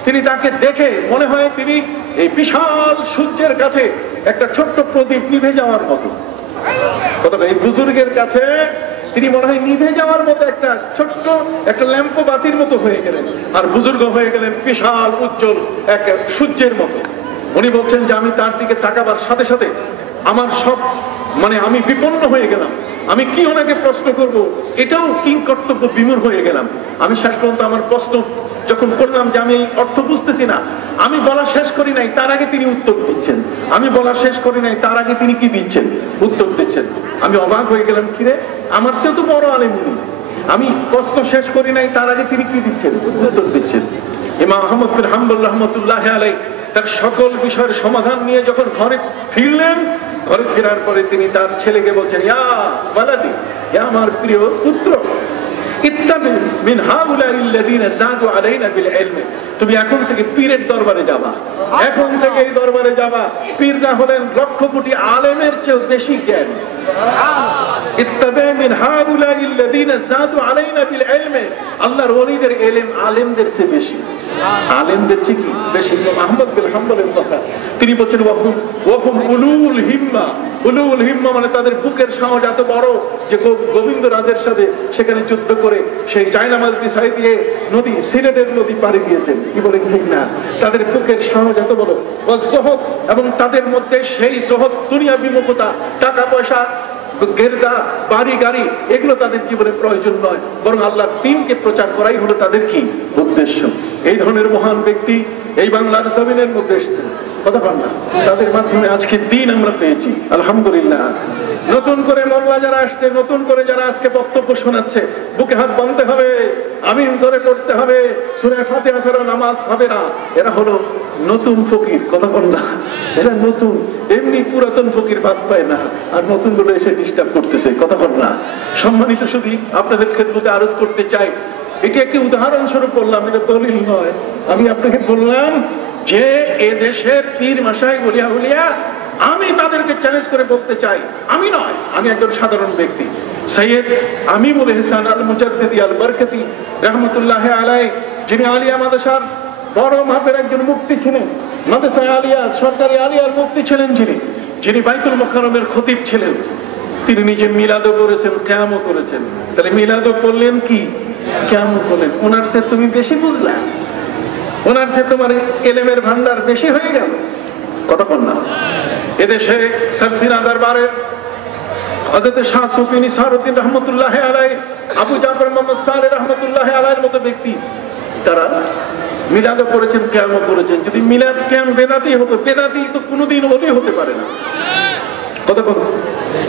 তিনি তাকে দেখে মনে হয় তিনি এই বিশাল সূর্যের কাছে একটা ছোট্ট প্রদীপ নিভে যাওয়ার মতো। কতটা এই বুজুর্গের কাছে তিনি মনে হয় নিভে যাওয়ার মতো একটা ছোট্ট একটা ল্যাম্প বাতির মতো হয়ে গেলেন, আর বুজুর্গ হয়ে গেলেন বিশাল উজ্জ্বল এক সূর্যের মতো। উনি বলছেন যে আমি তার দিকে তাকাবার সাথে সাথে আমার সব আমি বিপন্ন হয়ে গেলাম। আমি কি ওনাকে প্রশ্ন করব এটাও কিং কর্তব্য বিমূঢ় হয়ে গেলাম। আমি শেষ পর্যন্ত আমার প্রশ্ন যখন করলাম যে আমি এই অর্থ বুঝতেছি না, আমি বলা শেষ করি নাই তার আগে তিনি উত্তর দিচ্ছেন। আমি বলা শেষ করি নাই তার আগে তিনি কি দিচ্ছেন? উত্তর দিচ্ছেন। আমি অবাক হয়ে গেলাম, কিরে আমার চেয়ে তো বড় আলেম উনি। আমি প্রশ্ন শেষ করি নাই তার আগে তিনি কি দিচ্ছেন? উত্তর দিচ্ছেন। ইমাম আহমদ বিন হাম্বল রাহমাতুল্লাহ আলাইহি তার সকল বিষয়ের সমাধান নিয়ে যখন ঘরে ফিরলেন, ঘরে ফেরার পরে তিনি তার ছেলেকে বলছেন, ইয়া ওয়ালাদি, ইয়া আমার প্রিয় পুত্র, ইত্তাবি মিন হাউলাইল্লাযিনা যাদু আলাইনা বিল ইলম। তুমি এখন থেকে পীরের দরবারে যাবা, এখন থেকে এই দরবারে যাবা। পীররা হলেন লক্ষ কোটি আলেমের চেয়ে বেশি জ্ঞান। ইত্তাবি মিন হাউলাইল্লাযিনা যাদু আলাইনা বিল ইলম, আল্লাহর ওলিদের ইলম আলেমদের চেয়ে বেশি, আলেমদের চেয়ে কি বেশি। ইমাম আহমদ বিন হাম্বলের কথা তিনি বলছেন, ওয়াহুম উলুল হিম্মা। উলুল হিম্মা মানে তাদের বুকের সাহস এত বড় যে গোবিন্দ রাজের সাথে সেখানে যুদ্ধ করে সেই জায়নামাজ বিছাই দিয়ে নদী, সিলেটের নদী পাড়ি দিয়েছেন। কি বলেন, ঠিক না? তাদের বুকের সাহস এত বড়। জহদ, এবং তাদের মধ্যে সেই জহদ, দুনিয়া বিমুখতা, টাকা পয়সা, গেরদা, বাড়ি গাড়ি, এগুলো তাদের জীবনে প্রয়োজন নয়, বরং আল্লাহর দ্বীনকে প্রচার করাই হলো তাদের কি উদ্দেশ্য। এই ধরনের মহান ব্যক্তি এই বাংলার জমিনের মধ্যে এসেছেন। কথা বল না, তাদের মাধ্যমে আজকে দিন আমরা পেয়েছি, আলহামদুলিল্লাহ। নতুন করে মোল্লা যারা আসছে, নতুন করে যারা আজকে বক্তব্য শোনাচ্ছে, বুকে হাত বাঁধতে হবে, আমিন ধরে পড়তে হবে, সূরা ফাতিহা ছাড়া নামাজ হবে না। এরা হলো নতুন ফকির। কথা বল না, এরা নতুন, এমনি পুরাতন ফকির বাদ পায় না, আর নতুন গুলো এসে ডিস্টার্ব করতেছে। কথা বল না। সম্মানিত শুধু আপনাদের ক্ষেত্রে আরজ করতে চাই, এটি একটি উদাহরণস্বরূপ বললাম, এটা দলিল নয়। আমি আপনাকে বললাম যে এ দেশের পীর মাশায়েখ ওলিয়া উলিয়া আমি তাদেরকে চ্যালেঞ্জ করে বলতে চাই, আমি নয়, আমি একজন সাধারণ ব্যক্তি, সৈয়দ আমিমুল ইহসান আল মুজাদ্দিদি আল বরকতি রহমতুল্লাহ আলাইহি, যিনি আলিয়া মাদ্রাসার বড় মাপের একজন মুফতি ছিলেন, মাদ্রাসা আলিয়া সরকারি আলিয়ার মুফতি ছিলেন, যিনি বাইতুল মুকাররমের খতিব ছিলেন, তিনি নিজে মিলাদও করেছেন, কিয়ামও করেছেন। তাহলে মিলাদও করলেন কি, কিয়ামও করলেন। ওনার সে তুমি বেশি বুঝলা, ওনার সে তোমার এলেমের ভান্ডার বেশি হয়ে গেল, কতক্ষণ না। এদেশে সরসিনা দরবারের হযরত শাহ সুফি নিসারউদ্দিন রহমতুল্লাহ আলাইহি, আবু জাফর মুহাম্মদ সালেহ রহমতুল্লাহ আলাইহির মতো ব্যক্তি, তারা মিলাদও করেছেন, কিয়ামও করেছেন। যদি মিলাদ কিয়াম বেদাতি হতো, বেদাতি তো কোনোদিন ওলি হতে পারে না, কতক্ষণ।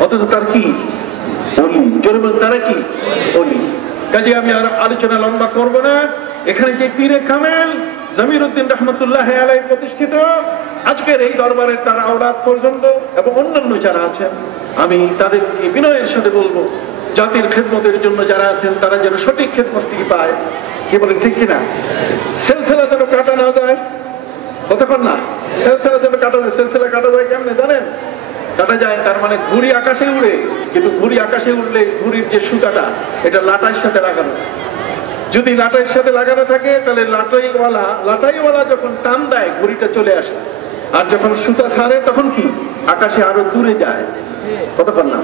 অথচ তার কি ওলি, জোরে বলেন, তারা কি ওলি। কাজে আমি আর আলোচনা লম্বা করব না। এখানে যে পীরে কামেল জমিরউদ্দিন রহমতুল্লাহ আলাইহি প্রতিষ্ঠিত আজকের এই দরবারের তার আওলাদ পর্যন্ত এবং অন্যান্য যারা আছেন, আমি তাদেরকে বিনয়ের সাথে বলবো, জাতির খেদমতের জন্য যারা আছেন তারা যেন সঠিক খেদমতটি পায়। কি বলেন, ঠিক কিনা? সিলসিলা যেন কাটা না যায়, কতক্ষণ না, সিলসিলা যেন কাটা যায়। সিলসিলা কাটা যায় কেমনে জানেন? কাটা যায়, তার মানে ঘুড়ি আকাশে উড়ে, কিন্তু ঘুড়ি আকাশে উড়লে ঘুড়ির যে সুতাটা এটা লাটাইয়ের সাথে লাগানো, যদি লাটাইয়ের সাথে লাগানো থাকে তাহলে লাটাইওয়ালা যখন টান দেয় ঘুড়িটা চলে আসে, আর যখন সুতা ছাড়ে তখন কি আকাশে আরো দূরে যায়, কতক্ষণ না।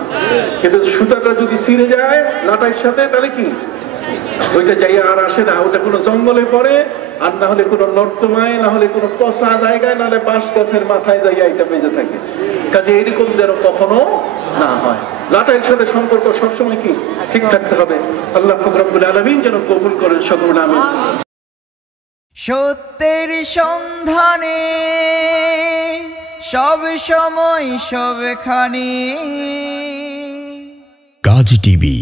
কিন্তু সুতাটা যদি ছিঁড়ে যায় লাটাইয়ের সাথে, তাহলে কি ওইটা যাই আর আসে না, ওটা কোনো জঙ্গলে পড়ে, আর না হলে কোনো নর্দমায়, না হলে কোনো পচা জায়গায়, নাহলে বাঁশ গাছের মাথায় যাইয়া এটা বেঁচে থাকে। কাজে এরকম যেন কখনো না হয়। লাটাইয়ের সাথে সম্পর্ক সবসময় কি ঠিক থাকতে হবে। আল্লাহ রব্বুল আলামিন যেন কবুল করেন সকল। আমিন। সত্যের সন্ধানে সব সময় সবখানে কাজ টিভি।